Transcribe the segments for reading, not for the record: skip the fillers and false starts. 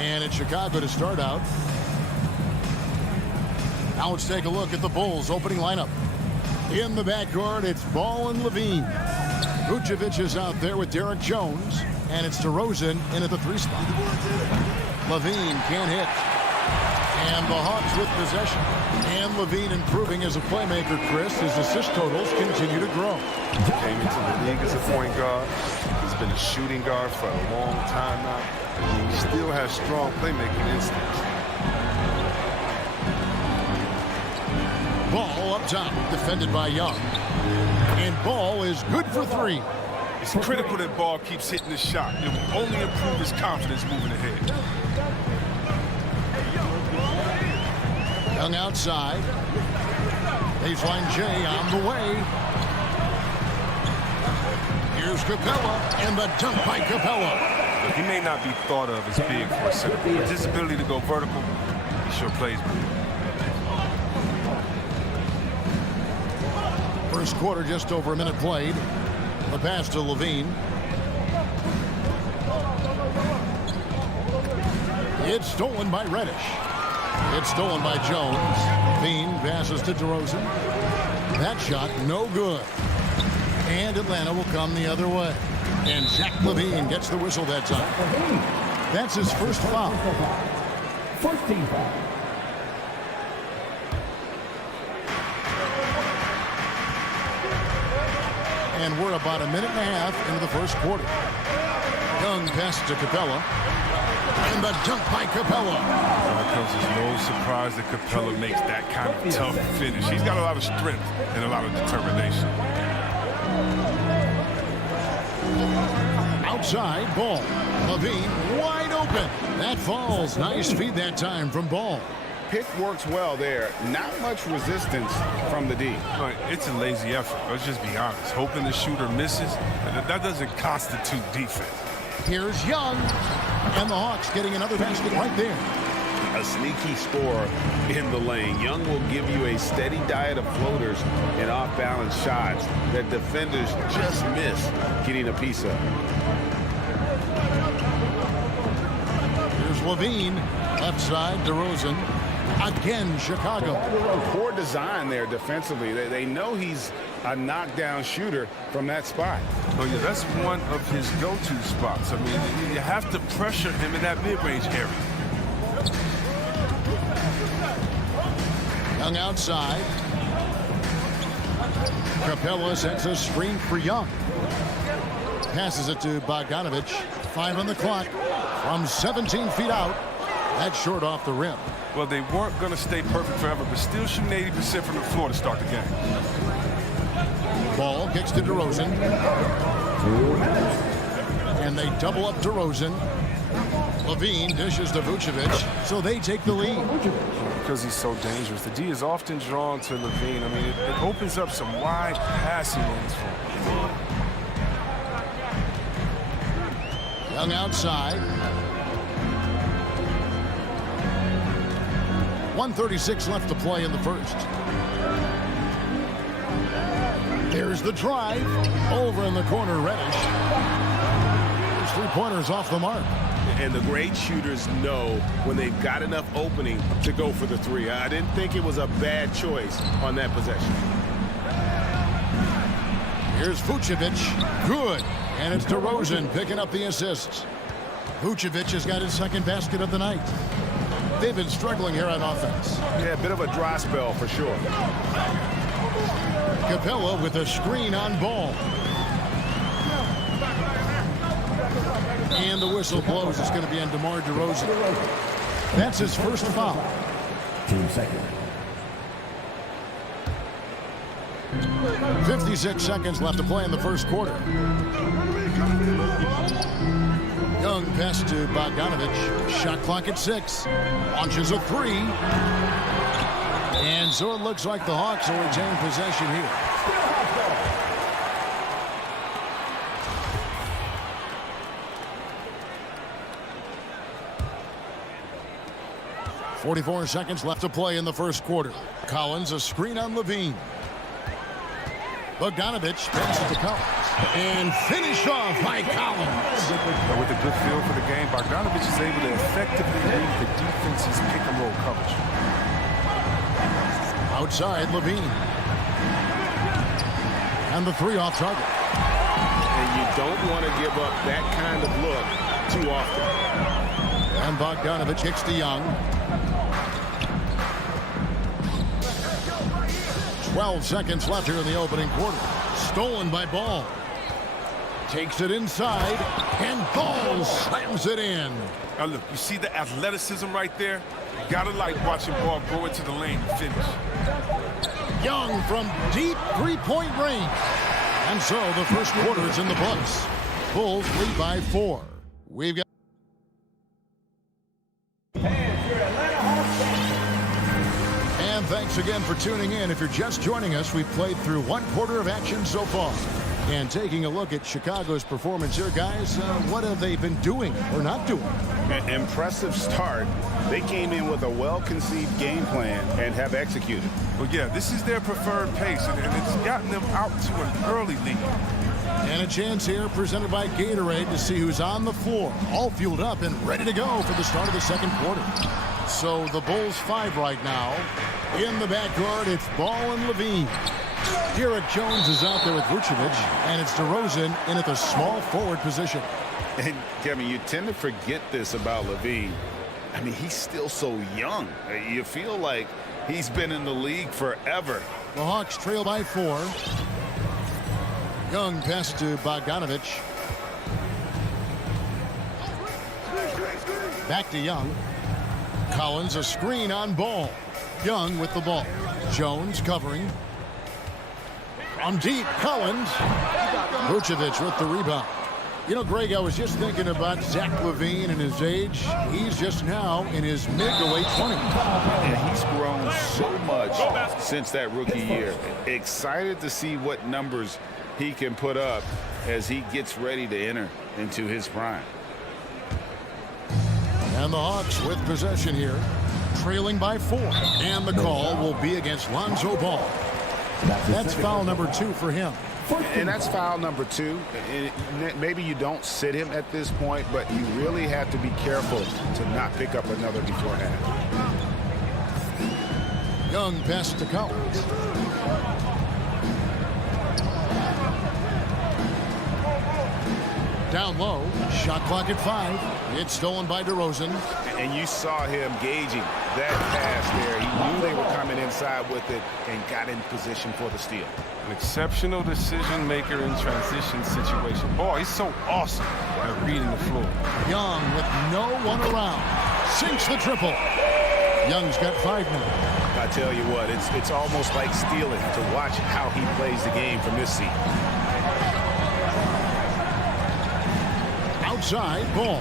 And it's Chicago to start out. Now let's take a look at the Bulls' opening lineup. In the backcourt, it's Ball and Levine. Vucevic is out there with Derek Jones. And it's DeRozan in at the 3 spot. Levine can't hit. And the Hawks with possession. And Levine improving as a playmaker, Chris. His assist totals continue to grow. Came into the league as a point guard. He's been a shooting guard for a long time now. He still has strong playmaking instincts. Ball up top, defended by Young. And Ball is good for 3. It's critical that Ball keeps hitting the shot. It will only improve his confidence moving ahead. Young outside. Baseline J on the way. Here's Capella, and the dunk by Capella. Look, he may not be thought of as big for a center, but his ability to go vertical, he sure plays big. First quarter, just over a minute played. The pass to Levine. It's stolen by Reddish. It's stolen by Jones. Levine passes to DeRozan. That shot, no good. And Atlanta will come the other way. And Zach Levine gets the whistle that time. That's his first foul. First team foul. And we're about a minute and a half into the first quarter. Young passes to Capella. And the dunk by Capella. It comes as no surprise that Capella makes that kind of tough finish. He's got a lot of strength and a lot of determination. Outside, Ball. Levine wide open. That falls. Nice feed that time from Ball. Pick works well there. Not much resistance from the D. It's a lazy effort. Let's just be honest. Hoping the shooter misses, that doesn't constitute defense. Here's Young. And the Hawks getting another basket right there. A sneaky scorer in the lane. Young will give you a steady diet of floaters and off-balance shots that defenders just miss getting a piece of. Here's Levine. Left side, DeRozan. Again, Chicago. Poor design there defensively. They know he's a knockdown shooter from that spot. Oh, yeah, that's one of his go-to spots. I mean, you have to pressure him in that mid-range area. Young outside. Capella sets a screen for Young. Passes it to Bogdanovic. 5 on the clock. From 17 feet out. That's short off the rim. Well, they weren't going to stay perfect forever, but still shooting 80% from the floor to start the game. Ball kicks to DeRozan. And they double up DeRozan. Levine dishes to Vucevic, so they take the lead. Because he's so dangerous, the D is often drawn to Levine. I mean, it opens up some wide passing lanes for him. Young outside. 1:36 left to play in the first. There's the drive. Over in the corner, Reddish. There's 3-pointers off the mark. And the great shooters know when they've got enough opening to go for the 3. I didn't think it was a bad choice on that possession. Here's Vucevic. Good. And it's DeRozan picking up the assists. Vucevic has got his second basket of the night. They've been struggling here on offense. Yeah, a bit of a dry spell for sure. Capella with a screen on Ball. And the whistle blows. It's going to be on DeMar DeRozan. That's his first foul. Team second. 56 seconds left to play in the first quarter. Young pass to Bogdanovic. Shot clock at 6. Launches a 3. And so it looks like the Hawks will retain possession here. .44 seconds left to play in the first quarter. Collins a screen on Levine. Bogdanovic passes to Collins. And finished off by Collins. With a good feel for the game, Bogdanovich is able to effectively read the defense's pick-and-roll coverage. Outside, Levine. And the three off target. And you don't want to give up that kind of look too often. And Bogdanovich kicks to Young. 12 seconds left here in the opening quarter. Stolen by Ball. Takes it inside, and Ball slams it in. Now look, you see the athleticism right there? You gotta like watching Ball go into the lane and finish. Young from deep three-point range. And so the first quarter is in the books. Bulls lead by 4. We've got... And thanks again for tuning in. If you're just joining us, we've played through one quarter of action so far. And taking a look at Chicago's performance here, guys, what have they been doing or not doing? An impressive start. They came in with a well-conceived game plan and have executed. Well, yeah, this is their preferred pace, and it's gotten them out to an early lead. And a chance here presented by Gatorade to see who's on the floor, all fueled up and ready to go for the start of the second quarter. So the Bulls 5 right now. In the backcourt, it's Ball and Levine. Derek Jones is out there with Vucevic, and it's DeRozan in at the small forward position. And, Kevin, you tend to forget this about Levine. I mean, he's still so young. You feel like he's been in the league forever. The Hawks trail by 4. Young pass to Bogdanovich. Back to Young. Collins a screen on Ball. Young with the ball. Jones covering. From deep, Collins. Vucevic with the rebound. You know, Greg, I was just thinking about Zach LaVine and his age. He's just now in his mid to late 20s. And he's grown so much since that rookie year. Excited to see what numbers he can put up as he gets ready to enter into his prime. And the Hawks with possession here, trailing by 4. And the call will be against Lonzo Ball. That's foul number 2 for him. And that's foul number 2. Maybe you don't sit him at this point, but you really have to be careful to not pick up another beforehand. Young pass to Collins. Down low, shot clock at 5. It's stolen by DeRozan. And you saw him gauging that pass there. He knew they were coming inside with it and got in position for the steal. An exceptional decision maker in transition situation. Boy, he's so awesome at reading the floor. Young with no one around. Sinks the triple. Young's got 5 now. I tell you what, it's almost like stealing to watch how he plays the game from this seat. Outside, Ball.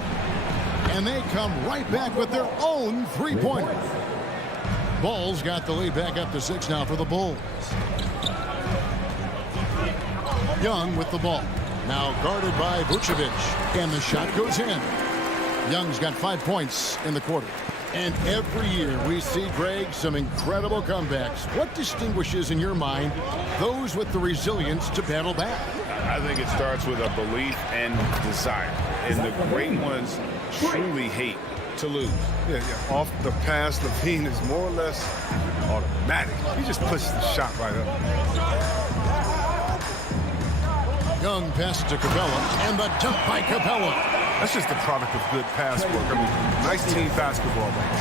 And they come right back with their own three-pointer. Ball's got the lead back up to 6 now for the Bulls. Young with the ball. Now guarded by Vucevic. And the shot goes in. Young's got 5 points in the quarter. And every year we see, Greg, some incredible comebacks. What distinguishes, in your mind, those with the resilience to battle back? I think it starts with a belief and desire. And the great ones truly hate to lose. Yeah. Off the pass, Levine is more or less automatic. He just pushes the shot right up. Young pass to Capella, and the dunk by Capella. That's just the product of good pass work. I mean, nice team basketball right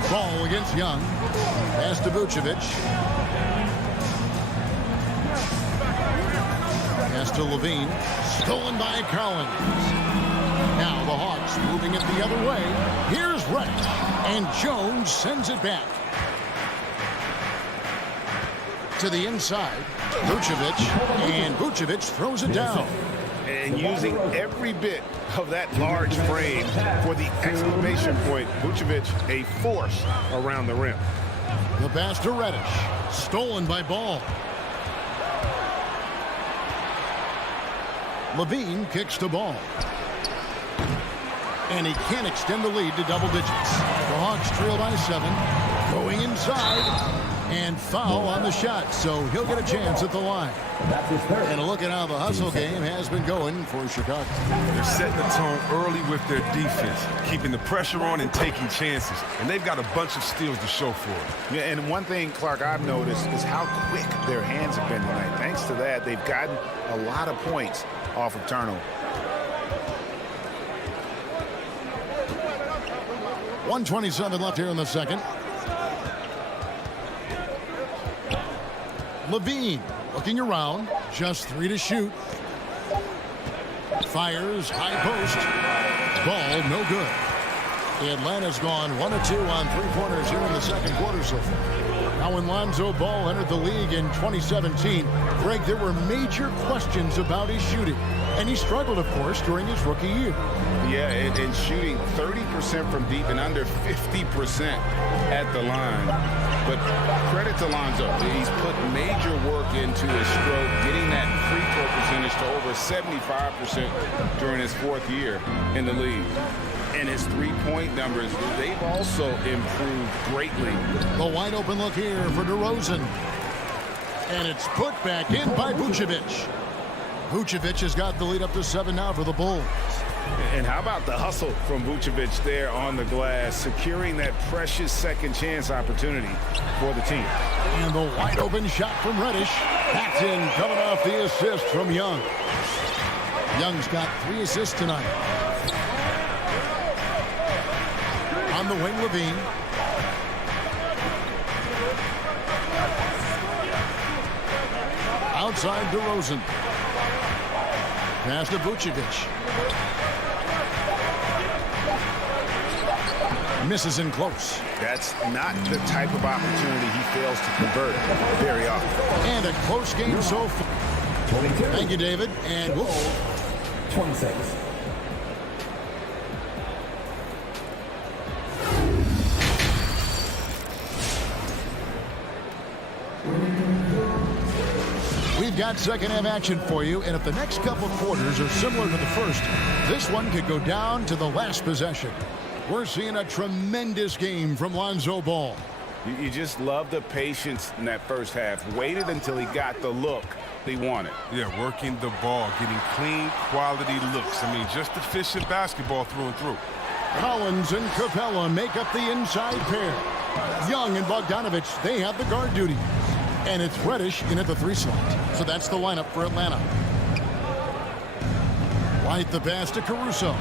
there. Ball against Young. Pass to Vucevic. Pass to Levine. Stolen by Collins. Now the Hawks moving it the other way. Here's Reddish. And Jones sends it back. To the inside. Vucevic. And Vucevic throws it down. And using every bit of that large frame for the exclamation point. Vucevic, a force around the rim. The pass to Reddish. Stolen by Ball. Levine kicks the ball. And he can't extend the lead to double digits. The Hawks trail by 7. Going inside. And foul on the shot, so he'll get a chance at the line. That's his third. And a look at how the hustle game has been going for Chicago. They're setting the tone early with their defense, keeping the pressure on and taking chances. And they've got a bunch of steals to show for it. Yeah, and one thing, Clark, I've noticed is how quick their hands have been tonight. Thanks to that, they've gotten a lot of points off of turnover. 1:27 left here in the second. Levine looking around, just 3 to shoot. Fires, high post. Ball, no good. Atlanta's gone 1 of 2 on 3-pointers here in the second quarter so far. Now when Lonzo Ball entered the league in 2017, Greg, there were major questions about his shooting. And he struggled, of course, during his rookie year. Yeah, and shooting 30% from deep and under 50% at the line. But credit to Lonzo. He's put major work into his stroke, getting that free throw percentage to over 75% during his 4th year in the league. And his three-point numbers, they've also improved greatly. The wide open look here for DeRozan. And it's put back in by Vucevic. Vucevic has got the lead up to 7 now for the Bulls. And how about the hustle from Vucevic there on the glass, securing that precious second chance opportunity for the team. And the wide open shot from Reddish. That's in, coming off the assist from Young. Young's got 3 assists tonight. On the wing, Levine. Outside DeRozan. Pass to Vucevic. Misses in close. That's not the type of opportunity he fails to convert very often. And a close game so far. 22. Thank you, David. And we'll 26. We've got second half action for you, and if the next couple quarters are similar to the first, this one could go down to the last possession. We're seeing a tremendous game from Lonzo Ball. You just love the patience in that first half. Waited until he got the look he wanted. Yeah, working the ball, getting clean, quality looks. I mean, just efficient basketball through and through. Collins and Capella make up the inside pair. Young and Bogdanovich, they have the guard duty. And it's Reddish in at the 3 slot. So that's the lineup for Atlanta. White the pass to Caruso.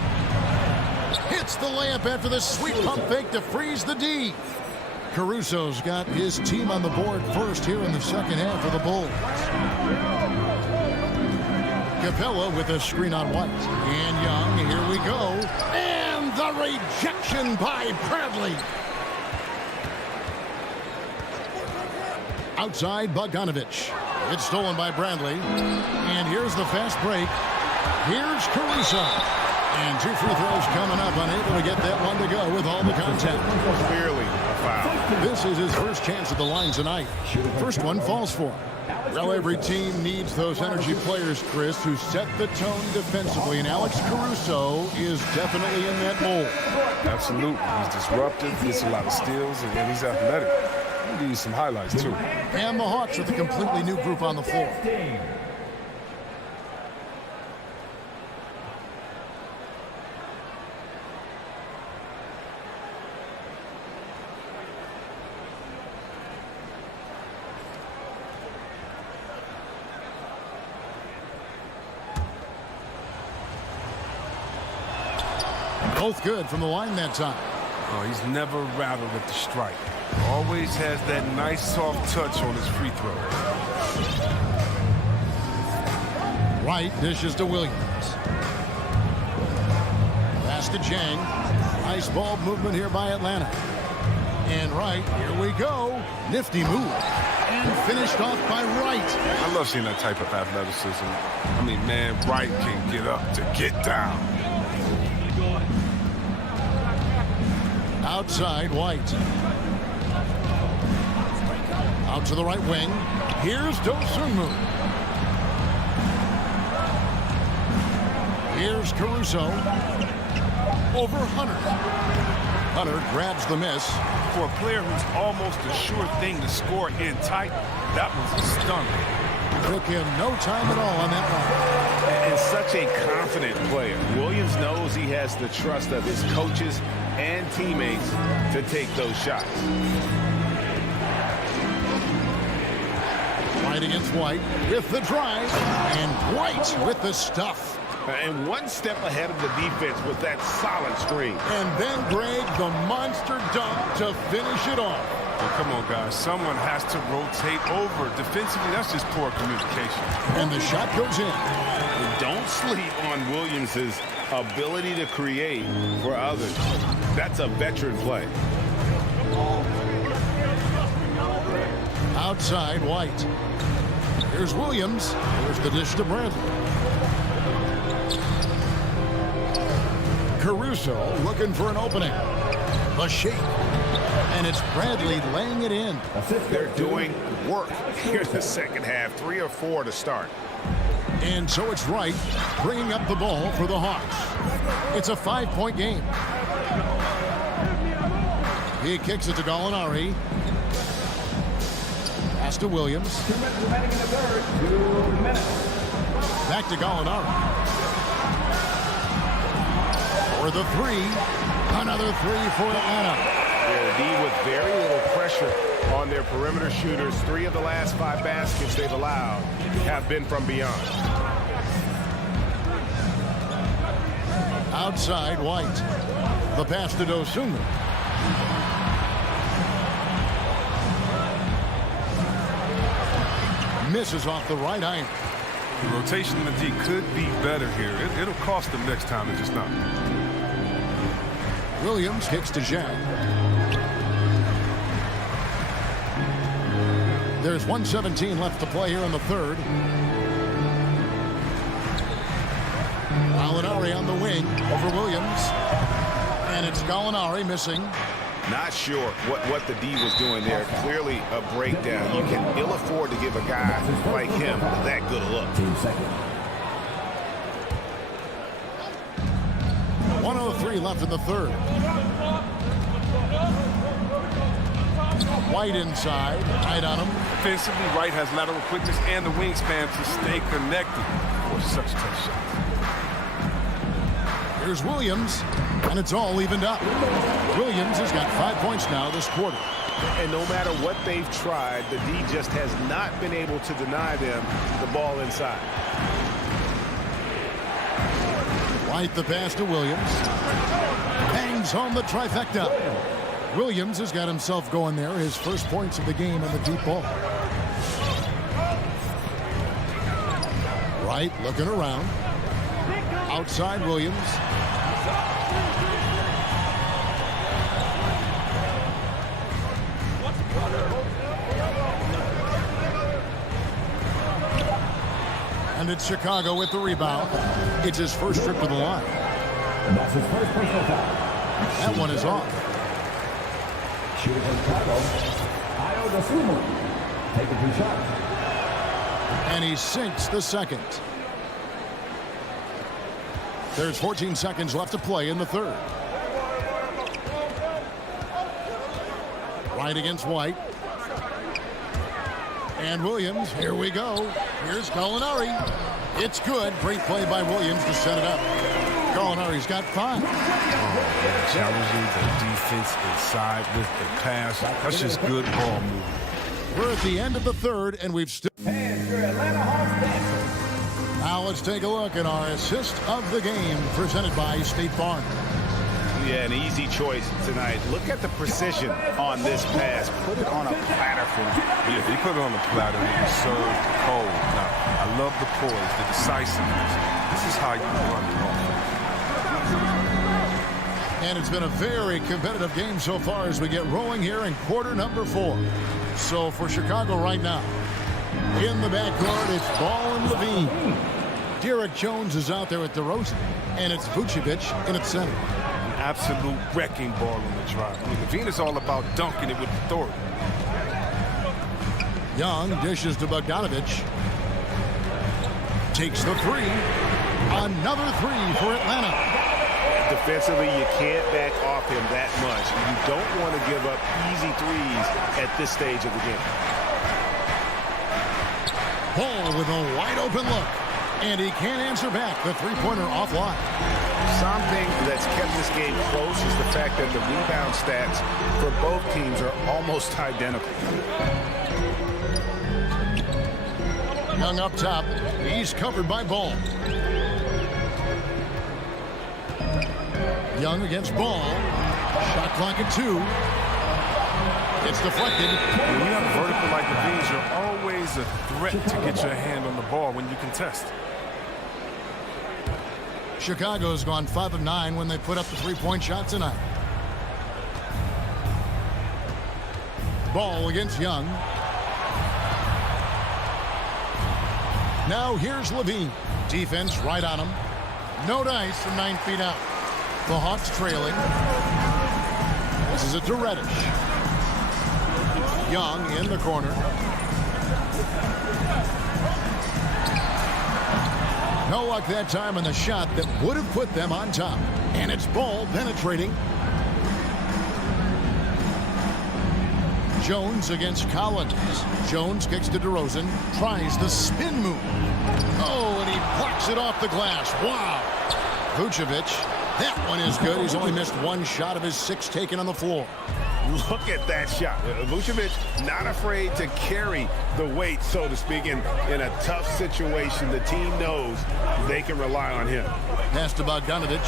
Hits the layup after the sweet pump fake to freeze the D. Caruso's got his team on the board first here in the second half for the Bulls. Capella with a screen on White. And Young, here we go. And the rejection by Bradley. Outside Bogdanovich. It's stolen by Bradley. And here's the fast break. Here's Caruso. And 2 free throws coming up, unable to get that one to go with all the contact. Clearly a foul. This is his first chance at the line tonight. First one falls for him. Well, every team needs those energy players, Chris, who set the tone defensively, and Alex Caruso is definitely in that mold. Absolutely. He's disruptive, gets a lot of steals, and he's athletic. I'll give you some highlights, too. And the Hawks with a completely new group on the floor. Both good from the line that time. Oh, he's never rattled at the strike. Always has that nice soft touch on his free throw. Wright dishes to Williams. Pass to Jang. Nice ball movement here by Atlanta. And Wright, here we go. Nifty move. And finished off by Wright. I love seeing that type of athleticism. I mean, man, Wright can get up to get down. Outside, White. Out to the right wing. Here's Dosunmu. Here's Caruso. Over Hunter. Hunter grabs the miss. For a player who's almost a sure thing to score in tight, that was a stunner. Took him no time at all on that one. And such a confident player. Williams knows he has the trust of his coaches and teammates to take those shots. White against White with the drive, and White with the stuff. And one step ahead of the defense with that solid screen. And then Greg, the monster dunk to finish it off. Well, come on, guys. Someone has to rotate over. Defensively, that's just poor communication. And the shot goes in. And don't sleep on Williams's ability to create for others. That's a veteran play. Outside, White. Here's Williams. Here's the dish to Bradley. Caruso looking for an opening. The shake. And it's Bradley laying it in. They're doing work here in the second half. 3 or 4 to start. And so it's Wright bringing up the ball for the Hawks. It's a 5-point game. He kicks it to Gallinari. Pass to Williams. 2 minutes remaining in the third. 2 minutes. Back to Gallinari. For the three. Another three for Atlanta. Yeah, the D with very little pressure on their perimeter shooters. 3 of the last 5 baskets they've allowed have been from beyond. Outside, White. The pass to Dosunmu. Misses off the right iron. The rotation in the D could be better here. It'll cost them next time. It's just not. Williams kicks to Jack. There's 1:17 left to play here in the third. Gallinari on the wing over Williams. And it's Gallinari missing. Not sure what the D was doing there. Clearly a breakdown. You can ill afford to give a guy like him that good a look. 15 seconds. 1:03 left in the third. White inside. Tight on him. Defensively, Wright has lateral quickness and the wingspan to stay connected for such tough shots. Here's Williams, and it's all evened up. Williams has got 5 points now this quarter. And no matter what they've tried, the D just has not been able to deny them the ball inside. White the pass to Williams. Bangs home the trifecta. Williams has got himself going there. His first points of the game in the deep ball. Wright looking around. Outside Williams. And it's Chicago with the rebound. It's his first trip to the line. And that's his first personal foul. That one is off. Shooting from Chicago, Dosunmu. Taking 2 shots. And he sinks the second. There's 14 seconds left to play in the third. Wright against White. And Williams, here we go. Here's Gallinari. It's good. Great play by Williams to set it up. Gallinari's got 5. Challenging the defense inside with the pass. That's just good ball movement. We're at the end of the third, and we've still... And your Atlanta Hawks dancers. Now let's take a look at our assist of the game, presented by State Farm. Yeah, an easy choice tonight. Look at the precision on this pass. Put it on a platter for him. Yeah, if you put it on a platter, it was served cold. Now, I love the poise, the decisiveness. This is how you run the offense. And it's been a very competitive game so far as we get rolling here in quarter number 4. So for Chicago right now, in the backcourt, it's Ball and Levine. Derek Jones is out there at DeRozan, and it's Vucevic in its center. Absolute wrecking ball on the drive. I mean, Levine is all about dunking it with authority. Young dishes to Bogdanovich. Takes the 3. Another 3 for Atlanta. Defensively, you can't back off him that much. You don't want to give up easy threes at this stage of the game. Ball with a wide open look. And he can't answer back. The three-pointer offline. Something that's kept this game close is the fact that the rebound stats for both teams are almost identical. Young up top. He's covered by Ball. Young against Ball. Shot clock at 2. It's deflected. When you have vertical like the Bees, you're always a threat to get your hand on the ball when you contest. Chicago's gone 5 of 9 when they put up the three-point shot tonight. Ball against Young. Now here's Levine. Defense right on him. No dice from 9 feet out. The Hawks trailing. This is it to Reddish. Young in the corner. No luck that time on the shot that would have put them on top. And it's Ball penetrating. Jones against Collins. Jones kicks to DeRozan. Tries the spin move. Oh, and he blocks it off the glass. Wow. Vucevic. That one is good. He's only missed one shot of his 6 taken on the floor. Look at that shot. Vucevic not afraid to carry the weight, so to speak, in a tough situation. The team knows they can rely on him. Pass to Bogdanovic.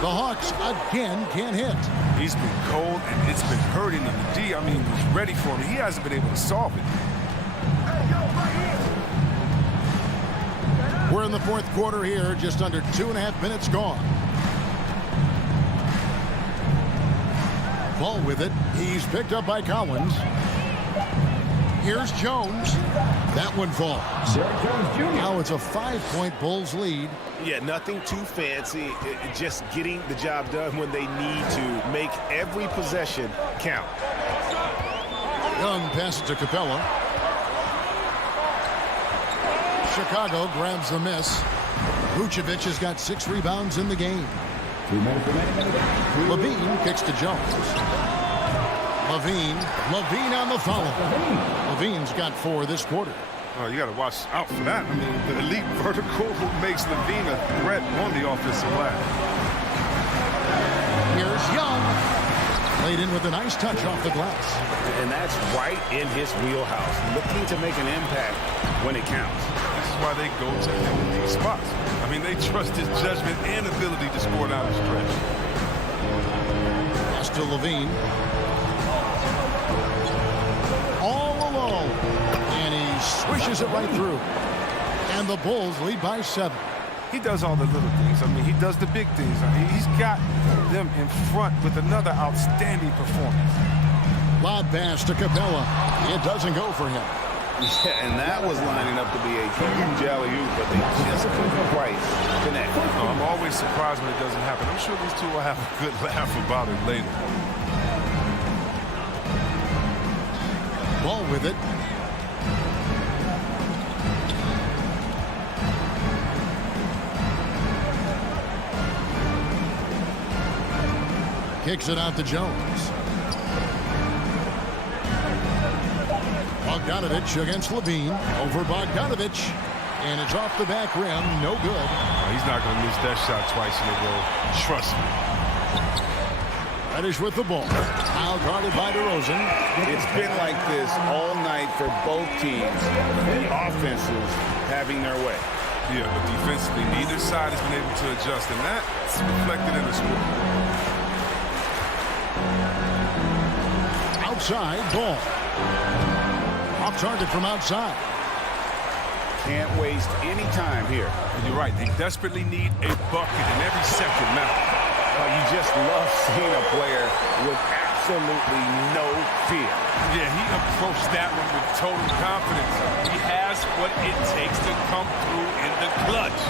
The Hawks again can't hit. He's been cold, and it's been hurting him. The D, I mean, was ready for him. He hasn't been able to solve it. We're in the fourth quarter here, just under 2.5 minutes gone. Ball with it. He's picked up by Collins. Here's Jones. That one falls. Now it's a 5-point Bulls lead. Yeah, nothing too fancy. Just getting the job done when they need to. Make every possession count. Young passes to Capella. Chicago grabs the miss. Vucevic has got 6 rebounds in the game. Levine kicks to Jones. Levine on the follow. Levine's got 4 this quarter. Oh, you got to watch out for that. I mean, the elite vertical makes Levine a threat on the offensive glass. Here's Young. Played in with a nice touch off the glass. And that's right in his wheelhouse. Looking to make an impact when it counts. This is why they go to him in these spots. I mean, they trust his judgment and ability to score down the stretch. Pass to Levine. All alone. And he swishes it right through. And the Bulls lead by 7. He does all the little things. I mean, he does the big things. I mean, he's got them in front with another outstanding performance. Lob pass to Capella. It doesn't go for him. Yeah, and that was lining up to be a huge alley-oop, but they just couldn't quite connect. No, I'm always surprised when it doesn't happen. I'm sure these two will have a good laugh about it later. Ball with it. Kicks it out to Jones. Bogdanovic against Levine. Over Bogdanovic. And it's off the back rim. No good. He's not going to miss that shot twice in a row. Trust me. Reddish with the ball. Now guarded by DeRozan. It's been like this all night for both teams. The offenses having their way. Yeah, but defensively, neither side has been able to adjust, and that's reflected in the score. Outside, Ball. Off target from outside. Can't waste any time here. You're right. They desperately need a bucket, and every second matters. You just love seeing a player with absolutely no fear. Yeah, he approached that one with total confidence. He has what it takes to come through in the clutch.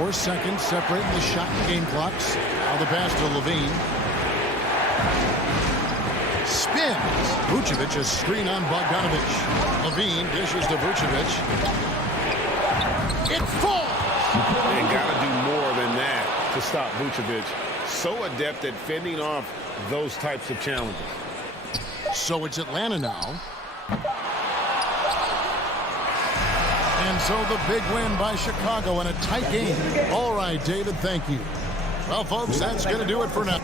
4 seconds separating the shot and game clocks. Now the pass to Levine. Spins. Vucevic is screen on Bogdanovic. Levine dishes to Vucevic. It falls. They got to do more than that to stop Vucevic. So adept at fending off those types of challenges. So it's Atlanta now. And so the big win by Chicago in a tight game. All right, David, thank you. Well, folks, that's going to do it for now.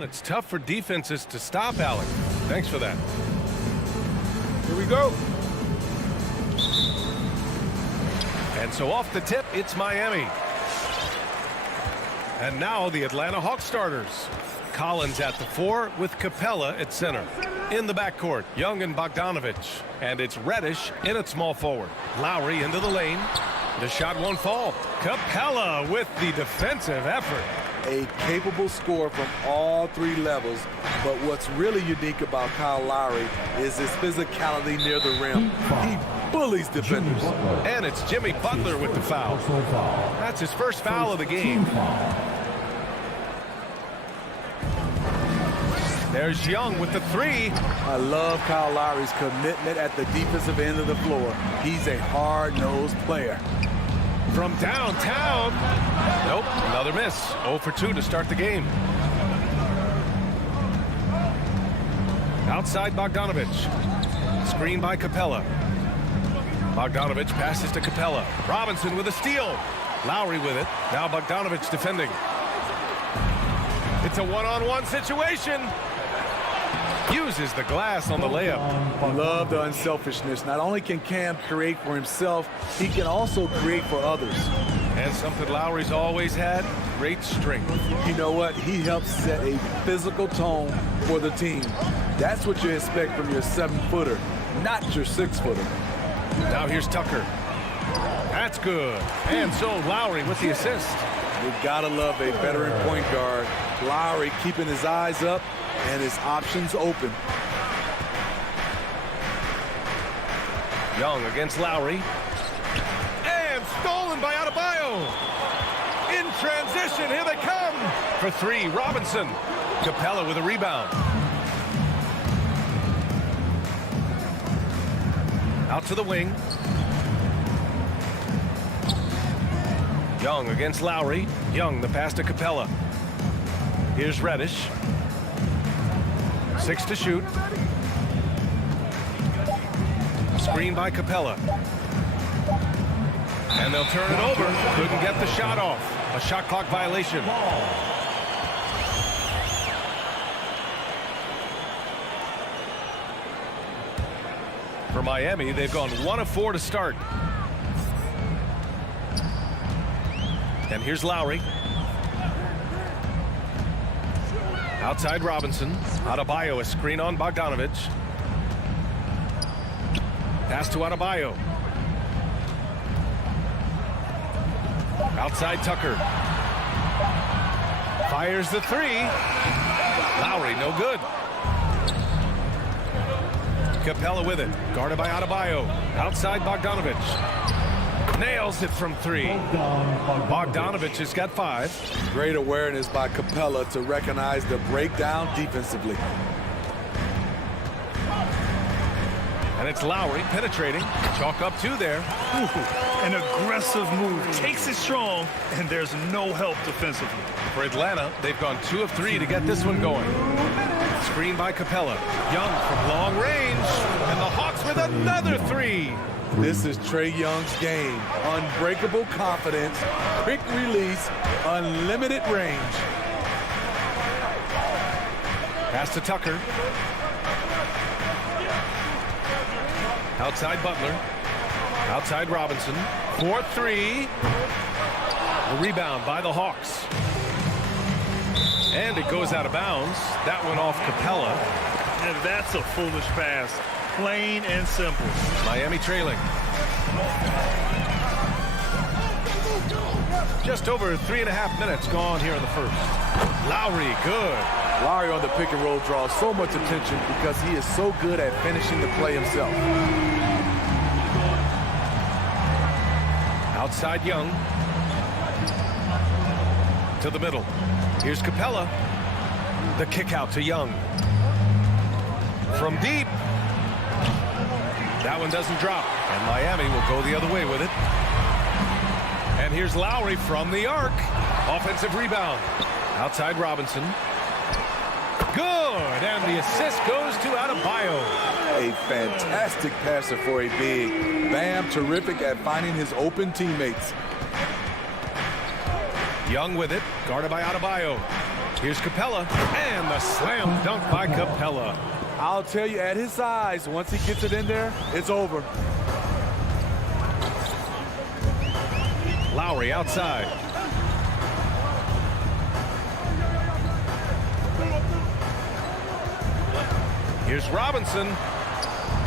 and it's tough for defenses to stop Alec. Thanks for that. Here we go. And so off the tip, it's Miami. And now the Atlanta Hawks starters. Collins at the 4 with Capella at center. In the backcourt, Young and Bogdanovich. And it's Reddish in at small forward. Lowry into the lane. The shot won't fall. Capella with the defensive effort. A capable scorer from all three levels, but what's really unique about Kyle Lowry is his physicality near the rim. He bullies defenders. And it's Jimmy Butler with the foul. That's his first foul of the game. There's Young with the 3. I love Kyle Lowry's commitment at the defensive end of the floor. He's a hard-nosed player. From downtown. Nope, another miss. 0 for 2 to start the game. Outside Bogdanovich. Screen by Capella. Bogdanovich passes to Capella. Robinson with a steal. Lowry with it. Now Bogdanovich defending. It's a one-on-one situation. Uses the glass on the layup. Love the unselfishness. Not only can Cam create for himself, he can also create for others. And something Lowry's always had, great strength. You know what? He helps set a physical tone for the team. That's what you expect from your 7-footer, not your 6-footer. Now here's Tucker. That's good. And so Lowry with the assist. You gotta love a veteran point guard. Lowry keeping his eyes up and his options open. Young against Lowry. And stolen by Adebayo. In transition, here they come. For 3, Robinson. Capella with a rebound. Out to the wing. Young against Lowry. Young, the pass to Capella. Here's Reddish. 6 to shoot. Screen by Capella. And they'll turn it over. Couldn't get the shot off. A shot clock violation. For Miami, they've gone 1 of 4 to start. And here's Lowry. Outside Robinson. Adebayo, a screen on Bogdanovich. Pass to Adebayo. Outside Tucker. Fires the 3. Lowry, no good. Capella with it. Guarded by Adebayo. Outside Bogdanovich. Nails it from 3. Bogdanovich has got 5. Great awareness by Capella to recognize the breakdown defensively. And it's Lowry penetrating. Chalk up 2 there. An aggressive move. Takes it strong, and there's no help defensively. For Atlanta, they've gone 2 of 3 to get this one going. Screen by Capella. Young from long range. And the Hawks with another 3. This is Trae Young's game. Unbreakable confidence, quick release, unlimited range. Pass to Tucker. Outside Butler. Outside Robinson. 4-3. The rebound by the Hawks. And it goes out of bounds. That went off Capella. And that's a foolish pass. Plain and simple. Miami trailing. Just over 3.5 minutes gone here in the first. Lowry, good. Lowry on the pick and roll draws so much attention because he is so good at finishing the play himself. Outside Young. To the middle. Here's Capella. The kick out to Young. From deep. That one doesn't drop. And Miami will go the other way with it. And here's Lowry from the arc. Offensive rebound. Outside Robinson. Good. And the assist goes to Adebayo. A fantastic passer for a big. Bam, terrific at finding his open teammates. Young with it, guarded by Adebayo. Here's Capella, and the slam dunk by Capella. I'll tell you, at his size, once he gets it in there, it's over. Lowry outside. Here's Robinson,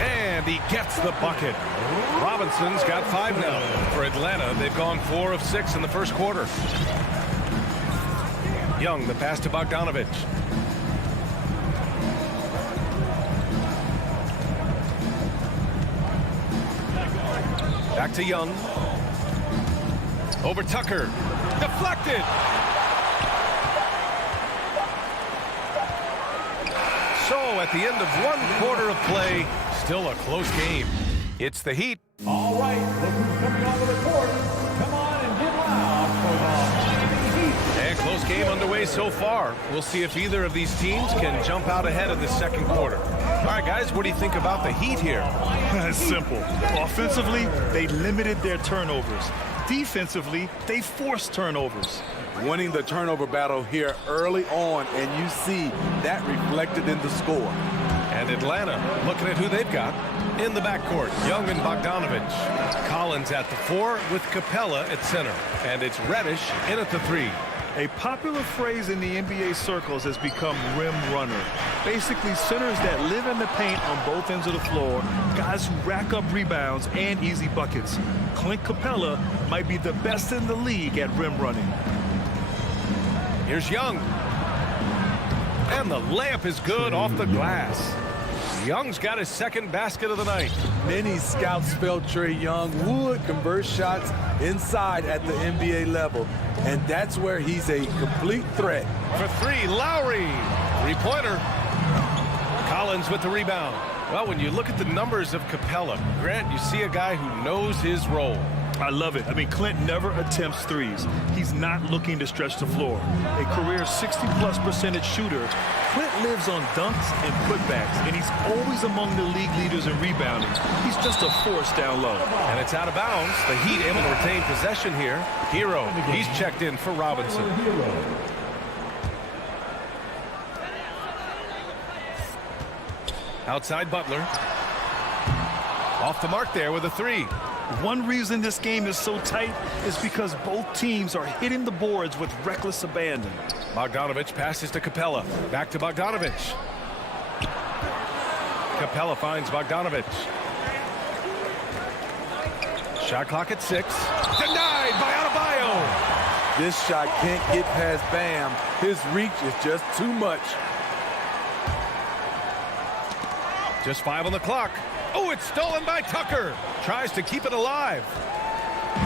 and he gets the bucket. Robinson's got 5 now. For Atlanta, they've gone 4 of 6 in the first quarter. Young, the pass to Bogdanovich. Back to Young. Over Tucker. Deflected. So at the end of 1 quarter of play, still a close game. It's the Heat. All right, look who's coming onto the court. Come on and get loud for the Miami Heat. And close game underway so far. We'll see if either of these teams can jump out ahead of the second quarter. All right, guys, what do you think about the Heat here? It's simple. Offensively, they limited their turnovers. Defensively, they forced turnovers. Winning the turnover battle here early on, and you see that reflected in the score. And Atlanta looking at who they've got in the backcourt. Young and Bogdanovich. Collins at the 4 with Capella at center. And it's Reddish in at the 3. A popular phrase in the NBA circles has become rim runner. Basically, centers that live in the paint on both ends of the floor, guys who rack up rebounds and easy buckets. Clint Capella might be the best in the league at rim running. Here's Young. And the layup is good off the glass. Young's got his second basket of the night. Many scouts felt Trae Young would convert shots inside at the NBA level, and that's where he's a complete threat. For 3, Lowry. 3-pointer. Collins with the rebound. Well, when you look at the numbers of Capella, Grant, you see a guy who knows his role. I love it. I mean, Clint never attempts threes. He's not looking to stretch the floor. A career 60+% shooter, Clint lives on dunks and putbacks, and he's always among the league leaders in rebounding. He's just a force down low. And it's out of bounds. The Heat able to retain possession here. Hero, he's checked in for Robinson. Outside Butler. Off the mark there with a 3. One reason this game is so tight is because both teams are hitting the boards with reckless abandon. Bogdanovich passes to Capella. Back to Bogdanovich. Capella finds Bogdanovich. Shot clock at 6. Denied by Adebayo. This shot can't get past Bam. His reach is just too much. Just 5 on the clock. Oh, it's stolen by Tucker. Tries to keep it alive.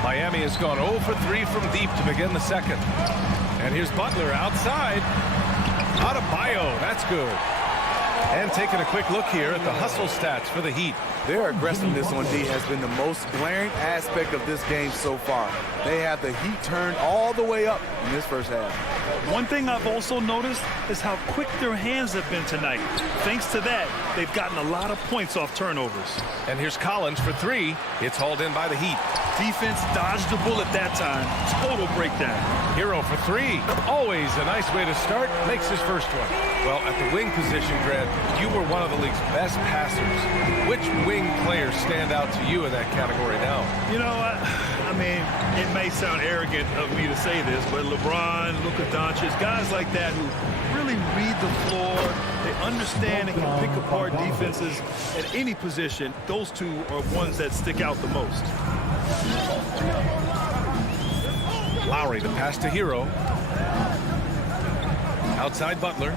Miami has gone 0 for 3 from deep to begin the second. And here's Butler outside. Adebayo, that's good. And taking a quick look here at the hustle stats for the Heat. Their aggressiveness on D has been the most glaring aspect of this game so far. They have the Heat turned all the way up in this first half. One thing I've also noticed is how quick their hands have been tonight. Thanks to that, they've gotten a lot of points off turnovers. And here's Collins for 3. It's hauled in by the Heat. Defense dodged the bullet that time. Total breakdown. Hero for 3. Always a nice way to start. Makes his first one. Well, at the wing position, Grant, you were one of the league's best passers. Which wing players stand out to you in that category now? You know, I mean, it may sound arrogant of me to say this, but LeBron, Luka Doncic, guys like that who really read the floor, they understand and can pick apart defenses at any position. Those two are ones that stick out the most. Lowry, the pass to Hero. Outside Butler.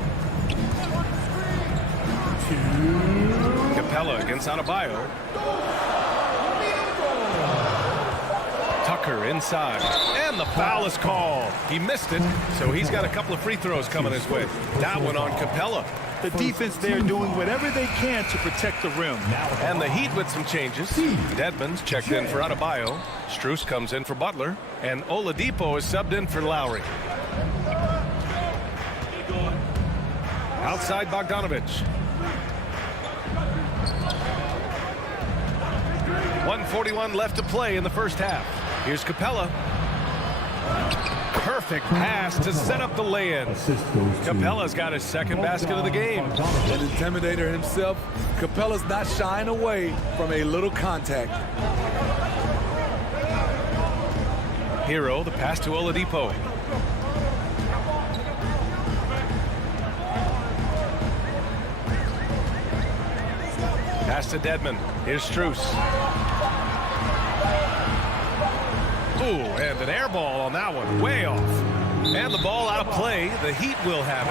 Capella against Adebayo. Tucker inside. And the foul is called. He missed it, so he's got a couple of free throws coming his way. That one on Capella. The defense there doing whatever they can to protect the rim. And the Heat with some changes. Dedmon's checked in for Adebayo. Strus comes in for Butler. And Oladipo is subbed in for Lowry. Outside Bogdanovich. 1:41 left to play in the first half. Here's Capella. Perfect pass to set up the lay-in. Capella's got his second basket of the game. An intimidator himself, Capella's not shying away from a little contact. Hero, the pass to Oladipo. Pass to Dedmon. Here's Strus. Ooh, and an air ball on that one. Way off. And the ball out of play. The Heat will have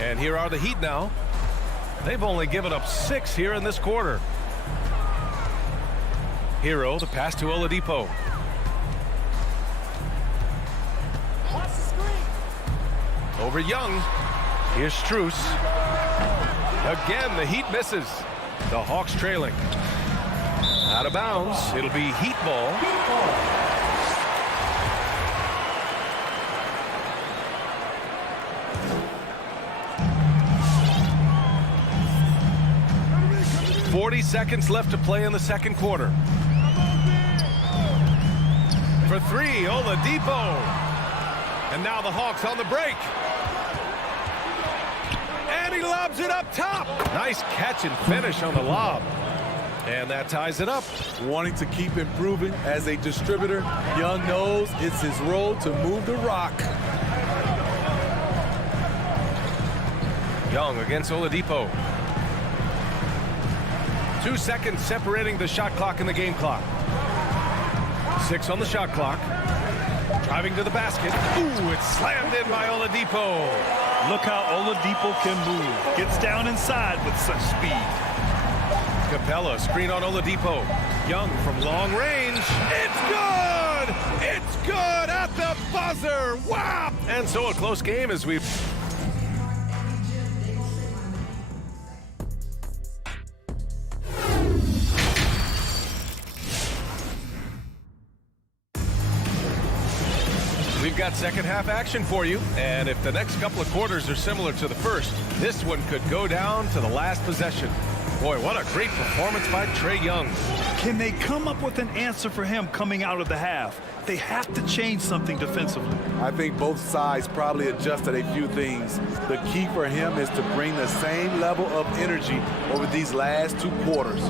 it. And here are the Heat now. They've only given up 6 here in this quarter. Hero, the pass to Oladipo. Over Young. Here's Strus. Again, the Heat misses. The Hawks trailing. Out of bounds. It'll be Heat ball. .40 seconds left to play in the second quarter. For 3, Oladipo. And now the Hawks on the break. And he lobs it up top. Nice catch and finish on the lob. And that ties it up. Wanting to keep improving as a distributor, Young knows it's his role to move the rock. Young against Oladipo. 2 seconds separating the shot clock and the game clock. 6 on the shot clock. Driving to the basket. Ooh, it's slammed in by Oladipo. Look how Oladipo can move. Gets down inside with such speed. Capella, screen on Oladipo. Young from long range. It's good! It's good at the buzzer! Wow! And so a close game as we've... We've got second half action for you, and if the next couple of quarters are similar to the first, this one could go down to the last possession. Boy, what a great performance by Trae Young. Can they come up with an answer for him coming out of the half? They have to change something defensively. I think both sides probably adjusted a few things. The key for him is to bring the same level of energy over these last 2 quarters.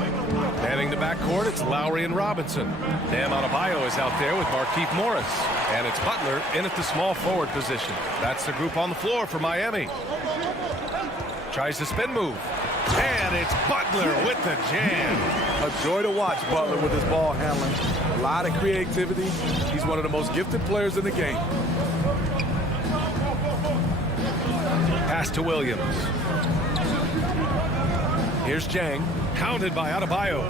Manning the backcourt, it's Lowry and Robinson. Bam Adebayo is out there with Markieff Morris. And it's Butler in at the small forward position. That's the group on the floor for Miami. Tries the spin move. And it's Butler with the jam. A joy to watch Butler with his ball handling. A lot of creativity. He's one of the most gifted players in the game. Pass to Williams. Here's Jang. Hounded by Adebayo.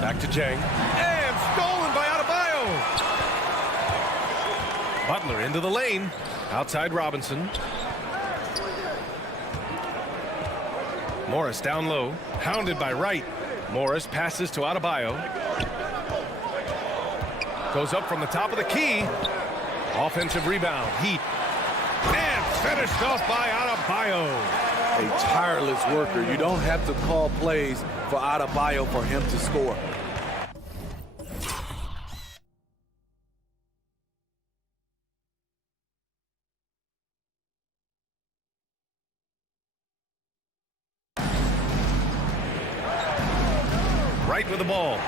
Back to Jang. And stolen by Adebayo. Butler into the lane. Outside Robinson. Morris down low. Hounded by Wright. Morris passes to Adebayo. Goes up from the top of the key. Offensive rebound. Heat. And finished off by Adebayo. A tireless worker. You don't have to call plays for Adebayo for him to score. Right with the ball.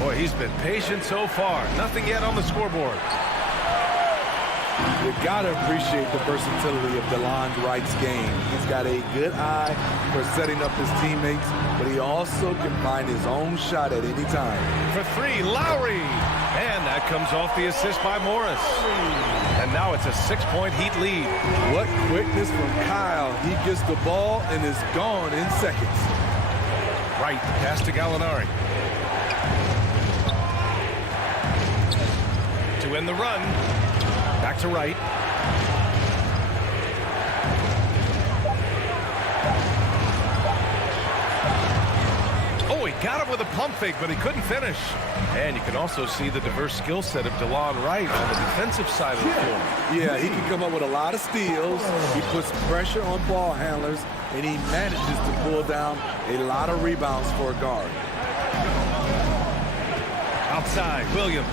Boy, he's been patient so far. Nothing yet on the scoreboard. You got to appreciate the versatility of DeLon Wright's game. He's got a good eye for setting up his teammates, but he also can find his own shot at any time. For 3, Lowry. And that comes off the assist by Morris. And now it's a 6-point Heat lead. What quickness from Kyle. He gets the ball and is gone in seconds. Wright, pass to Gallinari. To end the run. Back to Wright. Oh, he got him with a pump fake, but he couldn't finish. And you can also see the diverse skill set of DeLon Wright on the defensive side of the floor. Yeah, he can come up with a lot of steals. He puts pressure on ball handlers, and he manages to pull down a lot of rebounds for a guard. Outside, Williams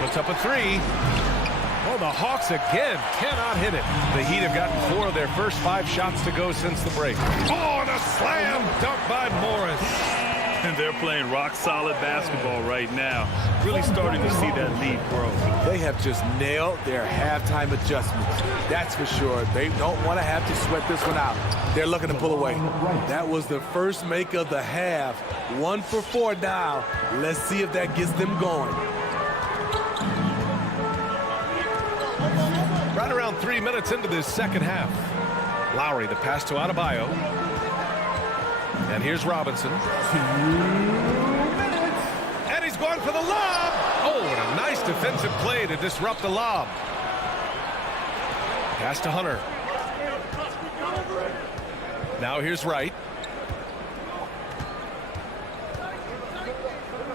puts up a three. Oh, the Hawks again cannot hit it. The Heat have gotten 4 of their first 5 shots to go since the break. Oh, and a slam dunk by Morris. And they're playing rock-solid basketball right now. Really starting to see that lead grow. They have just nailed their halftime adjustments. That's for sure. They don't want to have to sweat this one out. They're looking to pull away. That was the first make of the half. 1 for 4 now. Let's see if that gets them going. Right around 3 minutes into this second half. Lowry, the pass to Adebayo. And here's Robinson. 2 minutes. And he's going for the lob. Oh, and a nice defensive play to disrupt the lob. Pass to Hunter. Now here's Wright.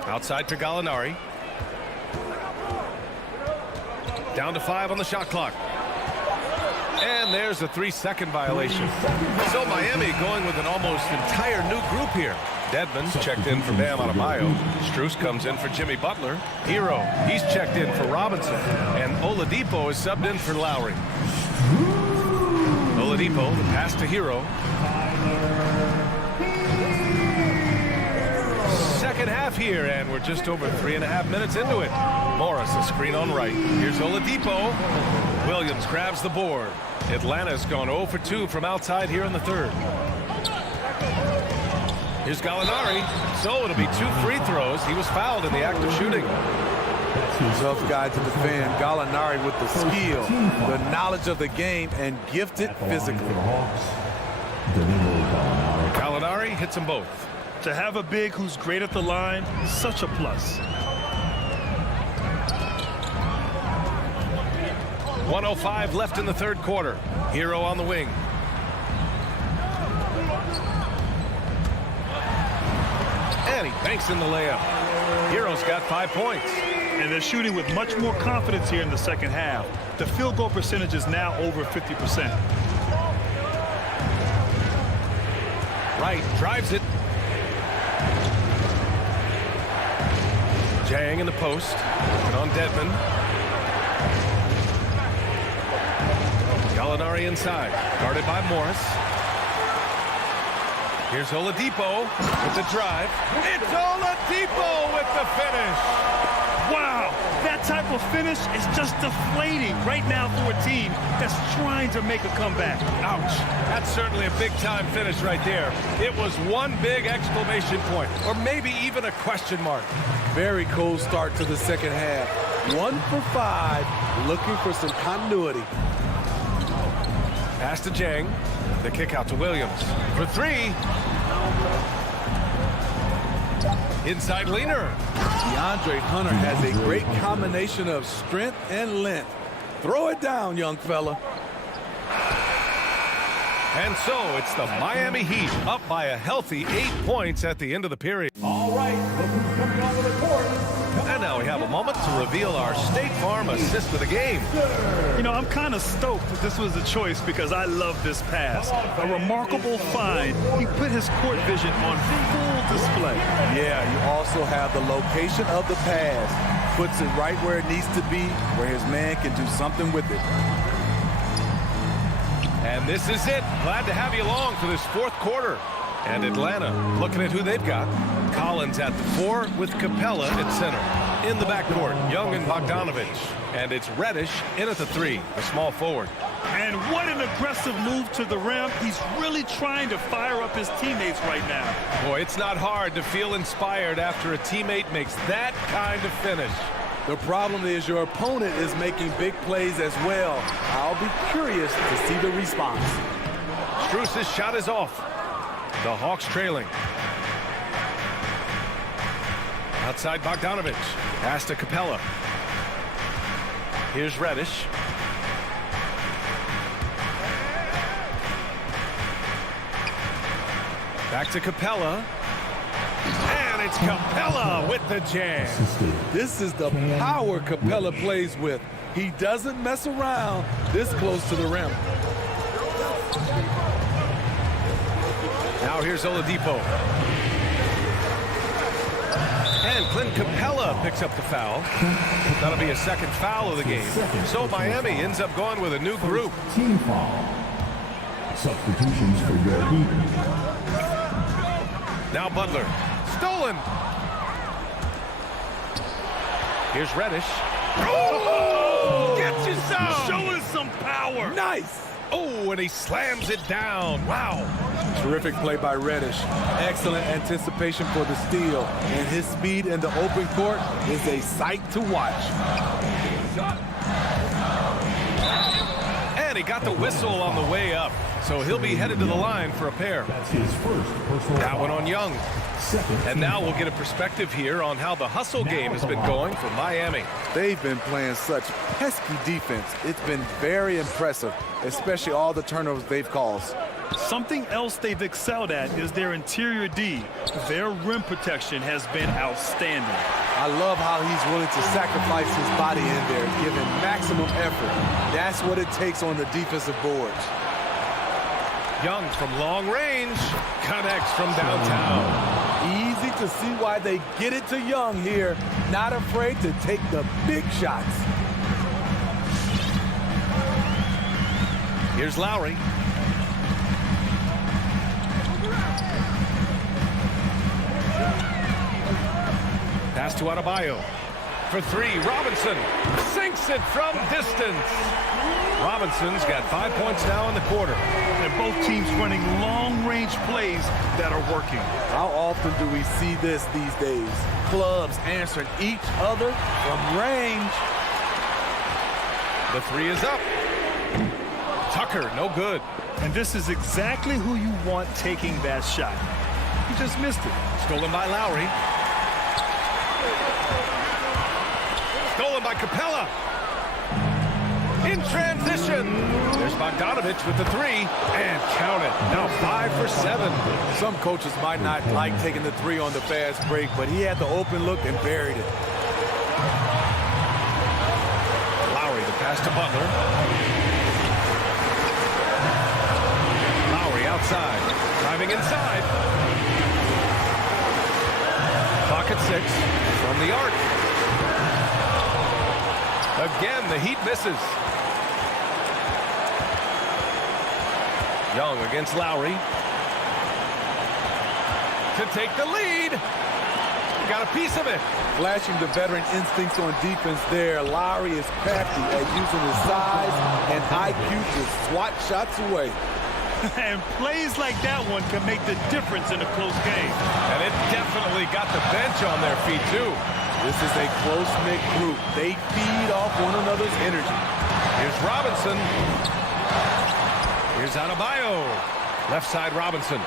Outside to Gallinari. Down to 5 on the shot clock. And there's a 3-second violation. So Miami going with an almost entire new group here. Dedmon's checked in for Bam Adebayo. Strus comes in for Jimmy Butler. Hero, he's checked in for Robinson. And Oladipo is subbed in for Lowry. Oladipo, the pass to Hero. Second half here, and we're just over 3.5 minutes into it. Morris, a screen on right. Here's Oladipo. Williams grabs the board. Atlanta's gone 0 for 2 from outside here in the third. Here's Gallinari. So it'll be 2 free throws. He was fouled in the act of shooting. Tough guy to defend. Gallinari with the skill, the knowledge of the game, and gifted physically. Gallinari hits them both. To have a big who's great at the line is such a plus. 1:05 left in the third quarter. Hero on the wing. And he banks in the layup. Hero's got 5 points. And they're shooting with much more confidence here in the second half. The field goal percentage is now over 50%. Wright drives it. Jang in the post. And on Dedmon. Gallinari inside. Guarded by Morris. Here's Oladipo with the drive. It's Oladipo with the finish. Wow, that type of finish is just deflating right now for a team that's trying to make a comeback. Ouch. That's certainly a big-time finish right there. It was one big exclamation point, or maybe even a question mark. Very cold start to the second half. 1 for 5, looking for some continuity. Pass to Jang. The kick out to Williams. For 3. Inside leaner. DeAndre Hunter has a great combination of strength and length. Throw it down, young fella. And so it's the Miami Heat up by a healthy 8 points at the end of the period. All right, look who's coming onto the court. And now we have a moment to reveal our State Farm assist of the game. You know, I'm kind of stoked that this was a choice because I love this pass. A remarkable find. He put his court vision on full display. Yeah, you also have the location of the pass. Puts it right where it needs to be, where his man can do something with it. And this is it. Glad to have you along for this fourth quarter. And Atlanta looking at who they've got. Collins at the 4 with Capella at center. In the backcourt, Young and Bogdanovich. And it's Reddish in at the 3, the small forward. And what an aggressive move to the rim. He's really trying to fire up his teammates right now. Boy, it's not hard to feel inspired after a teammate makes that kind of finish. The problem is your opponent is making big plays as well. I'll be curious to see the response. Strus' shot is off. The Hawks trailing. Outside Bogdanovich. Pass to Capella. Here's Reddish. Back to Capella. And it's Capella with the jam. This is the power Capella plays with. He doesn't mess around this close to the rim. Now here's Oladipo. And Clint Capella picks up the foul. That'll be a second foul of the game. So Miami ends up going with a new group. Team foul. Substitutions for your Heat. Now Butler. Stolen. Here's Reddish. Oh! Gets you some! Showing some power. Nice. Oh, and he slams it down. Wow. Terrific play by Reddish. Excellent anticipation for the steal. And his speed in the open court is a sight to watch. And he got the whistle on the way up. So he'll be headed to the line for a pair. That's his first personal That one foul. on Young. And now we'll get a perspective here on how the hustle game has been going for Miami. They've been playing such pesky defense. It's been very impressive, especially all the turnovers they've caused. Something else they've excelled at is their interior D. Their rim protection has been outstanding. I love how he's willing to sacrifice his body in there, giving maximum effort. That's what it takes on the defensive boards. Young from long range connects from downtown. Easy to see why they get it to Young here. Not afraid to take the big shots. Here's Lowry. Pass to Adebayo. For three, Robinson sinks it from distance. Robinson's got 5 points now in the quarter. And both teams running long-range plays that are working. How often do we see this these days? Clubs answering each other from range. The three is up. Tucker, no good. And this is exactly who you want taking that shot. He just missed it. Stolen by Lowry. Stolen by Capella. In transition. There's Bogdanovich with the three. And count it. Now 5 for 7. Some coaches might not like taking the three on the fast break, but he had the open look and buried it. Lowry, the pass to Butler. Lowry outside. Driving inside. Clock at 6. From the arc. Again, the Heat misses. Young against Lowry. To take the lead. Got a piece of it. Flashing the veteran instincts on defense there. Lowry is crafty at using his size and IQ to swat shots away. And plays like that one can make the difference in a close game. And it definitely got the bench on their feet, too. This is a close-knit group. They feed off one another's energy. Here's Robinson. Here's Adebayo. Left side Robinson.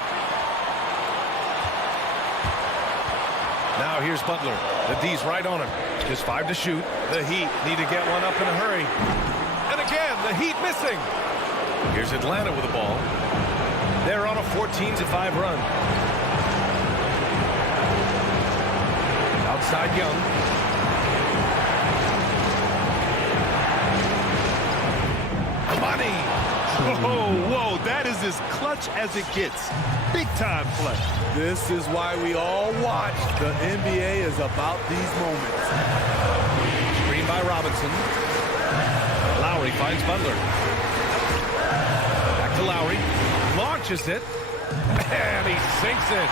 Now here's Butler. The D's right on him. Just 5 to shoot. The Heat need to get one up in a hurry. And again, the Heat missing. Here's Atlanta with the ball. They're on a 14-5 run. Outside Young. Money. Whoa, that is as clutch as it gets. Big time play. This is why we all watch. The NBA is about these moments. Screen by Robinson. Lowry finds Butler. Back to Lowry. Launches it. And he sinks it.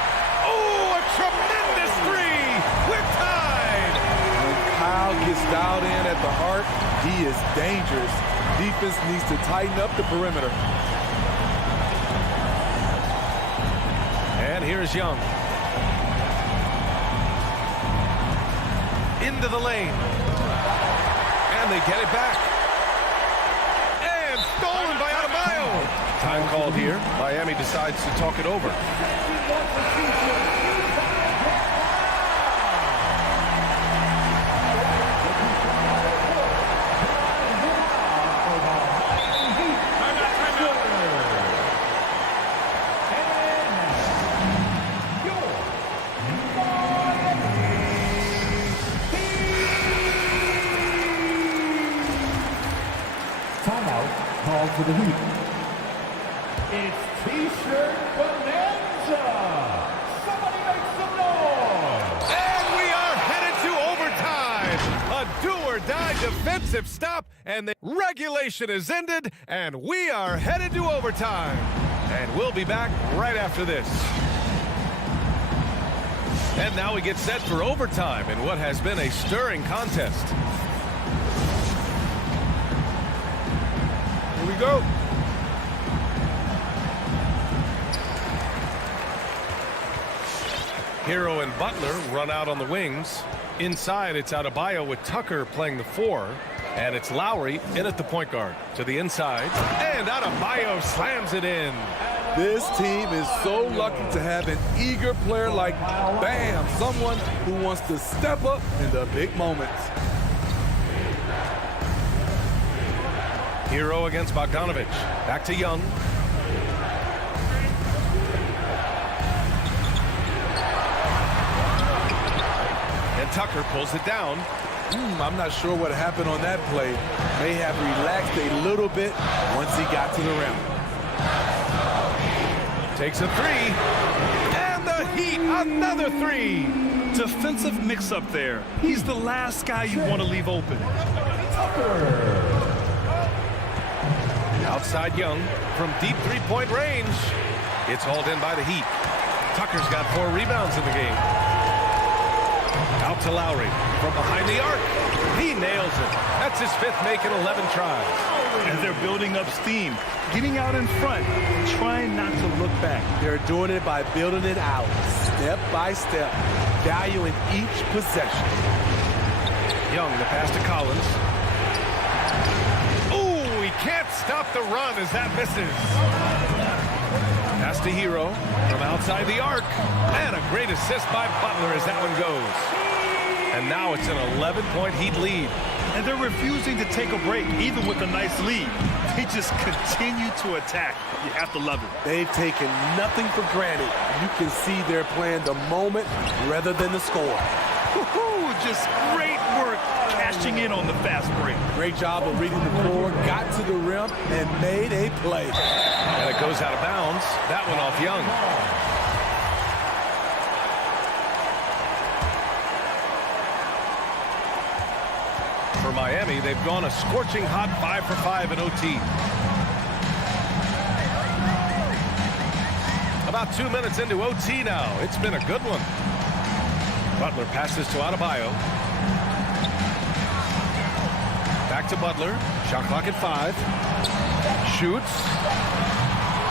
Oh, a tremendous three. We're tied. When Kyle gets dialed in at the arc, he is dangerous. Defense needs to tighten up the perimeter. And here's Young. Into the lane. And they get it back. And stolen by Adebayo. Time called here. Miami decides to talk it over. Timeout called for the Heat. It's T-shirt bonanza. defensive stop, and the regulation is ended, and we are headed to overtime. And we'll be back right after this. And now we get set for overtime in what has been a stirring contest. Here we go. Hero and Butler run out on the wings. Inside, it's Adebayo with Tucker playing the 4. And it's Lowry in at the point guard. To the inside. And Adebayo slams it in. This team is so lucky to have an eager player like Bam, someone who wants to step up in the big moments. Hero against Bogdanovich. Back to Young. And Tucker pulls it down. I'm not sure what happened on that play. May have relaxed a little bit once he got to the rim. Takes a 3. And the Heat, another 3. Defensive mix-up there. He's the last guy you want to leave open. Outside Young from deep three-point range. It's hauled in by the Heat. Tucker's got 4 rebounds in the game. Out to Lowry from behind the arc. He nails it. That's his 5th make in 11 tries. And they're building up steam, getting out in front, and trying not to look back. They're doing it by building it out, step by step, valuing each possession. Young, the pass to Collins. Ooh, he can't stop the run as that misses. Pass to Hero from outside the arc. And a great assist by Butler as that one goes. And now it's an 11-point Heat lead. And they're refusing to take a break, even with a nice lead. They just continue to attack. You have to love it. They've taken nothing for granted. You can see they're playing the moment rather than the score. Woo-hoo, just great work cashing in on the fast break. Great job of reading the floor, got to the rim, and made a play. And it goes out of bounds. That one off Young. For Miami, they've gone a scorching hot 5 for 5 in OT. About 2 minutes into OT now. It's been a good one. Butler passes to Adebayo. Back to Butler. Shot clock at 5. Shoots.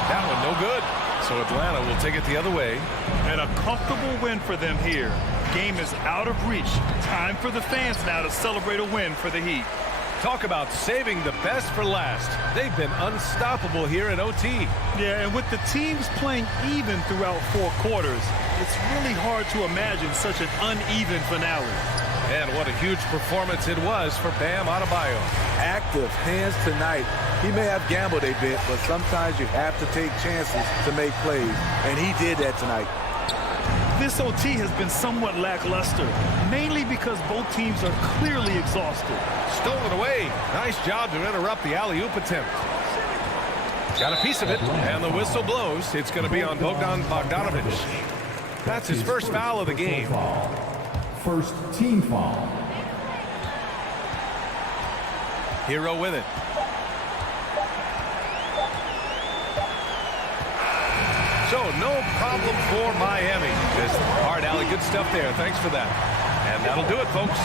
That one no good. So Atlanta will take it the other way. And a comfortable win for them here. Game is out of reach. Time for the fans now to celebrate a win for the Heat. Talk about saving the best for last. They've been unstoppable here in OT. Yeah, and with the teams playing even throughout 4 quarters, it's really hard to imagine such an uneven finale. And what a huge performance it was for Bam Adebayo. Active hands tonight. He may have gambled a bit, but sometimes you have to take chances to make plays. And he did that tonight. This OT has been somewhat lackluster, mainly because both teams are clearly exhausted. Stolen away. Nice job to interrupt the alley-oop attempt. Got a piece of it, and the whistle blows. It's going to be on Bogdanovich. That's his first foul of the game. First team foul. Hero with it. So no problem for Miami. All right, Allie, good stuff there. Thanks for that. And that'll do it, folks.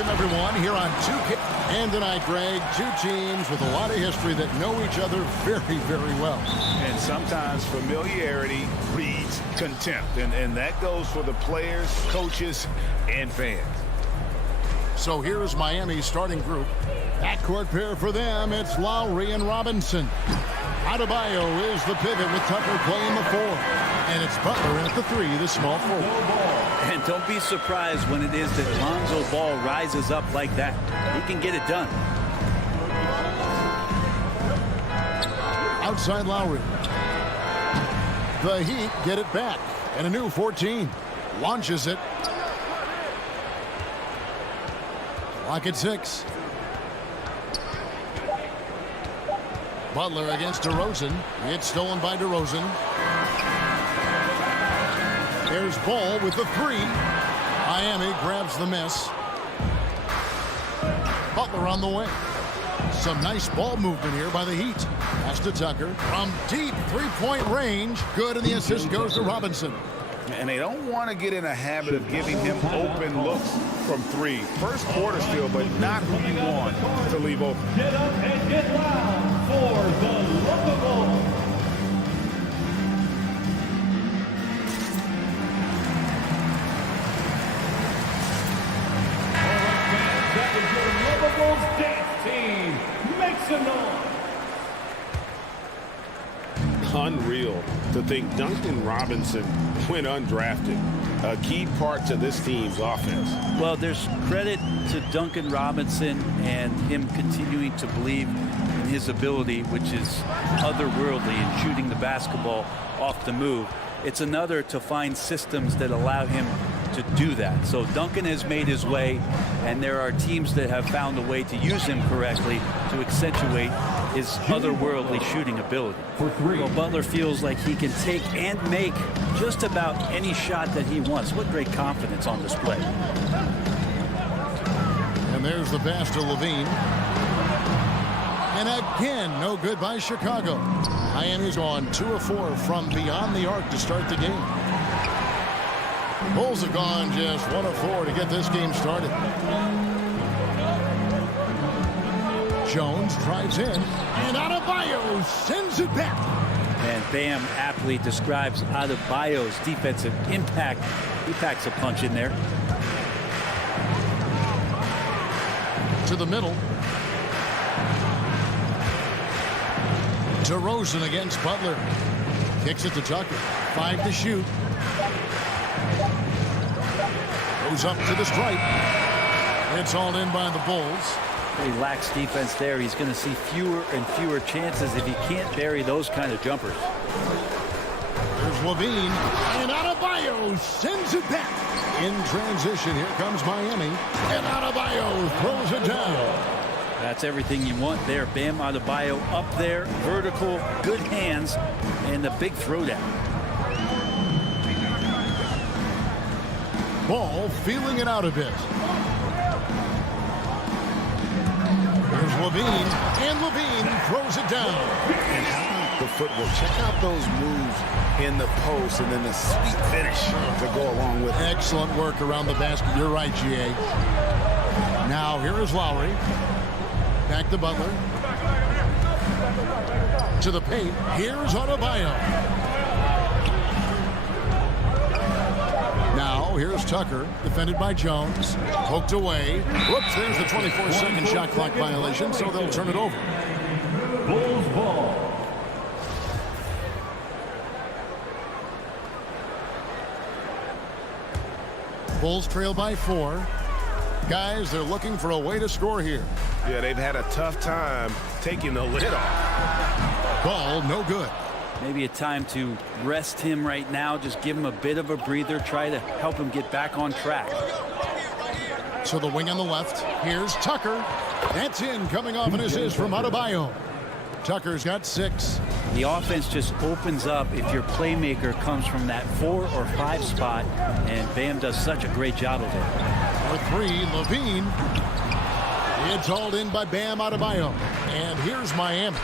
Welcome, everyone, here on 2K. And tonight, Greg, two teams with a lot of history that know each other very, very well. And sometimes familiarity breeds contempt. And that goes for the players, coaches, and fans. So here's Miami's starting group. Backcourt pair for them, it's Lowry and Robinson. Adebayo is the pivot with Tucker playing the 4. And it's Butler at the 3, the small forward. And don't be surprised when it is that Lonzo Ball rises up like that. He can get it done. Outside Lowry. The Heat get it back. And a new 14. Launches it. Clock at 6. Butler against DeRozan. It's stolen by DeRozan. There's Ball with the 3. Miami grabs the miss. Butler on the wing. Some nice ball movement here by the Heat. Pass to Tucker. From deep three-point range. Good, and the assist goes to Robinson. And they don't want to get in a habit of giving him open looks from 3. First quarter still, but not who you want to leave open. Get up and get loud for the Lovable. That is your Lovable's dance team. Make some noise. Unreal to think Duncan Robinson went undrafted. A key part to this team's offense. Well, there's credit to Duncan Robinson and him continuing to believe in his ability, which is otherworldly in shooting the basketball off the move. It's another to find systems that allow him to do that. So Duncan has made his way, and there are teams that have found a way to use him correctly to accentuate his otherworldly shooting ability. Well, Butler feels like he can take and make just about any shot that he wants. What great confidence on display. And there's the pass to Levine. And again, no good by Chicago. Miami's on 2 of 4 from beyond the arc to start the game. Bulls have gone just 1 of 4 to get this game started. Jones drives in, and Adebayo sends it back. And Bam aptly describes Adebayo's defensive impact. He packs a punch in there. To the middle. DeRozan against Butler. Kicks it to Tucker. 5 to shoot. Goes up to the stripe. It's all in by the Bulls. He lacks defense there. He's going to see fewer and fewer chances if he can't bury those kind of jumpers. There's Levine, and Adebayo sends it back. In transition, here comes Miami, and Adebayo throws it down. That's everything you want there. Bam Adebayo up there, vertical, good hands, and the big throwdown. Ball feeling it out a bit. There's Levine, and Levine throws it down. And how about the footwork? Check out those moves in the post and then the sweet finish to go along with it. Excellent work around the basket. You're right, GA. Now here is Lowry. Back to Butler. To the paint. Here's Adebayo. Now here's Tucker, defended by Jones. Poked away. Whoops, there's the 24-second shot clock violation, so they'll turn it over. Bulls ball. Bulls trail by 4. Guys, they're looking for a way to score here. Yeah, they've had a tough time taking the lid off. Ball, no good. Maybe a time to rest him right now. Just give him a bit of a breather. Try to help him get back on track. So the wing on the left. Here's Tucker. That's in, coming off an assist from Adebayo. Tucker's got 6. The offense just opens up if your playmaker comes from that 4 or 5 spot, and Bam does such a great job of it. For 3, Levine. It's hauled in by Bam Adebayo. And here's Miami.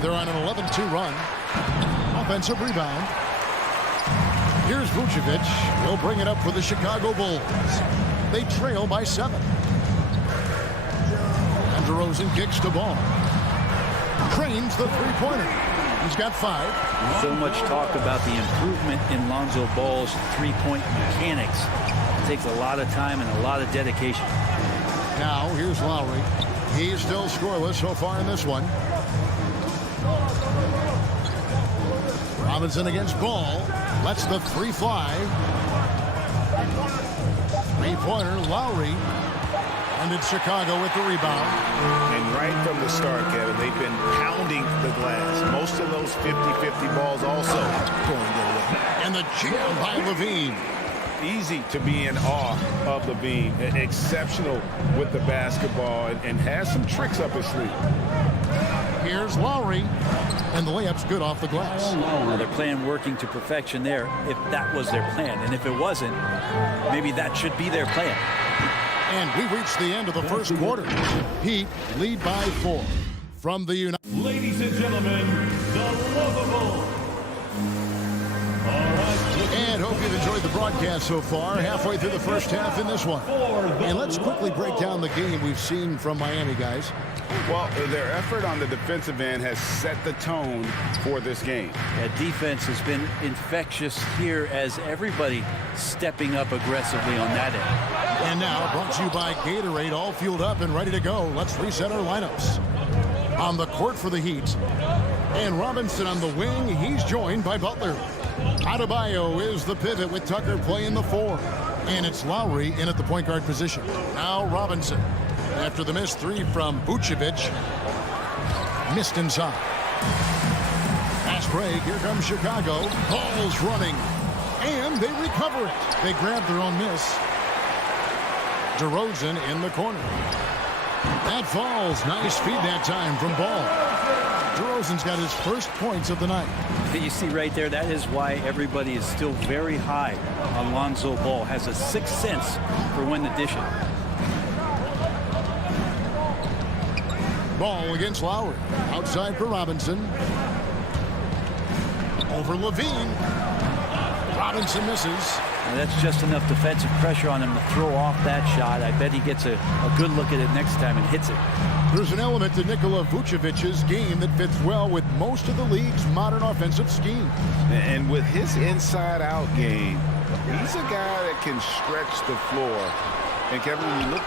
They're on an 11-2 run. Offensive rebound. Here's Vucevic. He'll bring it up for the Chicago Bulls. They trail by 7. DeRozan kicks the ball. Trains the three-pointer. He's got 5. So much talk about the improvement in Lonzo Ball's three-point mechanics. It takes a lot of time and a lot of dedication. Now, here's Lowry. He's still scoreless so far in this one. Robinson against Ball. Lets the 3 fly. Three-pointer, Lowry. And it's Chicago with the rebound. And right from the start, Kevin, they've been pounding the glass. Most of those 50-50 balls also going their way. And the jam by Levine. Easy to be in awe of Levine. Exceptional with the basketball and has some tricks up his sleeve. Here's Lowry. And the layup's good off the glass. Well, they're playing working to perfection there, if that was their plan. And if it wasn't, maybe that should be their plan. And we reached the end of the first quarter. Heat lead by 4 from the United. Ladies and gentlemen, the lovable. And hope you've enjoyed the broadcast so far. Halfway through the first half in this one. And let's quickly break down the game we've seen from Miami, guys. Well, their effort on the defensive end has set the tone for this game. That defense has been infectious here as everybody stepping up aggressively on that end. And now, brought to you by Gatorade, all fueled up and ready to go. Let's reset our lineups. On the court for the Heat. And Robinson on the wing. He's joined by Butler. Adebayo is the pivot with Tucker playing the 4. And it's Lowry in at the point guard position. Now Robinson. After the missed 3 from Vucevic. Missed inside. Fast break. Here comes Chicago. Ball's running. And they recover it. They grab their own miss. DeRozan in the corner. That falls. Nice feed that time from Ball. DeRozan's got his first points of the night. You see right there, that is why everybody is still very high on Lonzo Ball. Has a sixth sense for when to dish it. Ball against Lowry. Outside for Robinson. Over Levine. Robinson misses. And that's just enough defensive pressure on him to throw off that shot. I bet he gets a good look at it next time and hits it. There's an element to Nikola Vucevic's game that fits well with most of the league's modern offensive scheme. And with his inside-out game, he's a guy that can stretch the floor. And Kevin, when you look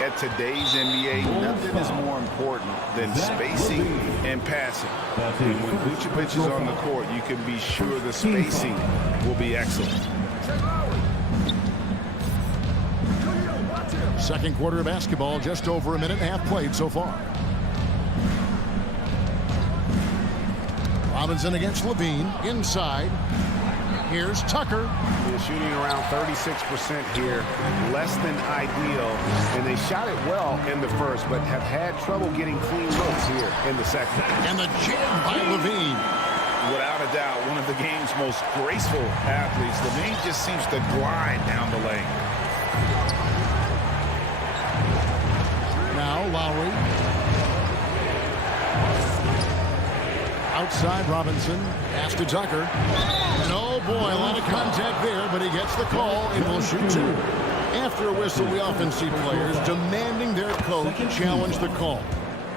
at today's NBA, nothing is more important than spacing and passing. And when Vucevic is on the court, you can be sure the spacing will be excellent. Second quarter of basketball, just over a minute and a half played so far. Robinson against Levine, inside. Here's Tucker. They're shooting around 36% here, less than ideal. And they shot it well in the first, but have had trouble getting clean looks here in the second. And the jam by Levine. Without a doubt, one of the game's most graceful athletes. Levine just seems to glide down the lane. Now Lowry. Outside Robinson. Pass to Tucker. And oh boy, a lot of contact there, but he gets the call and will shoot 2. After a whistle, we often see players demanding their coach challenge the call.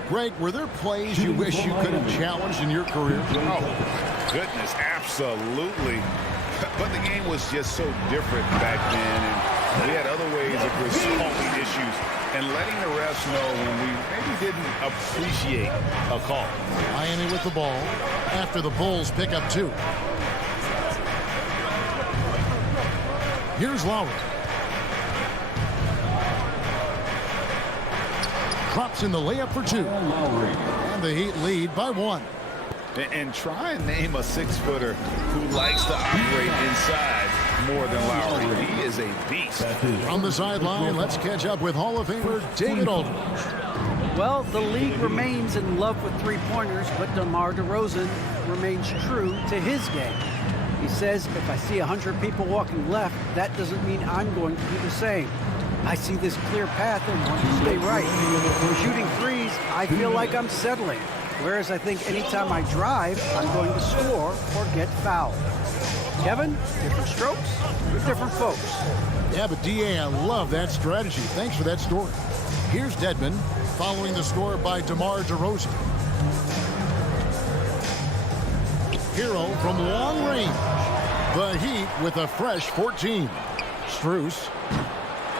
Greg, were there plays you wish you could have challenged in your career? Oh, goodness, absolutely. But the game was just so different back then, and we had other ways of resolving issues and letting the refs know when we maybe didn't appreciate a call. Miami with the ball after the Bulls pick up 2. Here's Lowry. Drops in the layup for 2. And the Heat lead by 1. And try and name a 6-footer who likes to operate inside more than Lowry. He is a beast. From the sideline, let's catch up with Hall of Famer David Aldridge. Well, the league remains in love with three-pointers, but DeMar DeRozan remains true to his game. He says, if I see 100 people walking left, that doesn't mean I'm going to do the same. I see this clear path and want to stay right. Shooting threes, I feel like I'm settling. Whereas I think anytime I drive, I'm going to score or get fouled. Kevin, different strokes for different folks. Yeah, but DA, I love that strategy. Thanks for that story. Here's Dedmon. following the score by DeMar DeRozan. Hero from long range. The Heat with a fresh 14. Strus,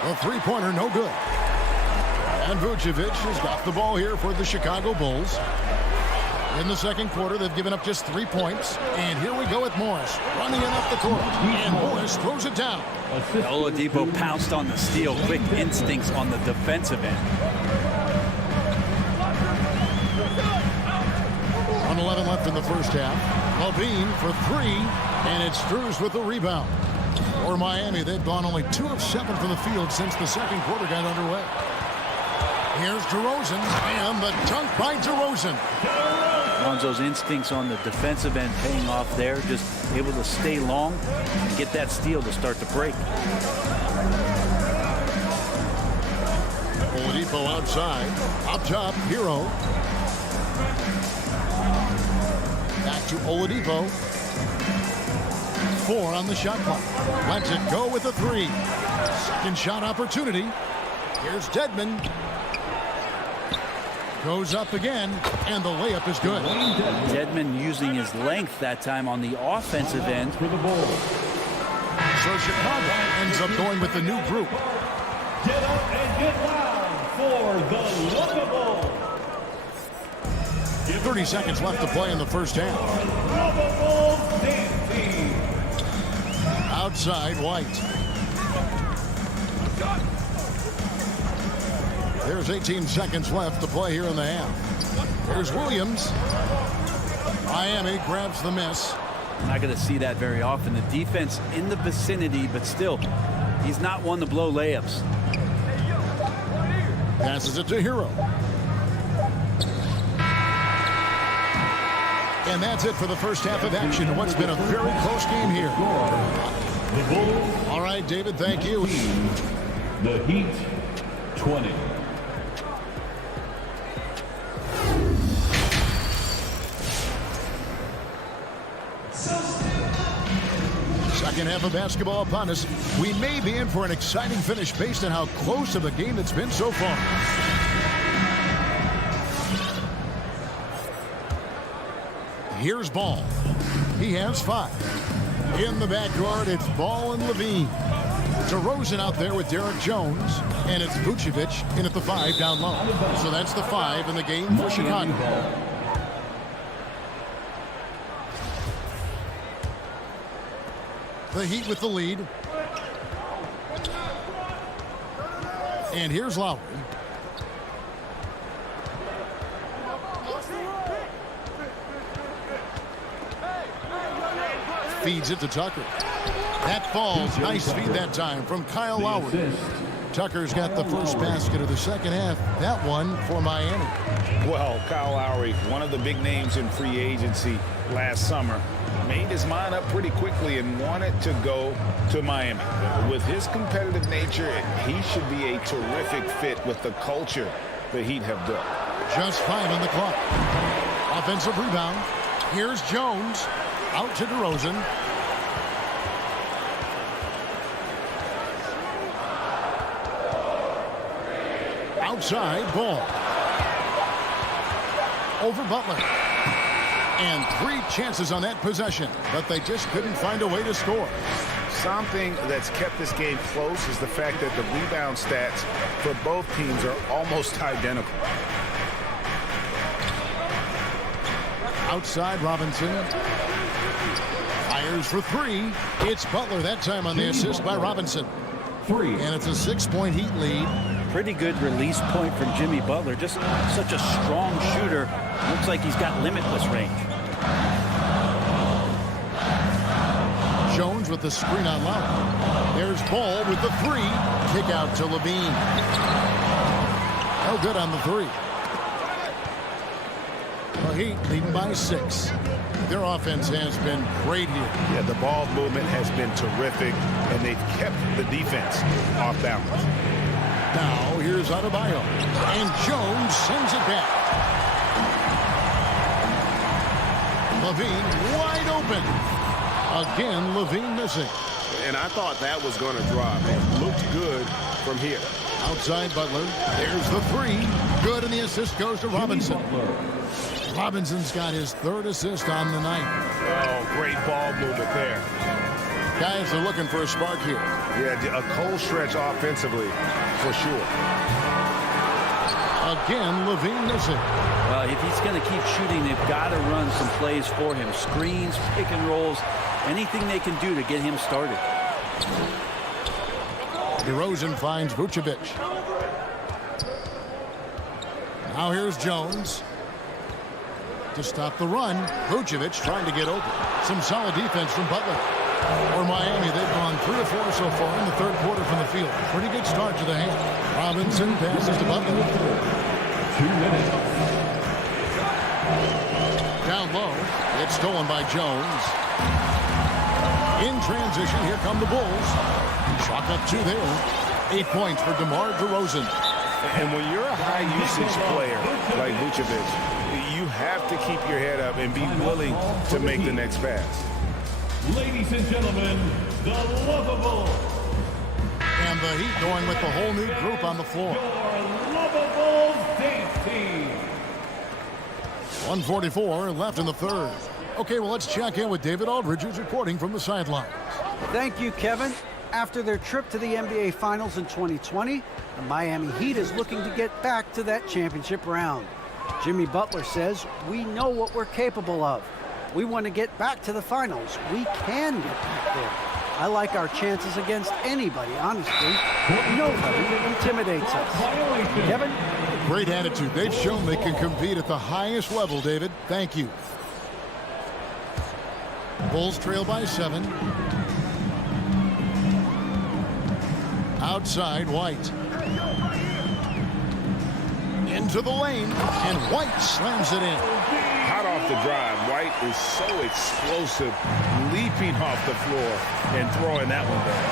a three-pointer, no good. And Vucevic has got the ball here for the Chicago Bulls. In the second quarter, they've given up just 3 points. And here we go with Morris running it up the court. And Morris throws it down. Oladipo pounced on the steal. Quick instincts on the defensive end. 1:11 left in the first half. Levine for 3. And it's Strus with the rebound. For Miami, they've gone only 2 of 7 from the field since the second quarter got underway. Here's DeRozan, and the dunk by DeRozan. Lonzo's instincts on the defensive end paying off there. Just able to stay long and get that steal to start the break. Oladipo outside. Up top, Hero. Back to Oladipo. 4 on the shot clock. Lets it go with a 3. Second shot opportunity. Here's Dedmon. Goes up again, and the layup is good. Dedmon using his length that time on the offensive end. For the Bulls. So Chicago ends up going with the new group. Get up and get loud for the Luka Bulls. 30 seconds left to play in the first half. Luka Bulls dancing. Outside, White. There's 18 seconds left to play here in the half. Here's Williams. Miami grabs the miss. Not going to see that very often. The defense in the vicinity, but still, he's not one to blow layups. Passes it to Hero. And that's it for the first half of action in what's been a very close game here. The Bulls. All right, David, thank you. The Heat, 20. Second half of basketball upon us. We may be in for an exciting finish based on how close of a game it's been so far. Here's Ball. He has 5. In the backcourt, it's Ball and Levine. DeRozan out there with Derek Jones. And it's Vucevic in at the 5 down low. So that's the 5 in the game for Chicago. The Heat with the lead. And here's Lowry. Feeds it to Tucker. That falls. Nice feed that time from Kyle Lowry. Tucker's got the first basket of the second half. That one for Miami. Well, Kyle Lowry, one of the big names in free agency last summer, made his mind up pretty quickly and wanted to go to Miami. With his competitive nature, he should be a terrific fit with the culture the Heat have built. Just 5 on the clock. Offensive rebound. Here's Jones. Out to DeRozan. Outside, Ball. Over Butler. And 3 chances on that possession, but they just couldn't find a way to score. Something that's kept this game close is the fact that the rebound stats for both teams are almost identical. Outside, Robinson. Fires for 3. It's Butler that time on the assist by Robinson. 3. And it's a 6-point Heat lead. Pretty good release point from Jimmy Butler. Just such a strong shooter. Looks like he's got limitless range. Jones with the screen on Lowry. There's Ball with the 3. Kick out to Levine. No good on the 3. The Heat leading by 6. Their offense has been great here. Yeah, the ball movement has been terrific, and they've kept the defense off balance. Now, here's Adebayo. And Jones sends it back. Levine wide open. Again, Levine missing. And I thought that was going to drop. It looked good from here. Outside Butler. There's the 3. Good, and the assist goes to Robinson. Robinson's got his third assist on the night. Oh, great ball movement there. Guys are looking for a spark here. Yeah, a cold stretch offensively, for sure. Again, Levine missing. Well, if he's going to keep shooting, they've got to run some plays for him. Screens, pick and rolls, anything they can do to get him started. DeRozan finds Vucevic. Now here's Jones to stop the run. Vucevic trying to get open. Some solid defense from Butler. For Miami, they've gone 3 or 4 so far in the third quarter from the field. Pretty good start to the hand. Robinson passes to Butler. 2 minutes. Down low. It's stolen by Jones. In transition, here come the Bulls. Chalk up 2 there. 8 points for DeMar DeRozan. And when you're a high-usage player like Vucevic, you have to keep your head up and be willing to make the next pass. Ladies and gentlemen, the lovable. And the Heat going with the whole new group on the floor. Your lovable dance team. 1:44 left in the third. Okay, well, let's check in with David Aldridge, who's reporting from the sidelines. Thank you, Kevin. After their trip to the NBA Finals in 2020, the Miami Heat is looking to get back to that championship round. Jimmy Butler says, "We know what we're capable of. We want to get back to the finals. We can get back there. I like our chances against anybody, honestly. Nobody intimidates us." Kevin? Great attitude. They've shown they can compete at the highest level, David. Thank you. Bulls trail by 7. Outside, White. Into the lane, and White slams it in. Hot off the drive. White is so explosive, leaping off the floor and throwing that one down.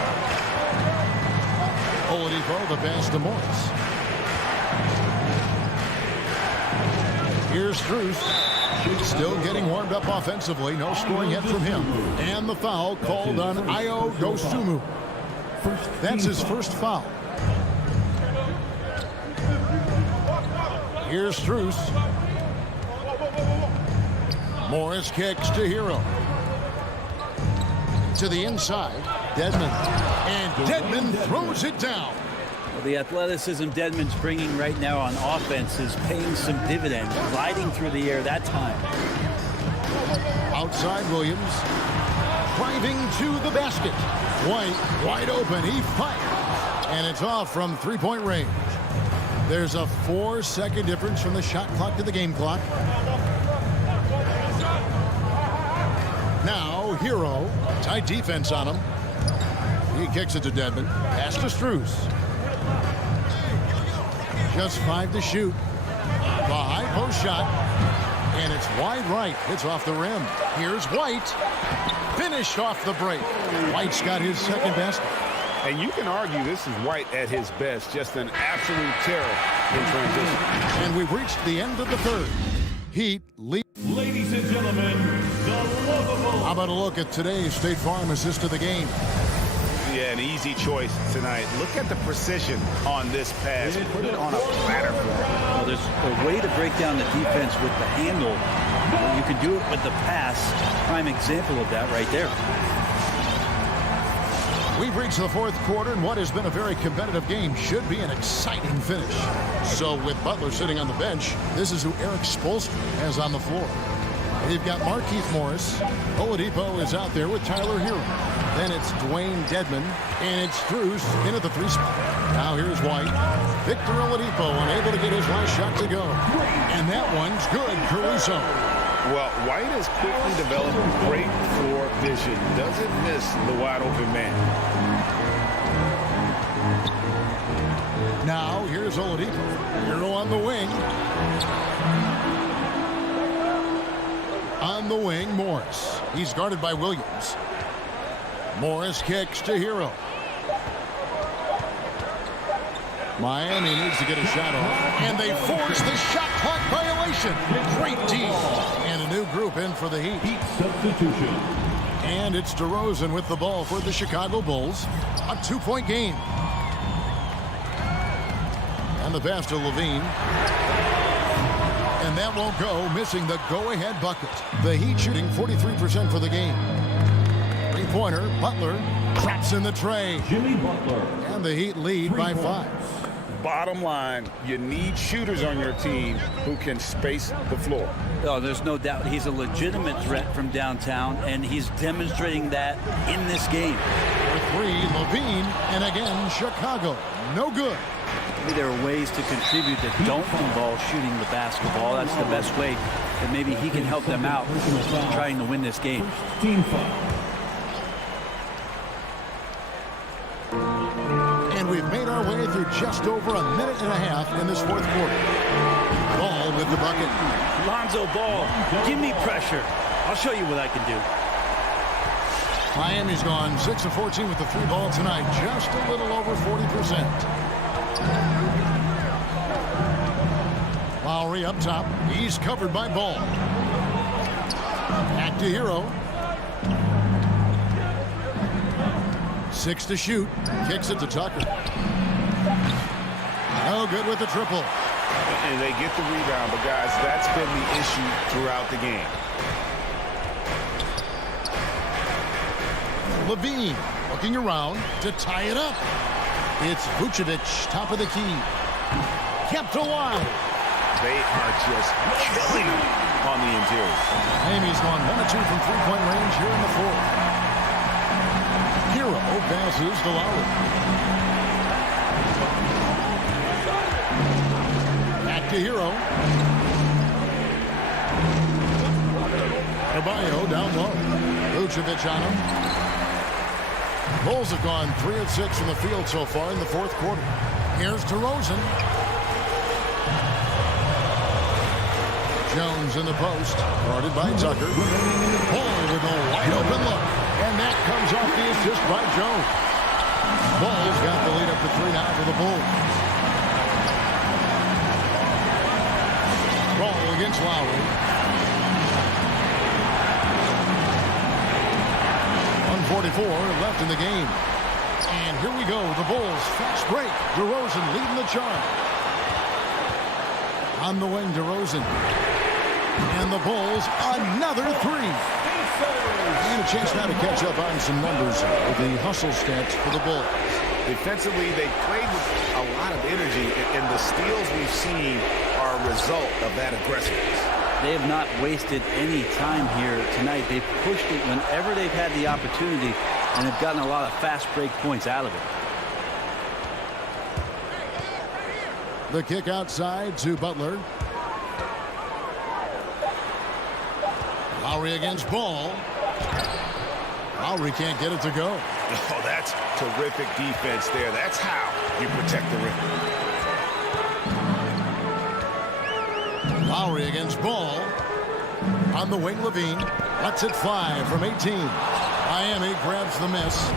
Oladipo, the pass to Morris. Here's Strus. Still getting warmed up offensively. No scoring yet from him. And the foul called on Ayo Dosunmu. That's his first foul. Here's Strus. Morris kicks to Hero. To the inside. Dedmon. And Dedmon throws it down. Well, the athleticism Dedmon's bringing right now on offense is paying some dividends, gliding through the air that time. Outside Williams. Driving to the basket. White wide open. He fires. And it's off from three-point range. There's a 4-second difference from the shot clock to the game clock. Now, Hero. Tight defense on him. He kicks it to Dedmon. Pass to Strus. Just 5 to shoot. The high post shot. And it's wide right. It's off the rim. Here's White. Finished off the break. White's got his second basket. And you can argue this is White at his best. Just an absolute terror in transition. And we've reached the end of the third. Heat lead. Ladies and gentlemen, the lovable. How about a look at today's State Farm assist to the game? Yeah, an easy choice tonight. Look at the precision on this pass. Put it on a platter. Well, there's a way to break down the defense with the handle. You can do it with the pass. Prime example of that right there. We've reached the fourth quarter, and what has been a very competitive game should be an exciting finish. So with Butler sitting on the bench, this is who Eric Spoelstra has on the floor. They've got Markieff Morris. Oladipo is out there with Tyler Hero. Then it's Dwayne Dedmon, and it's Strus in at the 3 spot. Now here's White. Victor Oladipo unable to get his last shot to go. And that one's good for Russo. Well, White has quickly developed great floor vision. Doesn't miss the wide open man. Now here's Oladipo. Hero on the wing. On the wing, Morris. He's guarded by Williams. Morris kicks to Hero. Miami needs to get a shot off. And they force the shot clock violation. Great team. And a new group in for the Heat. Heat substitution. And it's DeRozan with the ball for the Chicago Bulls. A 2-point game. And And the pass to Levine. And that won't go, missing the go-ahead bucket. The Heat shooting 43% for the game. Three-pointer, Butler traps in the tray. Jimmy Butler. And the Heat lead by 5. Bottom line, you need shooters on your team who can space the floor. Oh, there's no doubt he's a legitimate threat from downtown, and he's demonstrating that in this game. For 3, Levine, and again, Chicago. No good. Maybe there are ways to contribute that don't involve shooting the basketball. That's the best way that maybe he can help them out trying to win this game. Team foul. And we've made our way through just over a minute and a half in this fourth quarter. Ball with the bucket. Lonzo Ball, give me pressure. I'll show you what I can do. Miami's gone 6 of 14 with the 3 ball tonight. Just a little over 40%. Lowry up top. He's covered by Ball. Back to Hero. 6 to shoot. Kicks it to Tucker. No good with the triple. And they get the rebound, but guys, that's been the issue throughout the game. Levine looking around to tie it up. It's Vucevic, top of the key. Kept alive. They are just killing them on the interior. Miami's gone 1 of 2 from three-point range here in the fourth. Hero passes to Lowry. Back to Hero. Adebayo down low. Vucevic on him. Bulls have gone 3 of 6 from the field so far in the fourth quarter. Here's DeRozan. Jones in the post, guarded by Tucker. Ball with a wide open look. And that comes off the assist by Jones. Bulls got the lead up to 3 now for the Bulls. Ball against Lowry. 1:44 left in the game. And here we go. The Bulls fast break. DeRozan leading the charge. On the wing, DeRozan. And the Bulls, another 3. And a chance now to catch up on some numbers with the hustle stats for the Bulls. Defensively, they played with a lot of energy, and the steals we've seen are a result of that aggressiveness. They have not wasted any time here tonight. They've pushed it whenever they've had the opportunity, and have gotten a lot of fast break points out of it. The kick outside to Butler. Lowry against Ball. Lowry can't get it to go. Oh, that's terrific defense there. That's how you protect the rim. Lowry against Ball. On the wing, Levine lets it fly from 18. Miami grabs the miss.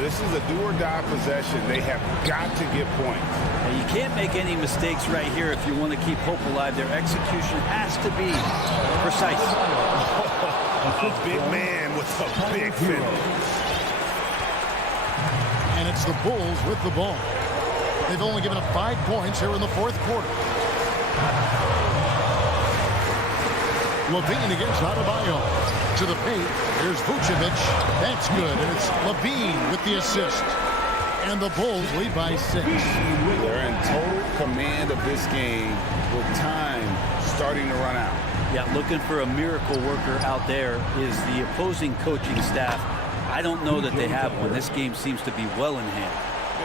This is a do-or-die possession. They have got to get points. Now, you can't make any mistakes right here if you want to keep hope alive. Their execution has to be precise. A big man with a big finish. And it's the Bulls with the ball. They've only given up 5 points here in the fourth quarter. Levine against Adebayo. To the paint. Here's Vucevic. That's good. And it's Levine with the assist. And the Bulls lead by 6. They're in total command of this game with time starting to run out. Yeah, looking for a miracle worker out there is the opposing coaching staff. I don't know that they have one. This game seems to be well in hand.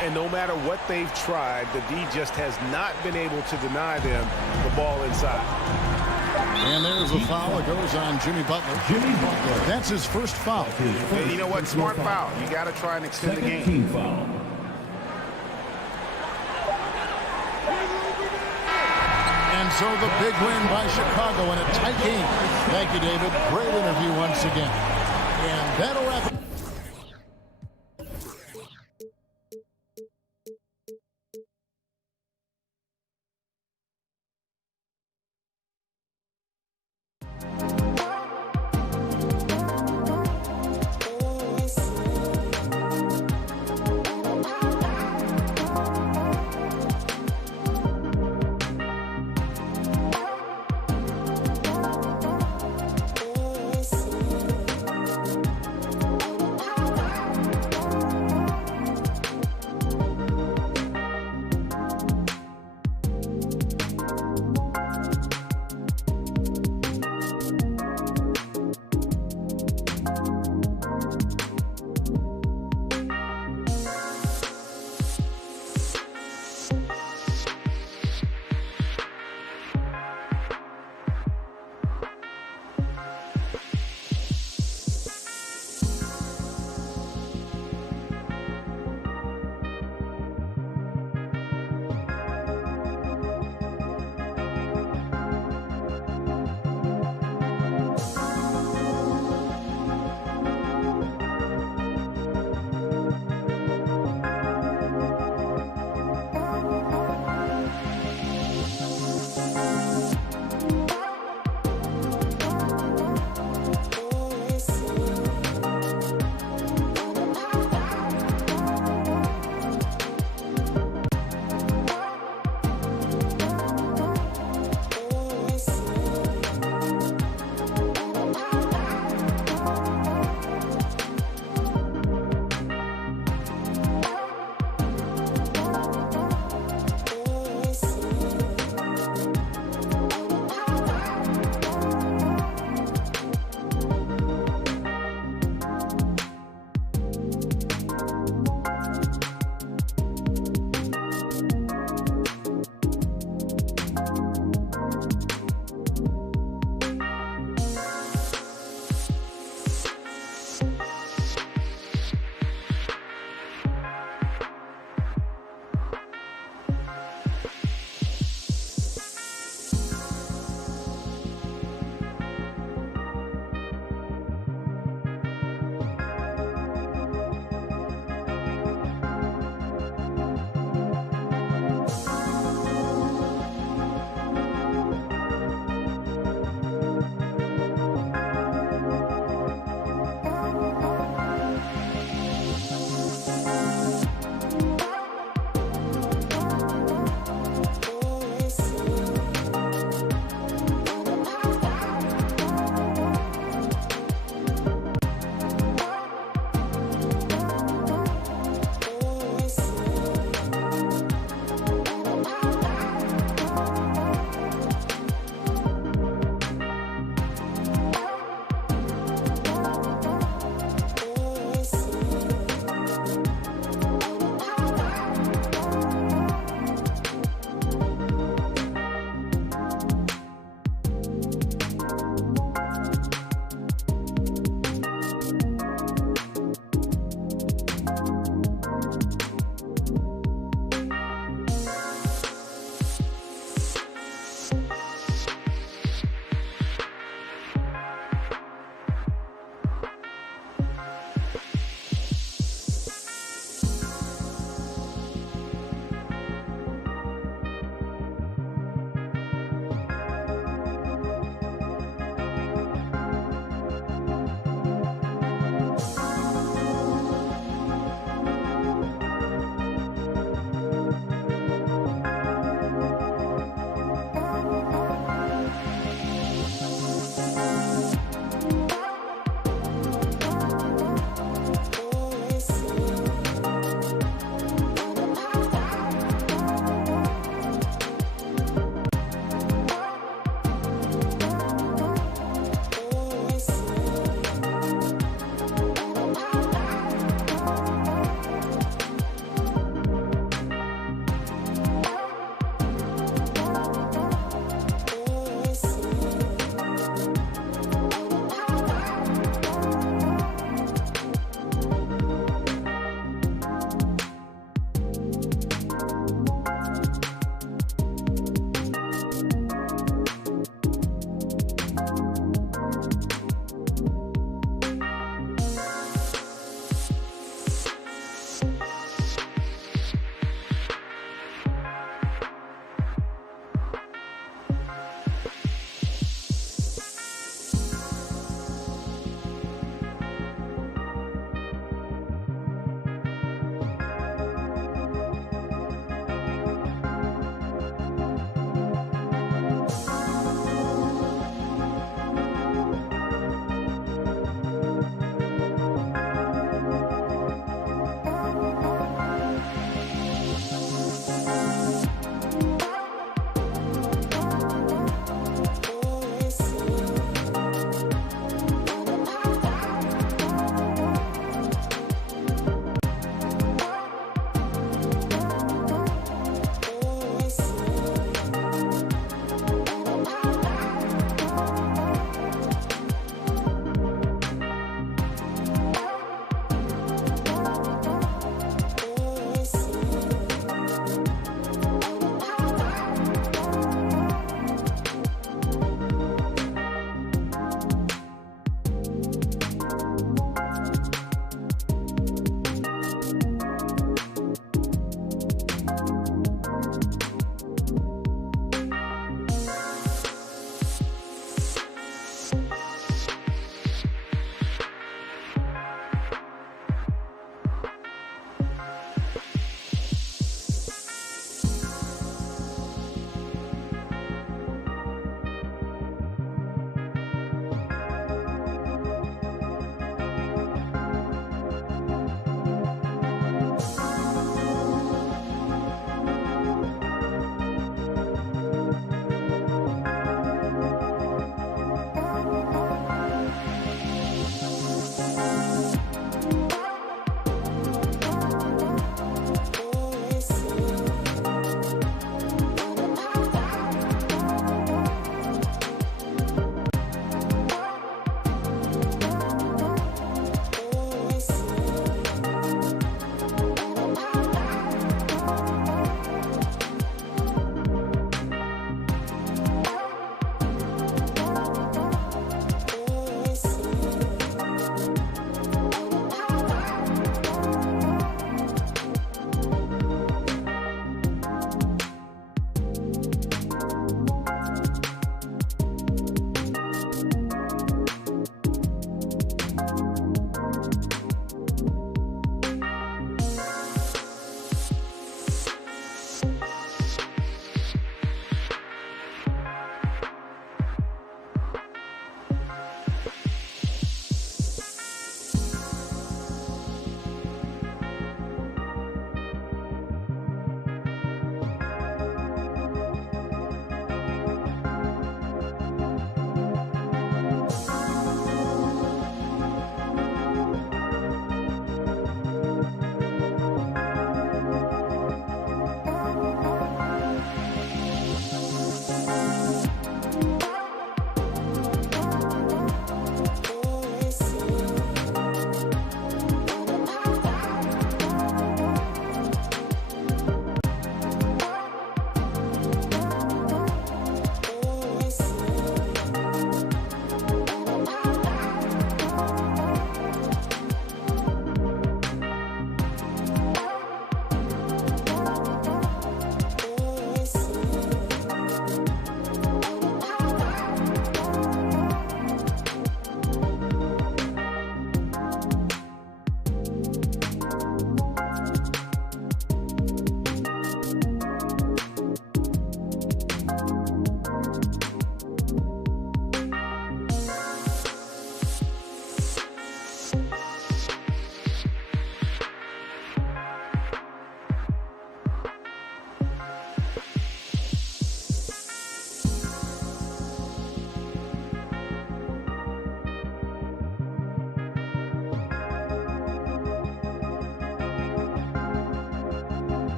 And no matter what they've tried, the D just has not been able to deny them the ball inside. And there's a foul that goes on Jimmy Butler. That's his first foul. Hey, you know what? Smart foul. You got to try and extend the game. Team foul. And so the big win by Chicago in a tight game. Thank you, David. Great interview once again. And that'll wrap it.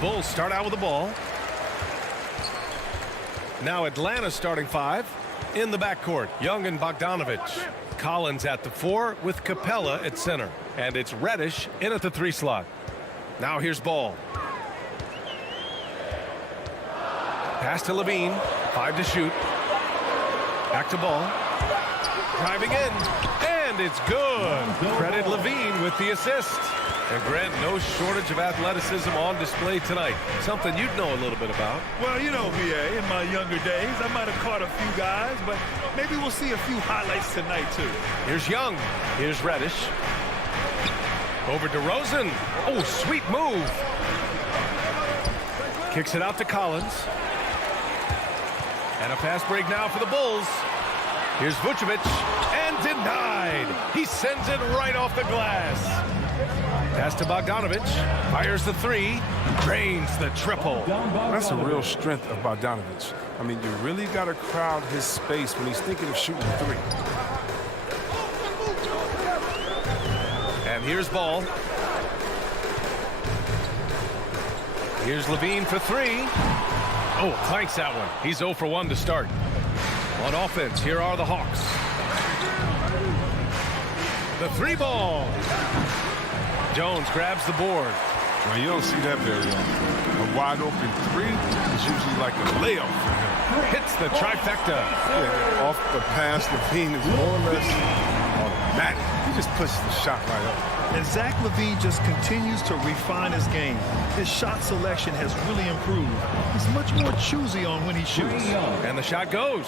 Bulls start out with the ball. Now Atlanta starting 5 in the backcourt. Young and Bogdanovich. Collins at the 4 with Capella at center. And it's Reddish in at the 3 slot. Now here's Ball. Pass to Levine. 5 to shoot. Back to Ball. Driving in. And it's good. Credit Levine with the assist. And Grant, no shortage of athleticism on display tonight. Something you'd know a little bit about. Well, you know, BA, in my younger days, I might have caught a few guys, but maybe we'll see a few highlights tonight, too. Here's Young. Here's Reddish. Over to Rosen. Oh, sweet move. Kicks it out to Collins. And a fast break now for the Bulls. Here's Vucevic. And denied. He sends it right off the glass. Pass to Bogdanovich. Fires the 3. Drains the triple. That's a real strength of Bogdanovich. I mean, you really got to crowd his space when he's thinking of shooting a 3. And here's Ball. Here's Levine for 3. Oh, clanks that one. He's 0 for 1 to start. On offense, here are the Hawks. The 3 ball. Jones grabs the board. Well, you don't see that very often. A wide open 3 is usually like a layup for him. Hits the trifecta. Yeah, off the pass, Levine is more or less automatic. He just pushes the shot right up. And Zach LaVine just continues to refine his game. His shot selection has really improved. He's much more choosy on when he shoots. And the shot goes.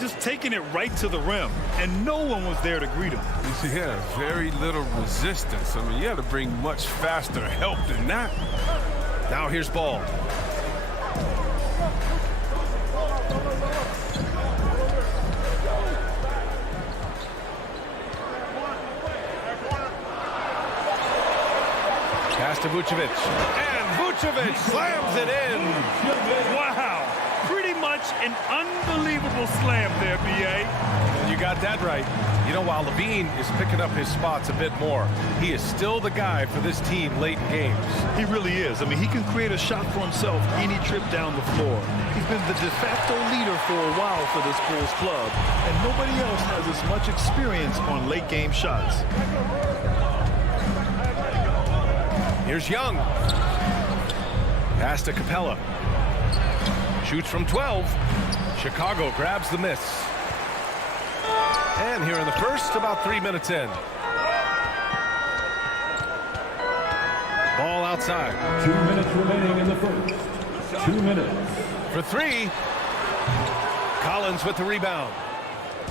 Just taking it right to the rim, and no one was there to greet him. Yeah, very little resistance. I mean, you had to bring much faster help than that. Now here's Ball. Pass to Vucevic. And Vucevic slams it in. Wow. Pretty much an unbelievable slam there, B.A. You got that right. You know, while Levine is picking up his spots a bit more, he is still the guy for this team late in games. He really is. I mean, he can create a shot for himself any trip down the floor. He's been the de facto leader for a while for this Bulls club, and nobody else has as much experience on late game shots. Here's Young. Pass to Capella. Shoots from 12. Chicago grabs the miss. And here in the first, about 3 minutes in. Ball outside. 2 minutes remaining in the first. 2 minutes. For 3. Collins with the rebound.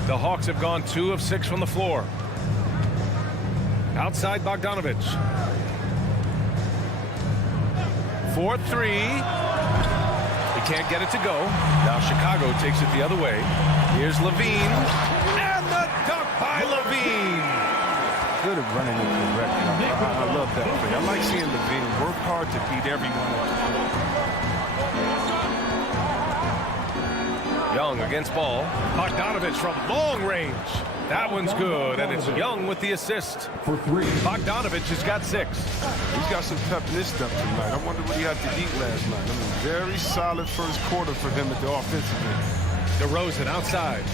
The Hawks have gone 2 of 6 from the floor. Outside Bogdanovich. 4-3. He can't get it to go. Now Chicago takes it the other way. Here's Levine. And the dunk by Levine. Good at running it correctly. I love that play. I like seeing Levine work hard to beat everyone at the Young against Ball. Bogdanovich from long range. That one's good, and it's Young with the assist. For 3. Bogdanovich has got 6. He's got some pep in his step tonight. I wonder what he had to eat last night. I mean, very solid first quarter for him at the offensive end. DeRozan outside.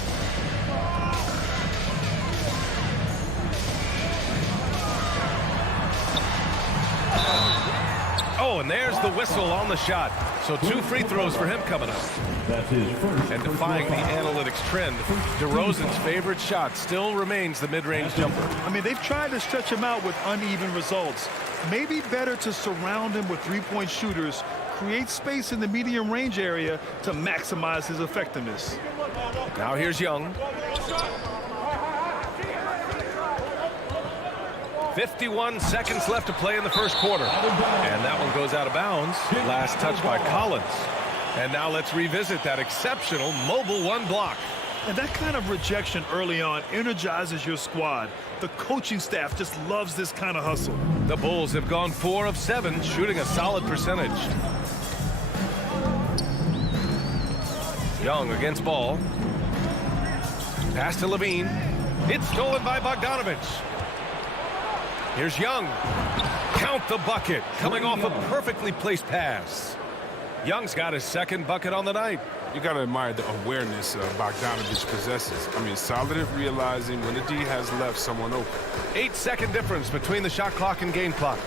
Oh, and there's the whistle on the shot. So 2 free throws for him coming up. That's his first. And defying the analytics trend, DeRozan's favorite shot still remains the mid-range jumper. I mean, they've tried to stretch him out with uneven results. Maybe better to surround him with three-point shooters, create space in the medium range area to maximize his effectiveness. Now here's Young. 51 seconds left to play in the first quarter. And that one goes out of bounds. Last touch by Collins. And now let's revisit that exceptional mobile 1 block. And that kind of rejection early on energizes your squad. The coaching staff just loves this kind of hustle. The Bulls have gone 4 of 7, shooting a solid percentage. Young against Ball. Pass to Levine. It's stolen by Bogdanovich. Here's Young. Count the bucket, coming off a perfectly placed pass. Young's got his second bucket on the night. You got to admire the awareness Bogdanovich possesses. I mean, solid at realizing when the D has left someone open. 8-second difference between the shot clock and game clock.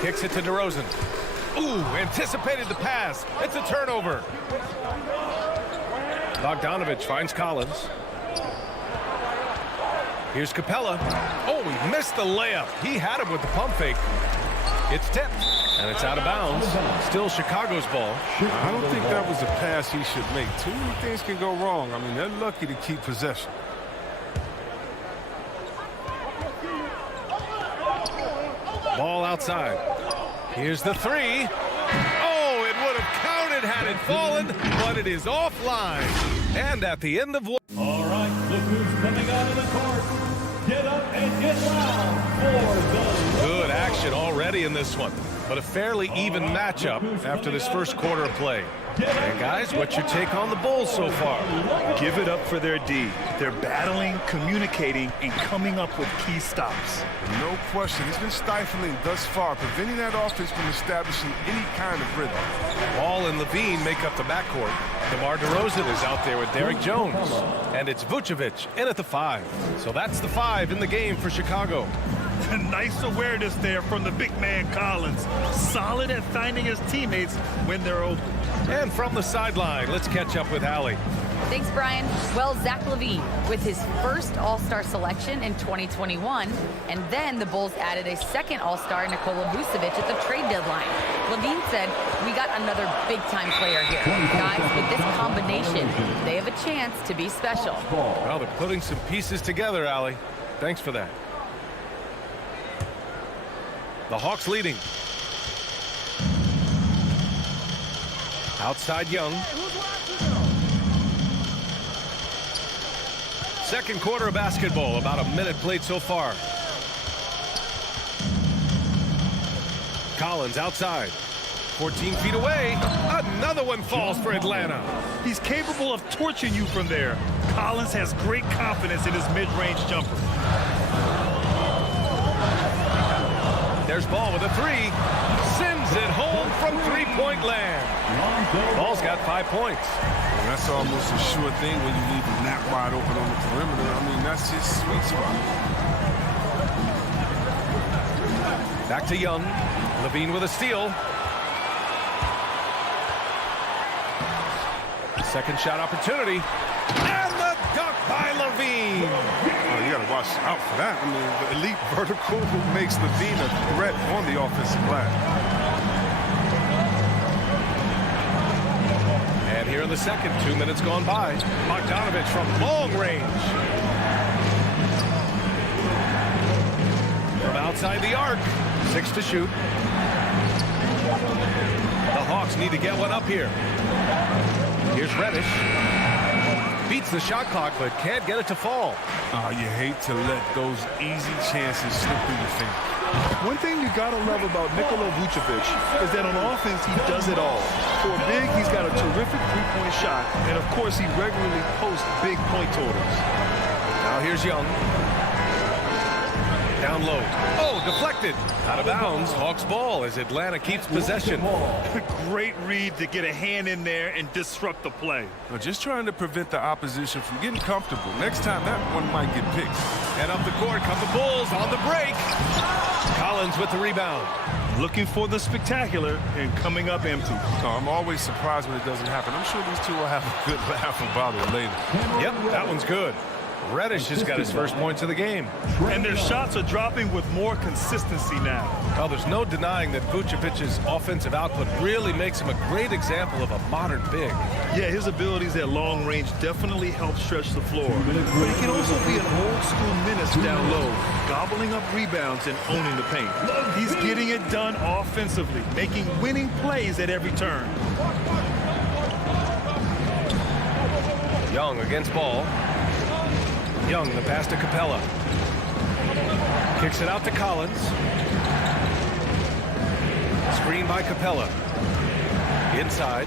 Kicks it to DeRozan. Ooh, anticipated the pass. It's a turnover. Bogdanovich finds Collins. Here's Capella. Oh, he missed the layup. He had him with the pump fake. It's tipped, and it's out of bounds. Still Chicago's ball. I don't think that was a pass he should make. Too many things can go wrong. I mean, they're lucky to keep possession. Ball outside. Here's the three. Oh, it would have counted had it fallen, but it is offline. And at the end of one. All right, look who's coming out of the court. Get up and get loud for the Good action already in this one, but a fairly even matchup after this first quarter of play. And guys, what's your take on the Bulls so far? Give it up for their D. They're battling, communicating, and coming up with key stops. No question. It's been stifling thus far, preventing that offense from establishing any kind of rhythm. Ball and Levine make up the backcourt. DeMar DeRozan is out there with Derek Jones. And it's Vucevic in at the 5. So that's the 5 in the game for Chicago. Nice awareness there from the big man Collins. Solid at finding his teammates when they're open. And from the sideline, let's catch up with Allie. Thanks, Brian. Well, Zach LaVine with his first All-Star selection in 2021, and then the Bulls added a second All-Star, Nikola Vucevic, at the trade deadline. LaVine said, "We got another big-time player here. Guys, with this combination, they have a chance to be special." Well, they're putting some pieces together, Allie. Thanks for that. The Hawks leading. Outside Young. Second quarter of basketball, about a minute played so far. Collins outside. 14 feet away. Another one falls for Atlanta. He's capable of torching you from there. Collins has great confidence in his mid-range jumper. There's Ball with a 3. Sends it home from three-point land. Ball's got 5 points. And that's almost a sure thing when you leave him that wide open on the perimeter. I mean, that's his sweet spot. Back to Young. Levine with a steal. Second shot opportunity. And the dunk by Levine. Oh, you got to watch out for that. I mean, the elite vertical makes Levine a threat on the offensive glass. And here in the second, 2 minutes gone by. Bogdanovich from long range. From outside the arc. 6 to shoot. The Hawks need to get one up here. Here's Reddish. Beats the shot clock, but can't get it to fall. Oh, you hate to let those easy chances slip through your fingers. One thing you gotta love about Nikola Vucevic is that on offense he does it all. For a big, he's got a terrific three-point shot, and of course he regularly posts big point totals. Now here's Young. Down low. Oh, deflected. Out of bounds. Hawks ball as Atlanta keeps possession. Great read to get a hand in there and disrupt the play. Well, just trying to prevent the opposition from getting comfortable. Next time that one might get picked. And up the court come the Bulls on the break. Collins with the rebound. Looking for the spectacular and coming up empty. Oh, I'm always surprised when it doesn't happen. I'm sure these two will have a good laugh about it later. Yep, that one's good. Reddish has got his first points of the game. And their shots are dropping with more consistency now. Well, there's no denying that Vucevic's offensive output really makes him a great example of a modern big. Yeah, his abilities at long range definitely help stretch the floor. But he can also be an old-school menace down low, gobbling up rebounds and owning the paint. He's getting it done offensively, making winning plays at every turn. Young against Ball. Young, the pass to Capella. Kicks it out to Collins. Screen by Capella. Inside.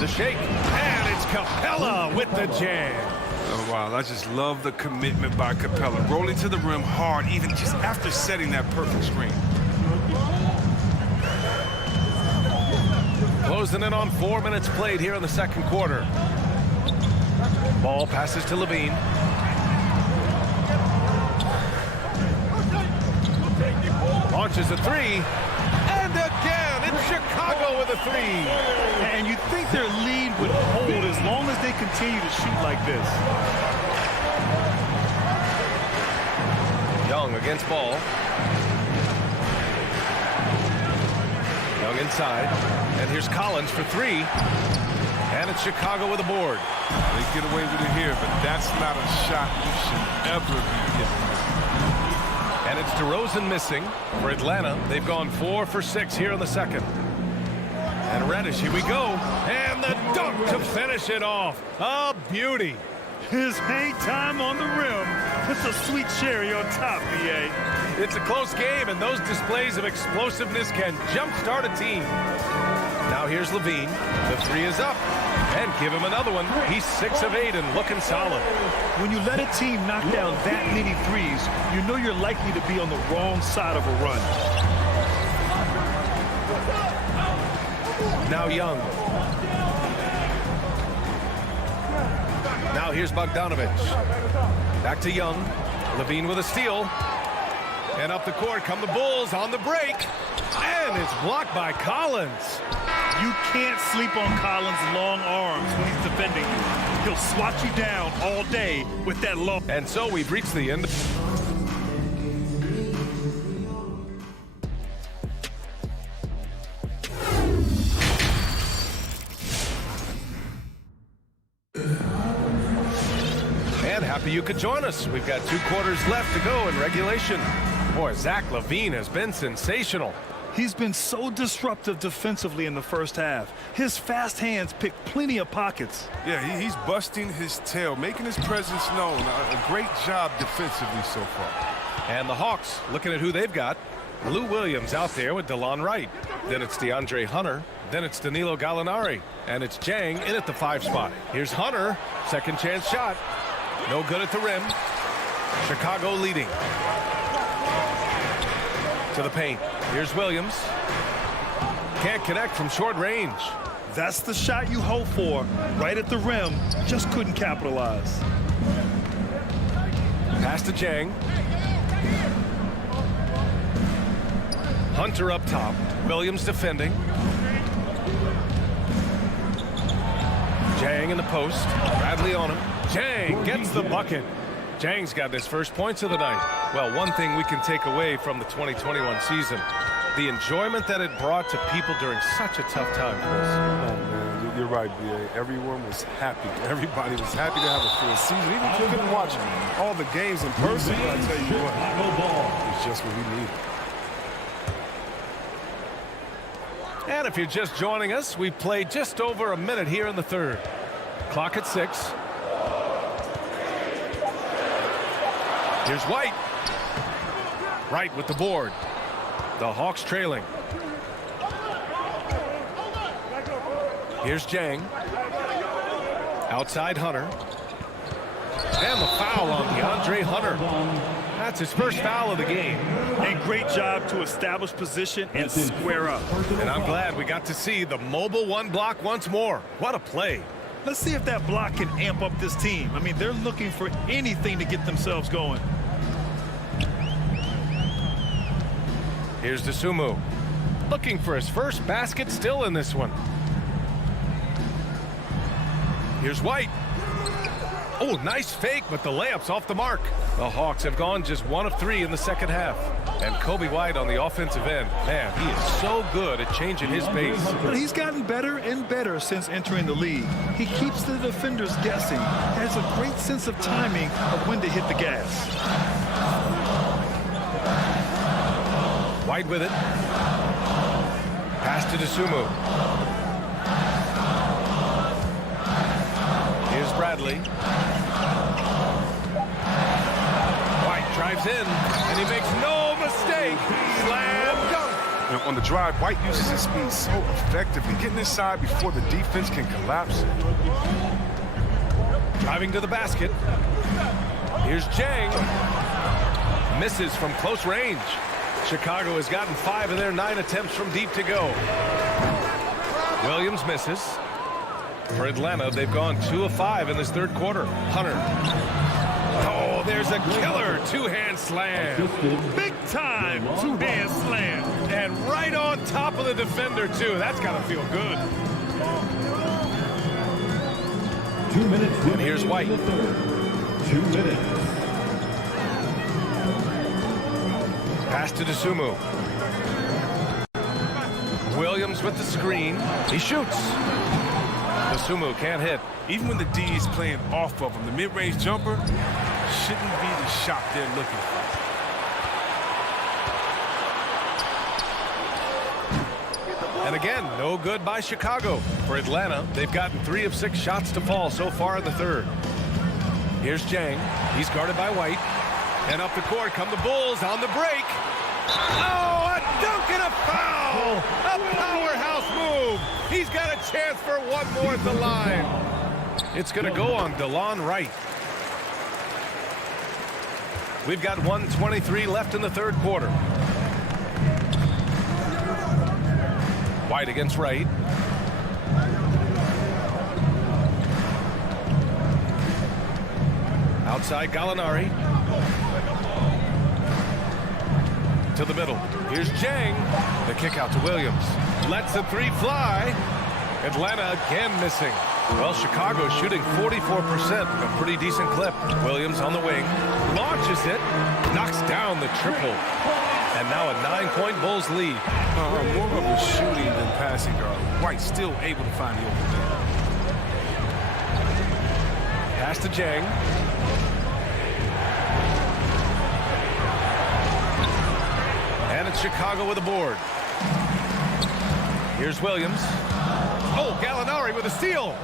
The shake. And it's Capella with the jam. Oh, wow, I just love the commitment by Capella. Rolling to the rim hard, even just after setting that perfect screen. Closing in on 4 minutes played here in the second quarter. Ball passes to Levine. Launches a three. And again, it's Chicago with a three. And you think their lead would hold as long as they continue to shoot like this. Young against Ball. Young inside. And here's Collins for three. And it's Chicago with a board. They get away with it here, but that's not a shot you should ever be getting. And it's DeRozan missing for Atlanta. They've gone 4 for 6 here in the second. And Reddish, here we go. And the dunk to finish it off. A beauty. His hang time on the rim. It's a sweet cherry on top, BA. It's a close game, and those displays of explosiveness can jumpstart a team. Now here's Levine. The three is up. And give him another one. He's 6 of 8 and looking solid. When you let a team knock down that many threes, you know you're likely to be on the wrong side of a run. Now Young. Now here's Bogdanovich. Back to Young. Levine with a steal. And up the court come the Bulls on the break. And it's blocked by Collins. You can't sleep on Collins' long arms when he's defending you. He'll swat you down all day with that long. And so we've reached the end. And happy you could join us. We've got 2 quarters left to go in regulation. Boy, Zach LaVine has been sensational. He's been so disruptive defensively in the first half. His fast hands pick plenty of pockets. Yeah, he's busting his tail, making his presence known. A great job defensively so far. And the Hawks, looking at who they've got. Lou Williams out there with DeLon Wright. Then it's DeAndre Hunter. Then it's Danilo Gallinari. And it's Jang in at the 5 spot. Here's Hunter. Second chance shot. No good at the rim. Chicago leading. To the paint. Here's Williams. Can't connect from short range. That's the shot you hope for. Right at the rim. Just couldn't capitalize. Pass to Jang. Hunter up top. Williams defending. Jang in the post. Bradley on him. Jang gets the bucket. Jang's got his first points of the night. Well, one thing we can take away from the 2021 season, the enjoyment that it brought to people during such a tough time, Chris. Oh, man, you're right, B.A. Everyone was happy. Everybody was happy to have a full season. Even if you couldn't watch all the games in person, I tell you what, it's just what we need. And if you're just joining us, we've played just over a minute here in the third. Clock at 6. Here's White. Wright with the board. The Hawks trailing. Here's Jang. Outside Hunter. And the foul on DeAndre Hunter. That's his first foul of the game. And great job to establish position and square up. And I'm glad we got to see the mobile 1 block once more. What a play. Let's see if that block can amp up this team. I mean, they're looking for anything to get themselves going. Here's Dosunmu. Looking for his first basket still in this one. Here's White. Oh, nice fake, but the layup's off the mark. The Hawks have gone just 1 of 3 in the second half. And Kobe White on the offensive end. Man, he is so good at changing his pace. But he's gotten better and better since entering the league. He keeps the defenders guessing. Has a great sense of timing of when to hit the gas. White with it. Pass to Dosunmu. Here's Bradley. White drives in, and he makes no mistake. Slam dunk. And on the drive, White uses his speed so effectively, getting inside before the defense can collapse. Driving to the basket. Here's Jang. Misses from close range. Chicago has gotten 5 of their 9 attempts from deep to go. Williams misses. For Atlanta, they've gone 2 of 5 in this third quarter. Hunter. Oh, there's a killer two-hand slam. Big time two-hand slam. And right on top of the defender, too. That's got to feel good. 2 minutes. And here's White. 2 minutes. Pass to Dosunmu. Williams with the screen. He shoots. Dosunmu can't hit. Even when the D is playing off of him, the mid-range jumper shouldn't be the shot they're looking for. And again, no good by Chicago. For Atlanta, they've gotten 3 of 6 shots to fall so far in the third. Here's Jang. He's guarded by White. And up the court come the Bulls on the break. Oh, a dunk and a foul! A powerhouse move. He's got a chance for one more at the line. It's going to go on DeLon Wright. We've got 1:23 left in the third quarter. White against Wright. Outside Gallinari. To the middle. Here's Jang. The kick out to Williams. Lets the 3 fly. Atlanta again missing. Well, Chicago shooting 44%. A pretty decent clip. Williams on the wing. Launches it. Knocks down the triple. And now a 9-point Bulls lead. More of a shooting than passing guard. White still able to find the open man. Pass to Jang. And it's Chicago with a board. Here's Williams. Oh, Gallinari with a steal.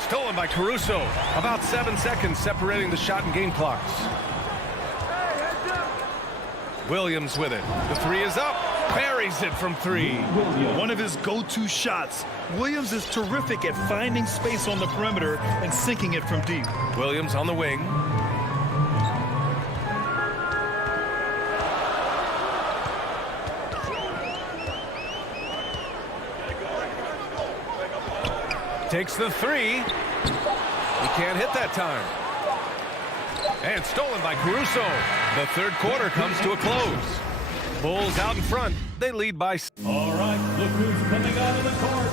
Stolen by Caruso. About 7 seconds separating the shot and game clocks. Williams with it. The 3 is up. Buries it from 3. One of his go-to shots. Williams is terrific at finding space on the perimeter and sinking it from deep. Williams on the wing. Takes the 3. He can't hit that time. And stolen by Caruso. The third quarter comes to a close. Bulls out in front. They lead by... All right, look who's coming out of the court.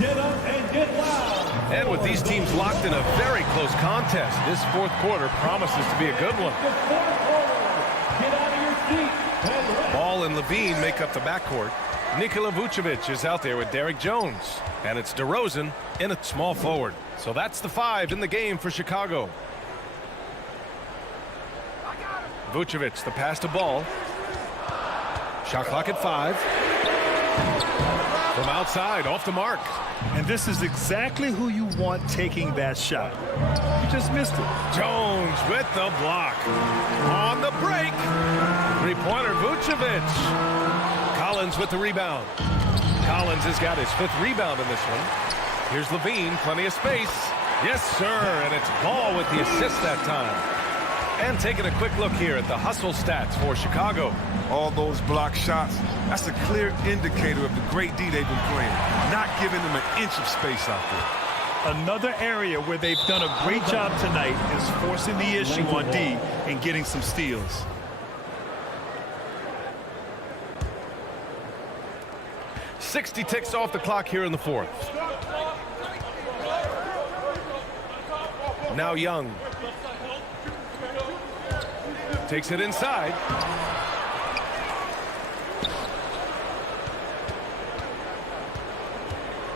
Get up and get loud. And with these teams locked in a very close contest, this fourth quarter promises to be a good one. The fourth quarter. Get out of your seat. Ball and Levine make up the backcourt. Nikola Vucevic is out there with Derek Jones. And it's DeRozan in a small forward. So that's the 5 in the game for Chicago. Vucevic, the pass to Ball. Shot clock at 5. From outside, off the mark. And this is exactly who you want taking that shot. You just missed it. Jones with the block. On the break. 3-pointer Vucevic. Collins with the rebound. Collins has got his 5th rebound in this one. Here's Levine, plenty of space. Yes, sir, and it's Ball with the assist that time. And taking a quick look here at the hustle stats for Chicago. All those block shots, that's a clear indicator of the great D they've been playing. Not giving them an inch of space out there. Another area where they've done a great job tonight is forcing the issue on D and getting some steals. .60 ticks off the clock here in the fourth. Now Young. Takes it inside.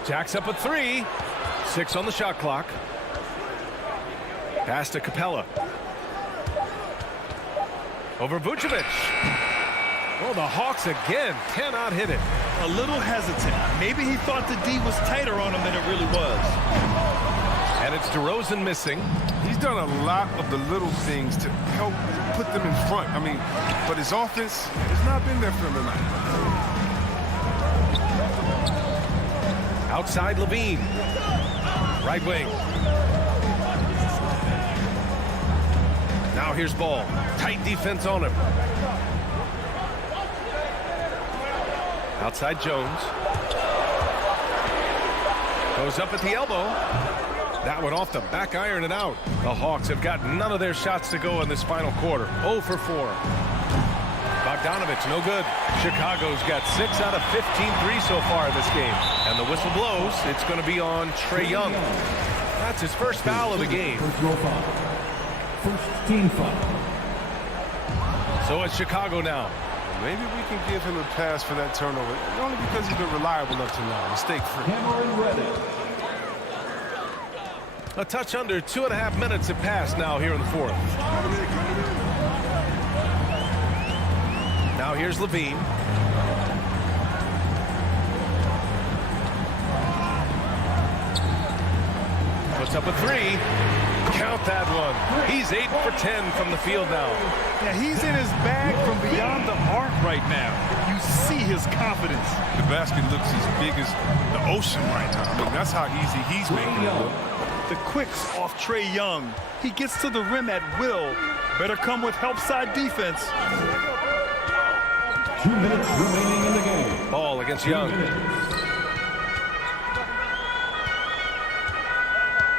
Jacks up a 3. 6 on the shot clock. Pass to Capella. Over Vucevic. Oh, the Hawks again cannot hit it. A little hesitant. Maybe he thought the D was tighter on him than it really was. And it's DeRozan missing. He's done a lot of the little things to help put them in front. I mean, but his offense has not been there for him tonight. Outside Levine. Right wing. Now here's Ball. Tight defense on him. Outside Jones. Goes up at the elbow. That one off the back iron and out. The Hawks have got none of their shots to go in this final quarter. 0 for 4. Bogdanovich, no good. Chicago's got 6 out of 15 threes so far in this game. And the whistle blows. It's going to be on Trae Young. That's his first foul of the game. First team foul. So it's Chicago now. Maybe we can give him a pass for that turnover, only because he's been reliable up to now, mistake-free. Cameron Reddish. A touch under 2.5 minutes have passed now here in the fourth. Now here's Levine. Puts up a 3. Count that one. He's 8 for 10 from the field now. Yeah, he's in his bag from beyond the arc right now. You see his confidence. The basket looks as big as the ocean right now. I mean, that's how easy he's making it look. The quicks off Trae Young. He gets to the rim at will. Better come with help side defense. 2 minutes remaining in the game. Ball against Young.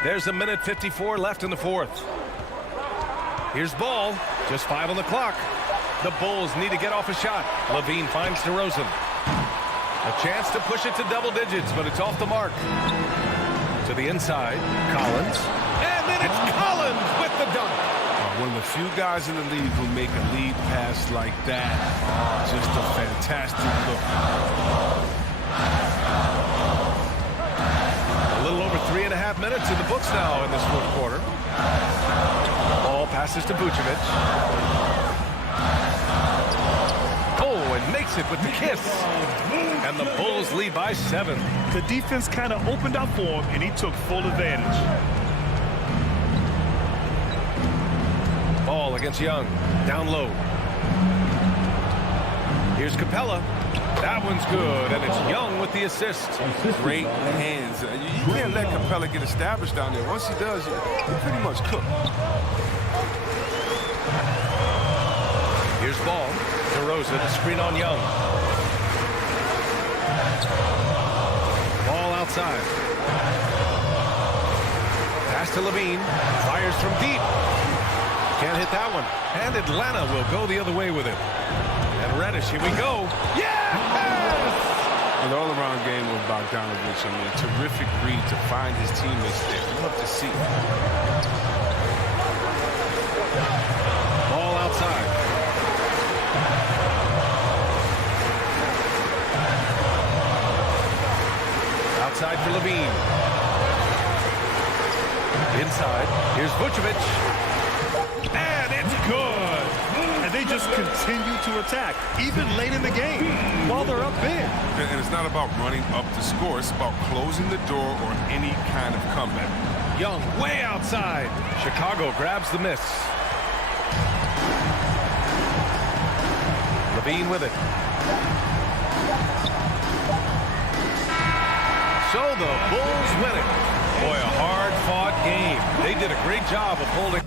There's 1:54 left in the fourth. Here's Ball. Just 5 on the clock. The Bulls need to get off a shot. Levine finds DeRozan. A chance to push it to double digits, but it's off the mark. To the inside, Collins. And then it's Collins with the dunk. One of the few guys in the league who make a lead pass like that. Just a fantastic look. A little over 3.5 minutes in the books now in this fourth quarter. Ball passes to Vucevic. Oh, and makes it with the kiss. And the Bulls lead by 7. The defense kind of opened up for him, and he took full advantage. Ball against Young. Down low. Here's Capella. That one's good, and it's Young with the assist. Great hands. You can't let Capella get established down there. Once he does, you're pretty much cooked. Here's Ball. DeRozan, screen on Young. Ball outside. Pass to Levine. Fires from deep. Can't hit that one. And Atlanta will go the other way with it. And Reddish, here we go. Yes! An all-around game with Bogdanovich. I mean, terrific read to find his teammates there. You love to see it. Ball outside. Outside for Levine. Inside. Here's Vucevic. And it's good. And they just continue to attack, even late in the game, while they're up big. And it's not about running up the score. It's about closing the door on any kind of comeback. Young way outside. Chicago grabs the miss. Levine with it. So the Bulls win it. Boy, a hard-fought game. They did a great job of holding.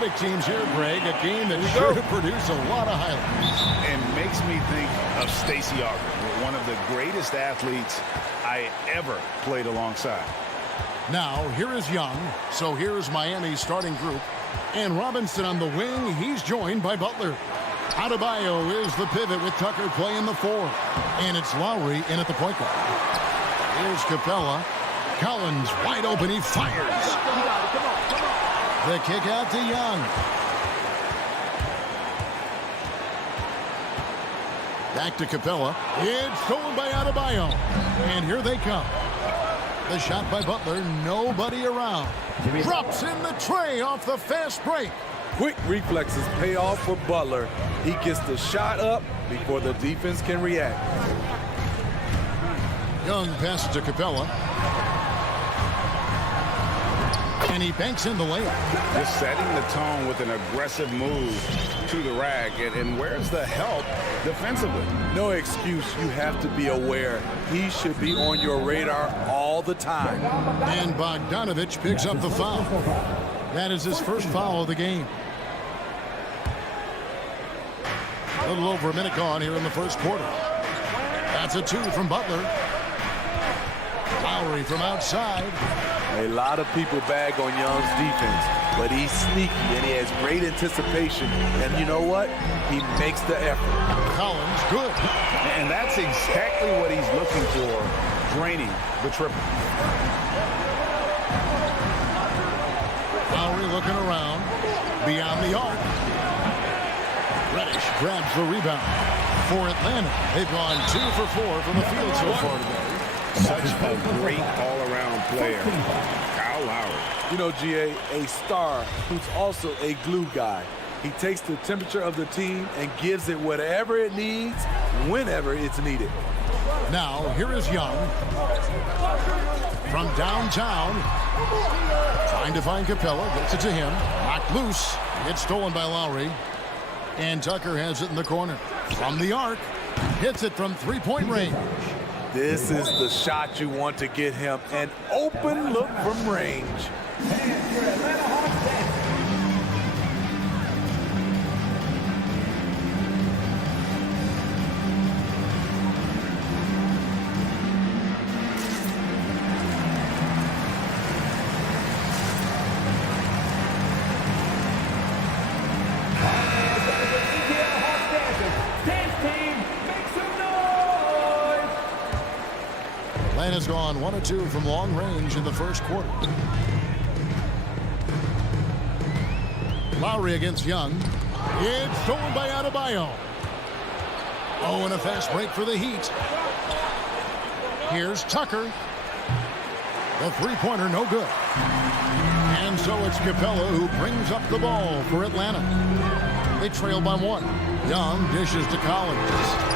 athletic teams here, Greg. A game that sure to produce a lot of highlights. And makes me think of Stacey Augmon, one of the greatest athletes I ever played alongside. Now, here is Young. So here's Miami's starting group. And Robinson on the wing. He's joined by Butler. Adebayo is the pivot with Tucker playing the 4. And it's Lowry in at the point guard. Here's Capella. Collins wide open. He fires. The kick out to Young. Back to Capella. It's stolen by Adebayo. And here they come. The shot by Butler. Nobody around. Drops in the tray off the fast break. Quick reflexes pay off for Butler. He gets the shot up before the defense can react. Young passes to Capella. And he banks in the layup. Just setting the tone with an aggressive move to the rack. And where's the help defensively? No excuse. You have to be aware. He should be on your radar all the time. And Bogdanovich picks up the foul. That is his first foul of the game. A little over a minute gone here in the first quarter. That's a 2 from Butler. Lowry from outside. A lot of people bag on Young's defense, but he's sneaky and he has great anticipation. And you know what? He makes the effort. Collins, good. And that's exactly what he's looking for, draining the triple. Lowry looking around. Beyond the arc. Reddish grabs the rebound for Atlanta. They've gone 2 for 4 from the field so far today. Such a great all-around player, Kyle Lowry. You know, GA, a star who's also a glue guy. He takes the temperature of the team and gives it whatever it needs, whenever it's needed. Now, here is Young. From downtown. Trying to find Capella. Gets it to him. Knocked loose. Gets stolen by Lowry. And Tucker has it in the corner. From the arc. Hits it from three-point range. This is the shot you want to get him. An open look from range. Atlanta's gone 1 of 2 from long range in the first quarter. Lowry against Young. It's stolen by Adebayo. Oh, and a fast break for the Heat. Here's Tucker. The three-pointer, no good. And so it's Capella who brings up the ball for Atlanta. They trail by 1. Young dishes to Collins.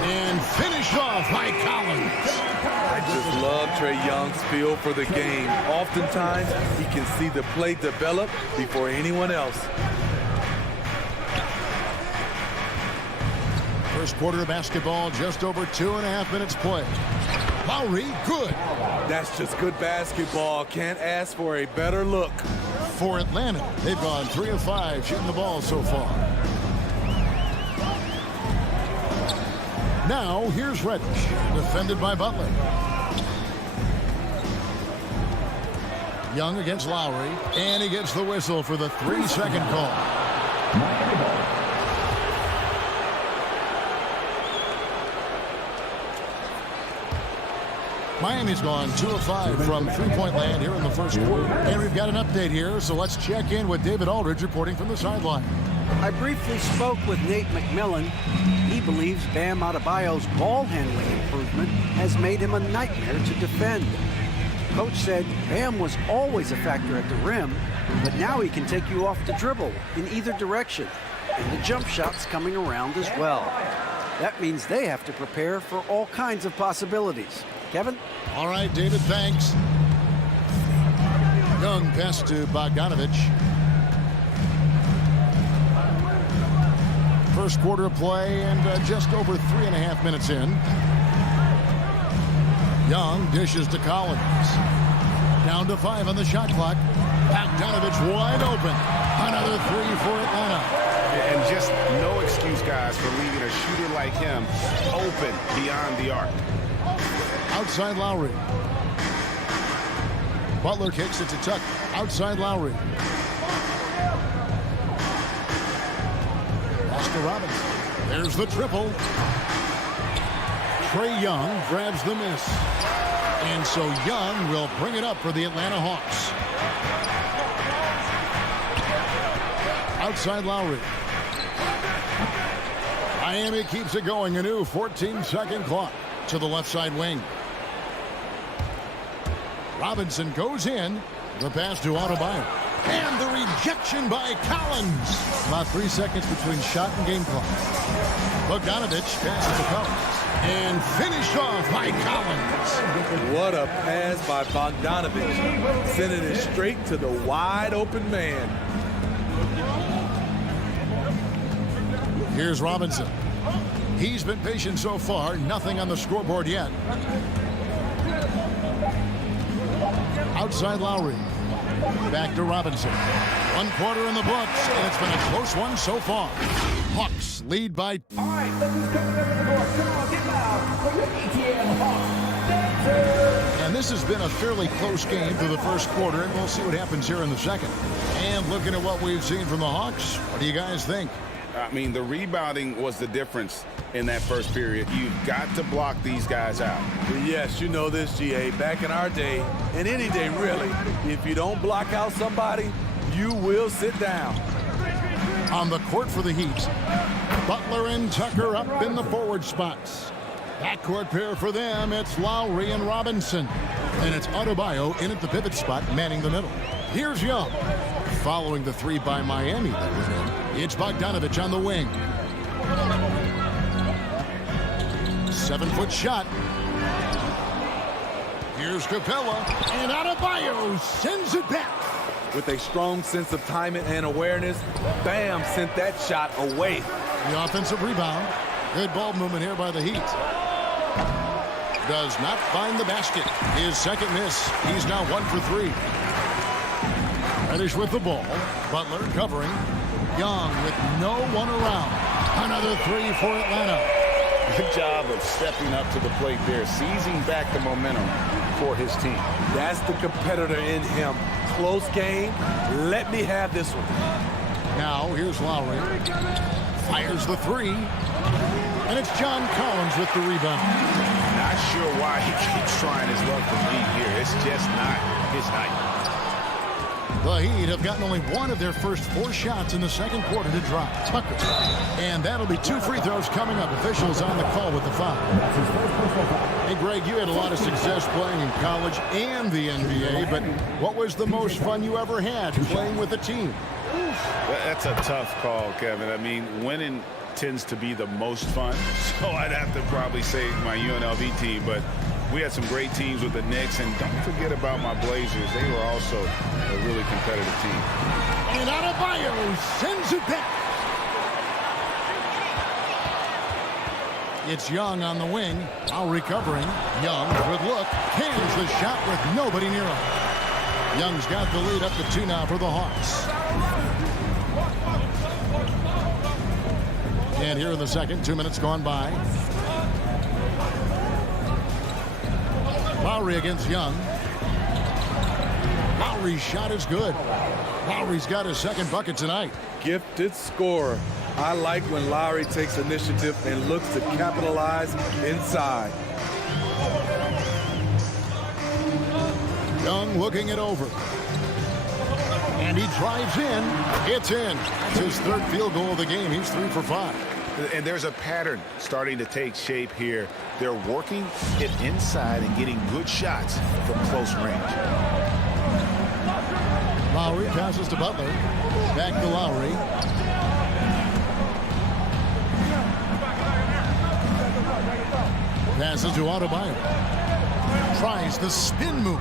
And finished off by Collins. I just love Trae Young's feel for the game. Oftentimes, he can see the play develop before anyone else. First quarter of basketball, just over 2.5 minutes play. Lowry, good. That's just good basketball. Can't ask for a better look. For Atlanta, they've gone 3 of 5 shooting the ball so far. Now, here's Reddish, defended by Butler. Young against Lowry, and he gets the whistle for the 3-second call. Miami's gone 2 of 5 from three-point land here in the first quarter. And we've got an update here, so let's check in with David Aldridge reporting from the sideline. I briefly spoke with Nate McMillan. He believes Bam Adebayo's ball handling improvement has made him a nightmare to defend. Coach said Bam was always a factor at the rim, but now he can take you off the dribble in either direction, and the jump shot's coming around as well. That means they have to prepare for all kinds of possibilities. Kevin? All right, David, thanks. Young pass to Bogdanovich. First quarter of play and just over 3.5 minutes in. Young dishes to Collins. Down to 5 on the shot clock. Bogdanovich wide open. Another three for Atlanta. And just no excuse, guys, for leaving a shooter like him open beyond the arc. Outside Lowry. Butler kicks it to Tucker. Outside Lowry. Pass to Robinson. There's the triple. Trae Young grabs the miss. And so Young will bring it up for the Atlanta Hawks. Outside Lowry. Miami keeps it going. A new 14-second clock to the left side wing. Robinson goes in. The pass to Adebayo. And the rejection by Collins. About 3 seconds between shot and game clock. Bogdanovich passes to Collins. And finished off by Collins. What a pass by Bogdanovich. Sending it straight to the wide open man. Here's Robinson. He's been patient so far. Nothing on the scoreboard yet. Outside Lowry. Back to Robinson. 1 quarter in the books, and it's been a close one so far. Hawks lead by... All right, look who's coming in the door. Come on, get loud for your ATL Hawks. And this has been a fairly close game through the first quarter, and we'll see what happens here in the second. And looking at what we've seen from the Hawks, what do you guys think? I mean, the rebounding was the difference in that first period. You've got to block these guys out. Yes, you know this, GA. Back in our day, and any day really, if you don't block out somebody, you will sit down. On the court for the Heat, Butler and Tucker up in the forward spots. Backcourt pair for them, it's Lowry and Robinson. And it's Adebayo in at the pivot spot, manning the middle. Here's Young. Following the three by Miami that was in, it's Bogdanovich on the wing. 7-foot shot. Here's Capella, and Adebayo sends it back. With a strong sense of timing and awareness, Bam sent that shot away. The offensive rebound. Good ball movement here by the Heat. Does not find the basket. His second miss. He's now 1 for 3. Reddish with the ball. Butler covering. Young with no one around. Another 3 for Atlanta. Good job of stepping up to the plate there, seizing back the momentum for his team. That's the competitor in him. Close game. Let me have this one. Now here's Lowry. Fires the 3. And it's John Collins with the rebound. Not sure why he keeps trying his luck from deep here. It's just not his night. The Heat have gotten only one of their first 4 shots in the second quarter to drop. Tucker. And that'll be 2 free throws coming up. Officials on the call with the foul. Hey, Greg, you had a lot of success playing in college and the NBA, but what was the most fun you ever had playing with a team? That's a tough call, Kevin. I mean, winning tends to be the most fun, so I'd have to probably say my UNLV team, but we had some great teams with the Knicks, and don't forget about my Blazers. They were also a really competitive team. And Adebayo sends it back. It's Young on the wing. Now recovering. Young, good look. Cans the shot with nobody near him. Young's got the lead up to 2 now for the Hawks. And here in the second, 2 minutes gone by. Lowry against Young. Lowry's shot is good. Lowry's got his second bucket tonight. Gifted scorer. I like when Lowry takes initiative and looks to capitalize inside. Young looking it over. And he drives in. It's in. That's his 3rd field goal of the game. He's 3 for 5. And there's a pattern starting to take shape here. They're working it inside and getting good shots from close range. Lowry passes to Butler. Back to Lowry. Passes to Adebayo. Tries the spin move.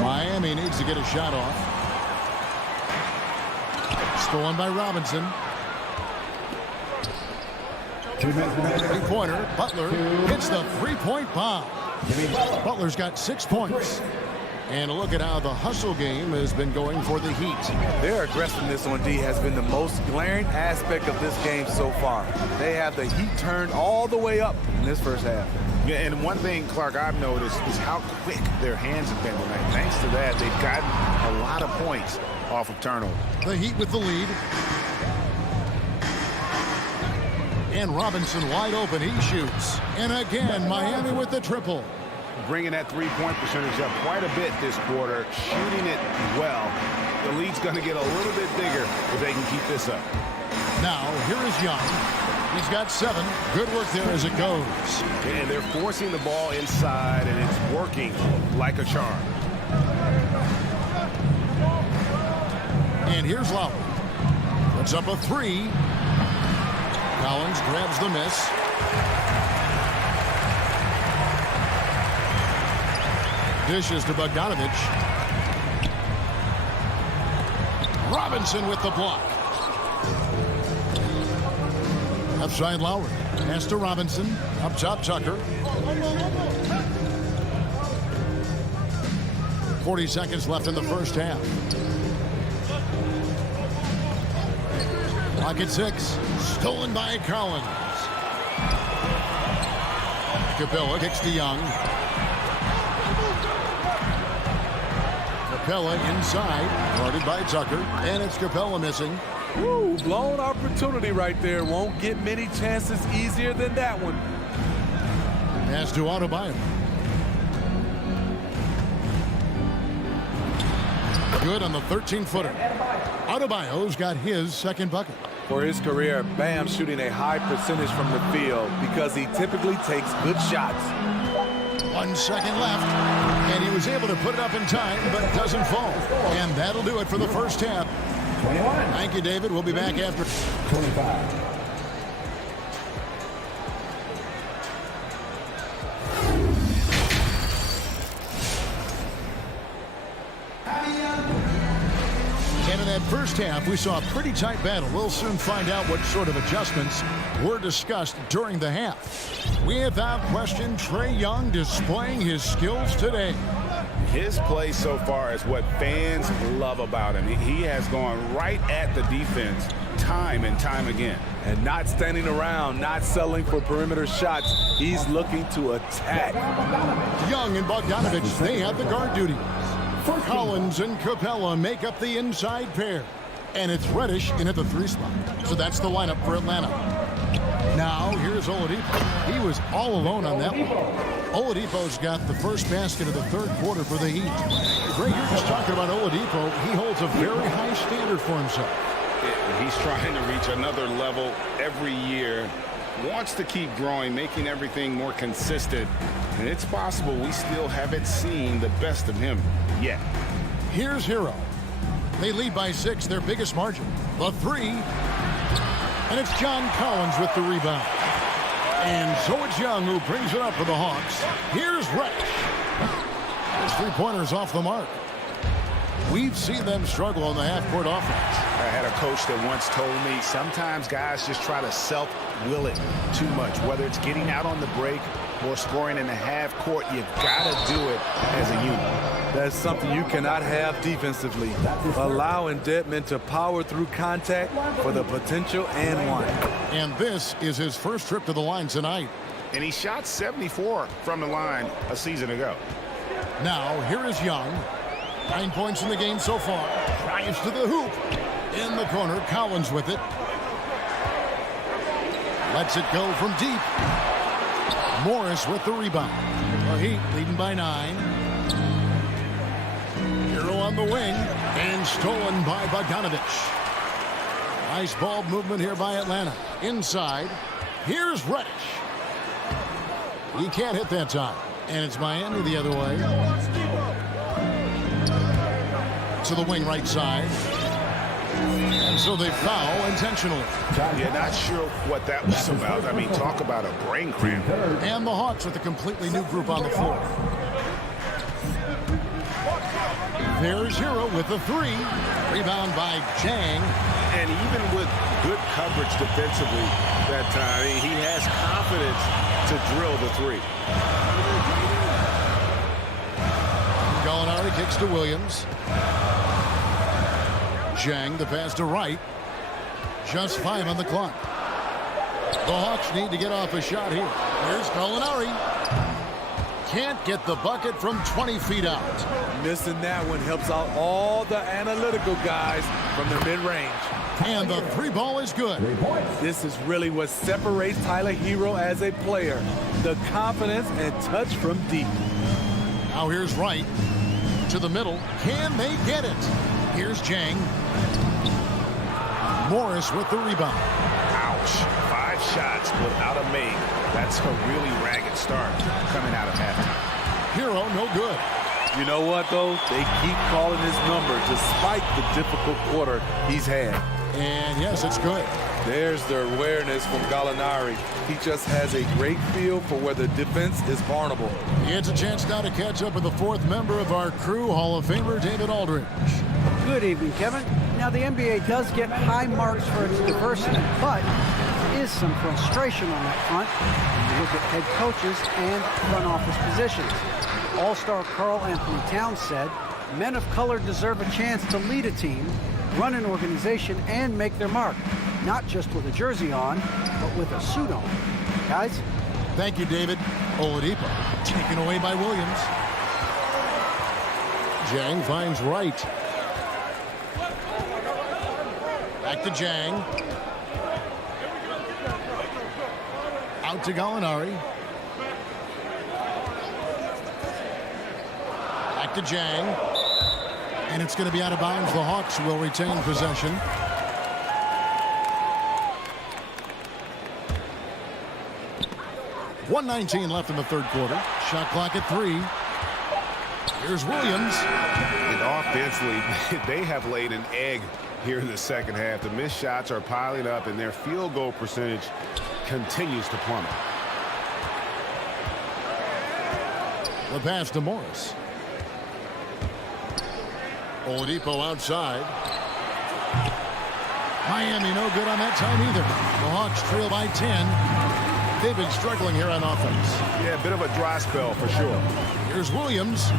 Miami needs to get a shot off. Stolen by Robinson. 3-pointer. Butler hits the 3-point bomb. Butler's got 6 points. And a look at how the hustle game has been going for the Heat. Their aggressiveness on D has been the most glaring aspect of this game so far. They have the Heat turned all the way up in this first half. Yeah, and one thing, Clark, I've noticed is how quick their hands have been tonight. Thanks to that, they've gotten a lot of points off of turnover. The Heat with the lead. And Robinson wide open. He shoots. And again, Miami with the triple. Bringing that three-point percentage up quite a bit this quarter, shooting it well. The lead's going to get a little bit bigger if they can keep this up. Now, here is Young. He's got 7. Good work there as it goes. And they're forcing the ball inside, and it's working like a charm. And here's Lowry. Puts up a 3. Collins grabs the miss. Dishes to Bogdanovich. Robinson with the block. Left side Lowry. Pass to Robinson. Up top Tucker. 40 seconds left in the first half. Clock at 6. Stolen by Collins. Capella kicks to Young. Capella inside, guarded by Tucker, and it's Capella missing. Woo, blown opportunity right there. Won't get many chances easier than that one. Pass to Adebayo. Good on the 13-footer. Adebayo's got his second bucket. For his career, Bam shooting a high percentage from the field because he typically takes good shots. 1 second left, and he was able to put it up in time, but it doesn't fall. And that'll do it for the first half. 21. Thank you, David. We'll be back after. 25. And in that first half, we saw a pretty tight battle. We'll soon find out what sort of adjustments were discussed during the half. Without question, Trae Young displaying his skills today. His play so far is what fans love about him. He has gone right at the defense time and time again. And not standing around, not settling for perimeter shots. He's looking to attack. Young and Bogdanovich, they have the guard duty. Collins and Capella make up the inside pair. And it's Reddish in at the 3 spot. So that's the lineup for Atlanta. Now, here's Oladipo. He was all alone on that one. Oladipo's got the first basket of the third quarter for the Heat. Greg, you're just talking about Oladipo. He holds a very high standard for himself. He's trying to reach another level every year. Wants to keep growing, making everything more consistent. And it's possible we still haven't seen the best of him yet. Here's Hero. They lead by 6, their biggest margin. The 3. And it's John Collins with the rebound. And so it's Young who brings it up for the Hawks. Here's Reddish. His 3-pointer's off the mark. We've seen them struggle on the half-court offense. I had a coach that once told me sometimes guys just try to self-will it too much. Whether it's getting out on the break or scoring in the half court, you've got to do it as a unit. That's something you cannot have defensively. Allowing dead men to power through contact for the potential and one. And this is his first trip to the line tonight. And he shot 74 from the line a season ago. Now, here is Young. 9 points in the game so far. Drives to the hoop. In the corner, Collins with it. Lets it go from deep. Morris with the rebound. The Heat leading by 9. Hero on the wing. And stolen by Bogdanovich. Nice ball movement here by Atlanta. Inside. Here's Reddish. He can't hit that time. And it's Miami the other way. To the wing right side. And so they foul intentionally. Yeah, not sure what that was about. I mean, talk about a brain cramp. And the Hawks with a completely new group on the floor. There's Hero with the 3. Rebound by Chang. And even with good coverage defensively that time, he has confidence to drill the 3. Gallinari kicks to Williams. Zhang, the pass to Wright. Just 5 on the clock. The Hawks need to get off a shot here. Here's Gallinari. Can't get the bucket from 20 feet out. Missing that one helps out all the analytical guys from the mid-range. And the 3 ball is good. This is really what separates Tyler Hero as a player. The confidence and touch from deep. Now here's Wright to the middle. Can they get it? Here's Zhang. Morris with the rebound. Ouch. 5 shots without a make. That's a really ragged start coming out of halftime. Hero, no good. You know what, though? They keep calling his number despite the difficult quarter he's had. And yes, it's good. There's the awareness from Gallinari. He just has a great feel for where the defense is vulnerable. He gets a chance now to catch up with the 4th member of our crew, Hall of Famer David Aldridge. Good evening, Kevin. Now, the NBA does get high marks for its diversity, but there is some frustration on that front. You look at head coaches and front office positions. All-star Karl Anthony Towns said, men of color deserve a chance to lead a team, run an organization, and make their mark. Not just with a jersey on, but with a suit on. Guys? Thank you, David. Oladipo taken away by Williams. Zhang finds Wright. Back to Zhang. Out to Gallinari. Back to Zhang. And it's going to be out of bounds. The Hawks will retain possession. .119 left in the 3rd quarter. Shot clock at 3. Here's Williams. And offensively, they have laid an egg here in the 2nd half. The missed shots are piling up, and their field goal percentage continues to plummet. The pass to Morris. Oladipo outside. Miami no good on that time either. The Hawks trail by 10. They've been struggling here on offense. Yeah, a bit of a dry spell for sure. Here's Williams.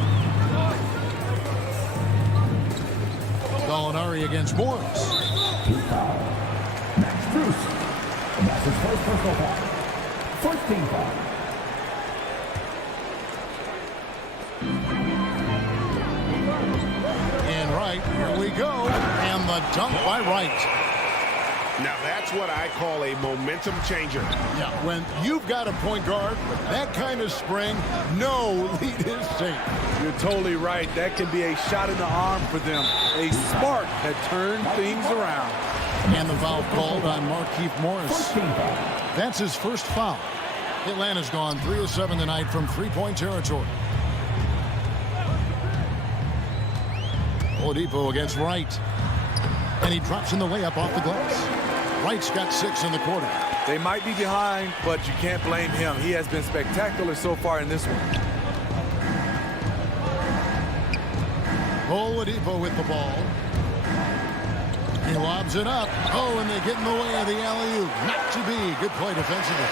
Gallinari against Morris. Max Strus. And that's his first personal foul. First team foul. And Wright, here we go. And the dunk by Wright. Now, that's what I call a momentum changer. Yeah, when you've got a point guard with that kind of spring, no lead is safe. You're totally right. That can be a shot in the arm for them. A spark that turned things around. And the foul called on Markieff Morris. That's his first foul. Atlanta's gone 3 of 7 tonight from 3-point territory. Oladipo against Wright. And he drops in the layup off the glass. Wright's got 6 in the quarter. They might be behind, but you can't blame him. He has been spectacular so far in this one. Oladipo with the ball. He lobs it up. Oh, and they get in the way of the alley-oop. Not to be. Good play defensively.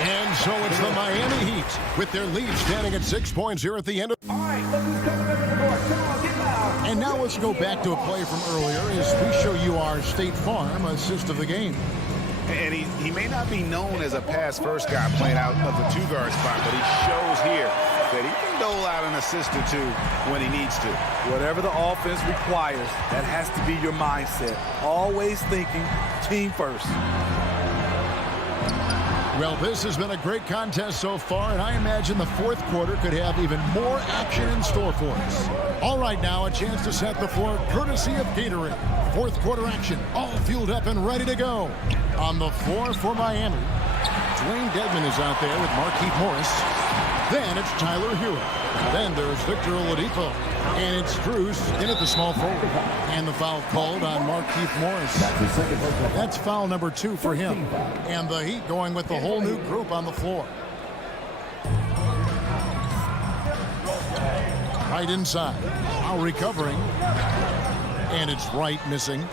And so it's the Miami Heat with their lead standing at 6 points here at the end of. All right, look who's coming up in the court. Come on, get loud. And now let's go back to a play from earlier as we show you our State Farm assist of the game. And he may not be known as a pass-first guy playing out of the 2-guard spot, but he shows here that he can dole out an assist or 2 when he needs to. Whatever the offense requires, that has to be your mindset. Always thinking team first. Well, this has been a great contest so far, and I imagine the 4th quarter could have even more action in store for us. All right, now a chance to set the floor courtesy of Gatorade. 4th quarter action, all fueled up and ready to go. On the floor for Miami, Dwayne Dedmon is out there with Markieff Morris. Then it's Tyler Hero. Then there's Victor Oladipo. And it's Strus in at the small forward. And the foul called on Markieff Morris. That's foul number 2 for him. And the Heat going with the whole new group on the floor. Right inside. Now recovering. And it's Wright missing.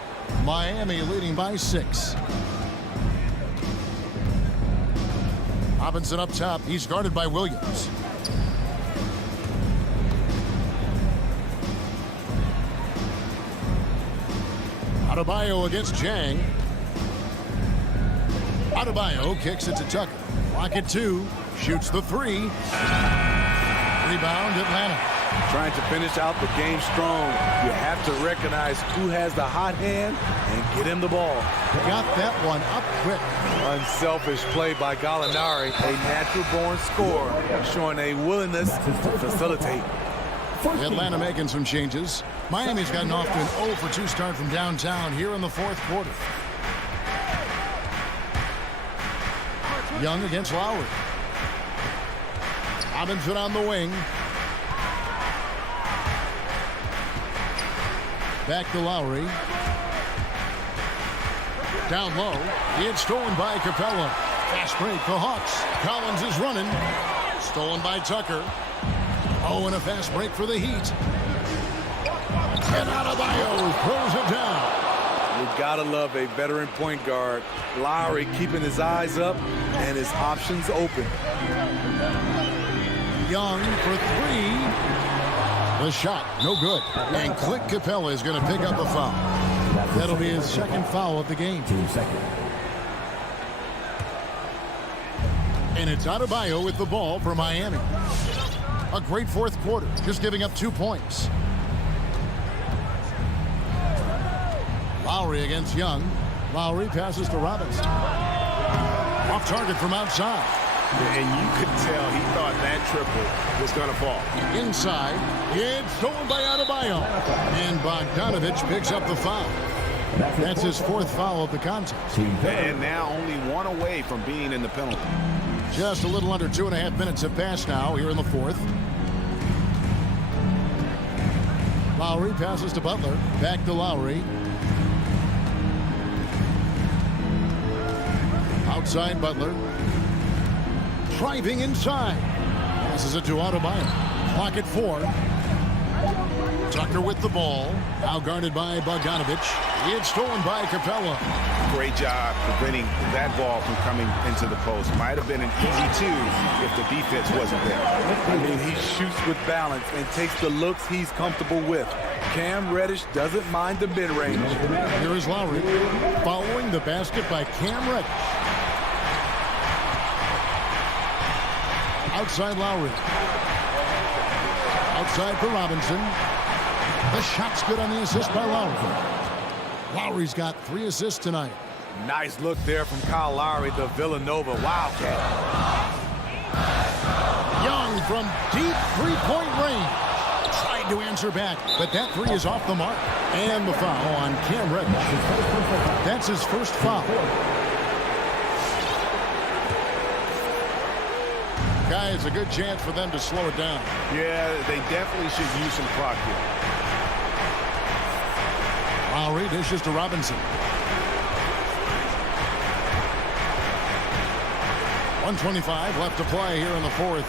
Miami leading by 6. Robinson up top. He's guarded by Williams. Adebayo against Jang. Adebayo kicks it to Tucker. Clock at 2. Shoots the 3. Rebound, Atlanta. Trying to finish out the game strong. You have to recognize who has the hot hand and get him the ball. Got that one up quick. Unselfish play by Gallinari, a natural-born scorer, showing a willingness to facilitate. Atlanta making some changes. Miami's gotten off to an 0 for 2 start from downtown here in the 4th quarter. Young against Lowry. Robinson on the wing. Back to Lowry. Down low. It's stolen by Capella. Fast break, the Hawks. Collins is running. Stolen by Tucker. Oh, and a fast break for the Heat. And Adebayo throws it down. You gotta love a veteran point guard. Lowry keeping his eyes up and his options open. Young for 3. The shot, no good. And Clint Capella is going to pick up a foul. That'll be his second foul of the game. And it's Adebayo with the ball for Miami. A great 4th quarter, just giving up 2 points. Lowry against Young. Lowry passes to Robinson. Off target from outside. And you could tell he thought that triple was going to fall. Inside, it's stolen by Adebayo. And Bogdanovich picks up the foul. That's his 4th foul of the contest. And now only 1 away from being in the penalty. Just a little under 2.5 minutes have passed now here in the 4th. Lowry passes to Butler. Back to Lowry. Outside Butler. Driving inside. Passes it to Adebayo. Clock at 4. Tucker with the ball. Now guarded by Bogdanovich. It's stolen by Capella. Great job preventing that ball from coming into the post. Might have been an easy 2 if the defense wasn't there. I mean, he shoots with balance and takes the looks he's comfortable with. Cam Reddish doesn't mind the mid-range. Here is Lowry following the basket by Cam Reddish. Outside Lowry. Outside for Robinson. The shot's good on the assist by Lowry. Lowry's got 3 assists tonight. Nice look there from Kyle Lowry, the Villanova Wildcat. Young from deep 3-point range. Tried to answer back, but that 3 is off the mark. And the foul on Cam Reddish. That's his first foul. Guys, a good chance for them to slow it down. Yeah, they definitely should use some clock here. Lowry dishes to Robinson. 1:25 left to play here in the 4th.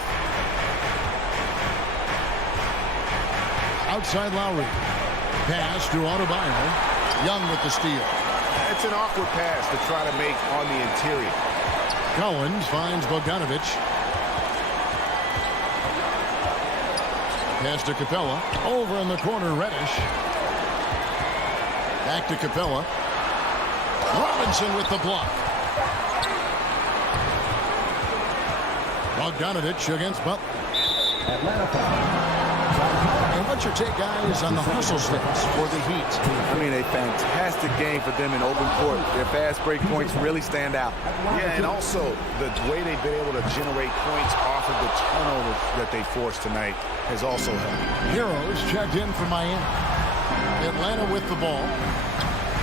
Outside Lowry. Pass to Adebayo. Young with the steal. It's an awkward pass to try to make on the interior. Collins finds Bogdanovich. Pass to Capella. Over in the corner, Reddish. Back to Capella. Robinson with the block. Bogdanovich against Butler. And what's your take, guys, on the hustle stats for the Heat? I mean, a fantastic game for them in open court. Their fast break points really stand out. Yeah, and also the way they've been able to generate points off of the turnovers that they forced tonight has also helped. Heroes checked in for Miami. Atlanta with the ball.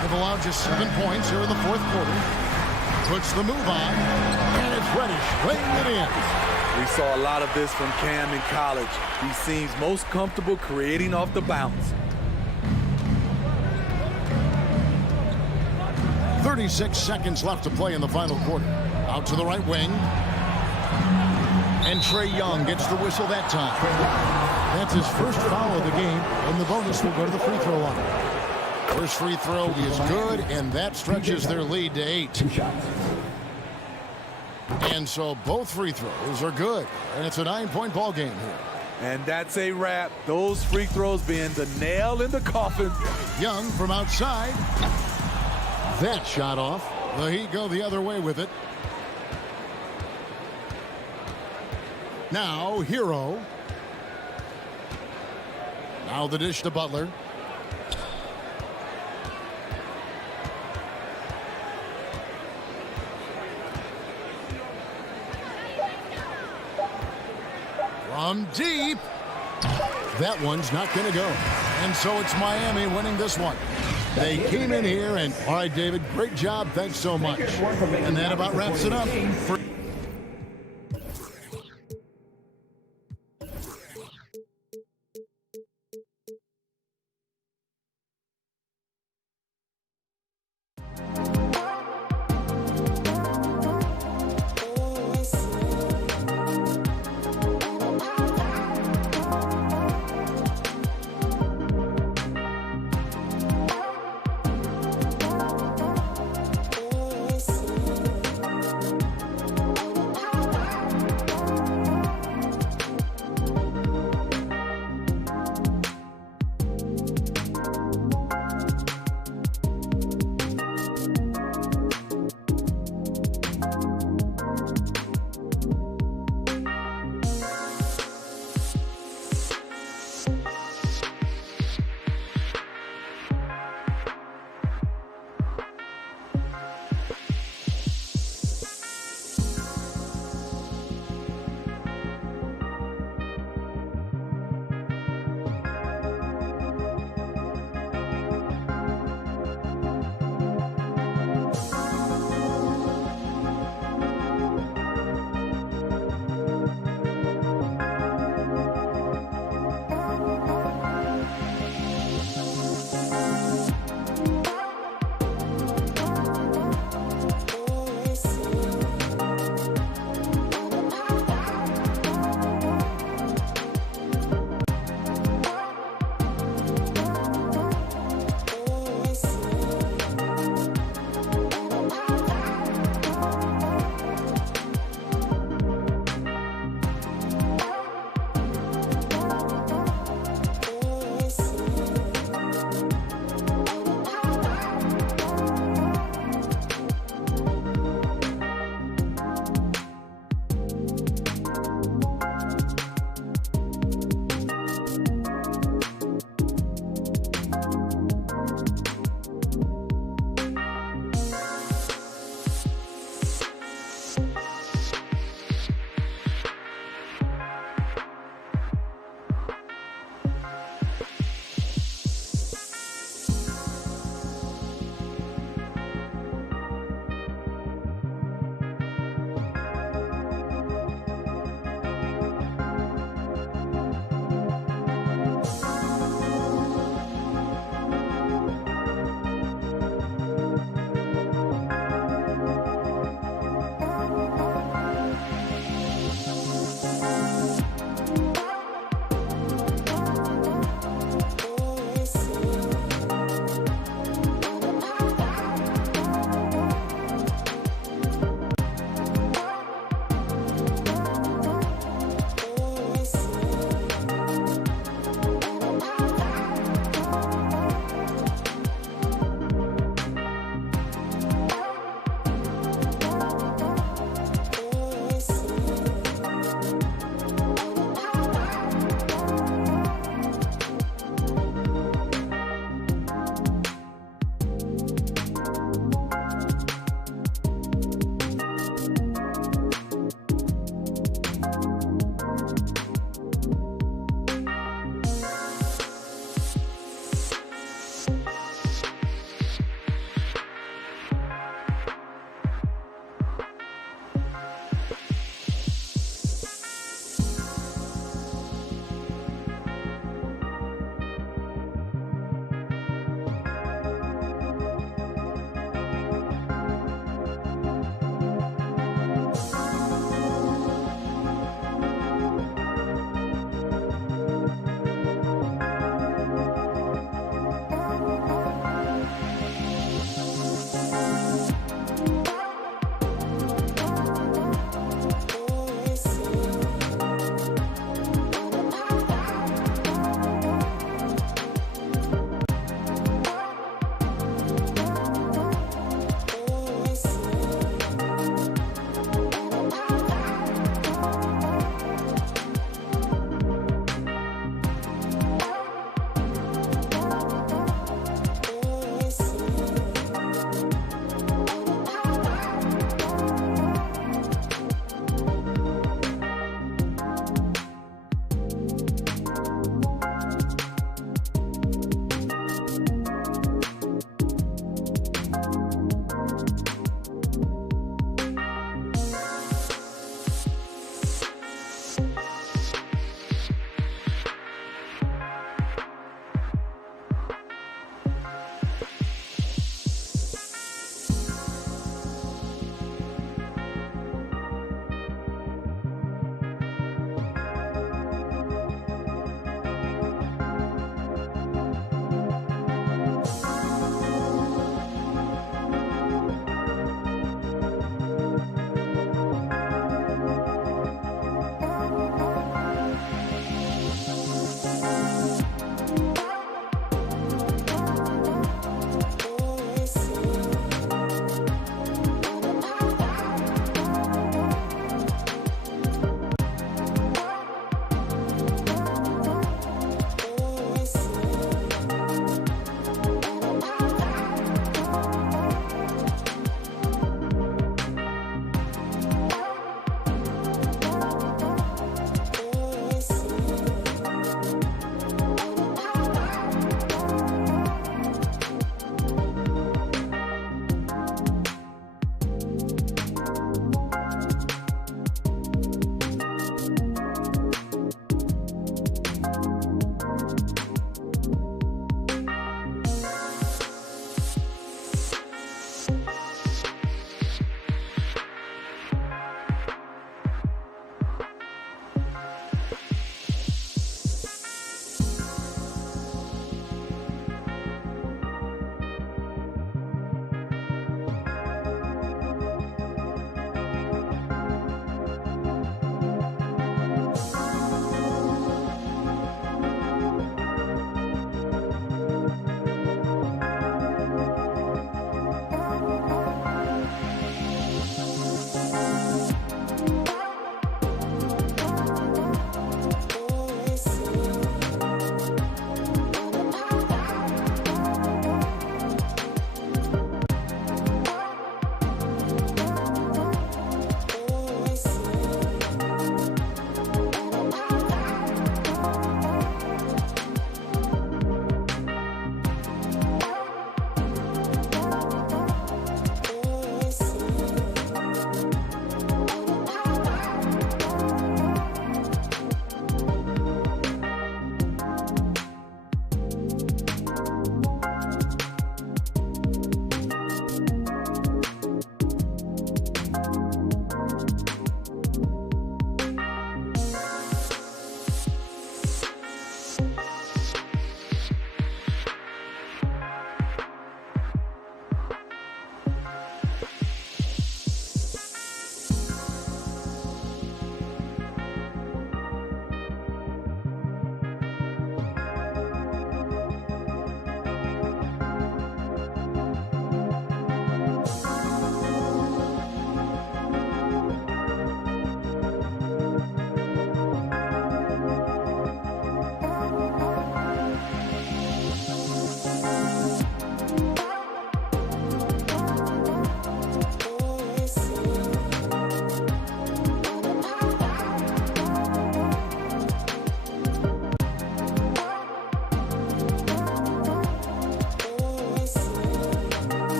They've allowed just 7 points here in the 4th quarter. Puts the move on. And it's Reddish laying it in. We saw a lot of this from Cam in college. He seems most comfortable creating off the bounce. 36 seconds left to play in the final quarter. Out to the right wing. And Trae Young gets the whistle that time. That's his first foul of the game, and the bonus will go to the free throw line. First free throw is good, and that stretches their lead to 8. And so both free throws are good, and it's a 9-point ball game here. And that's a wrap. Those free throws being the nail in the coffin. Young from outside. that shot off. The Heat go the other way with it. Now, Hero. Now the dish to Butler. From deep. That one's not going to go. And so it's Miami winning this one. They came in here and, all right, David, great job. Thanks so much. And that about wraps it up.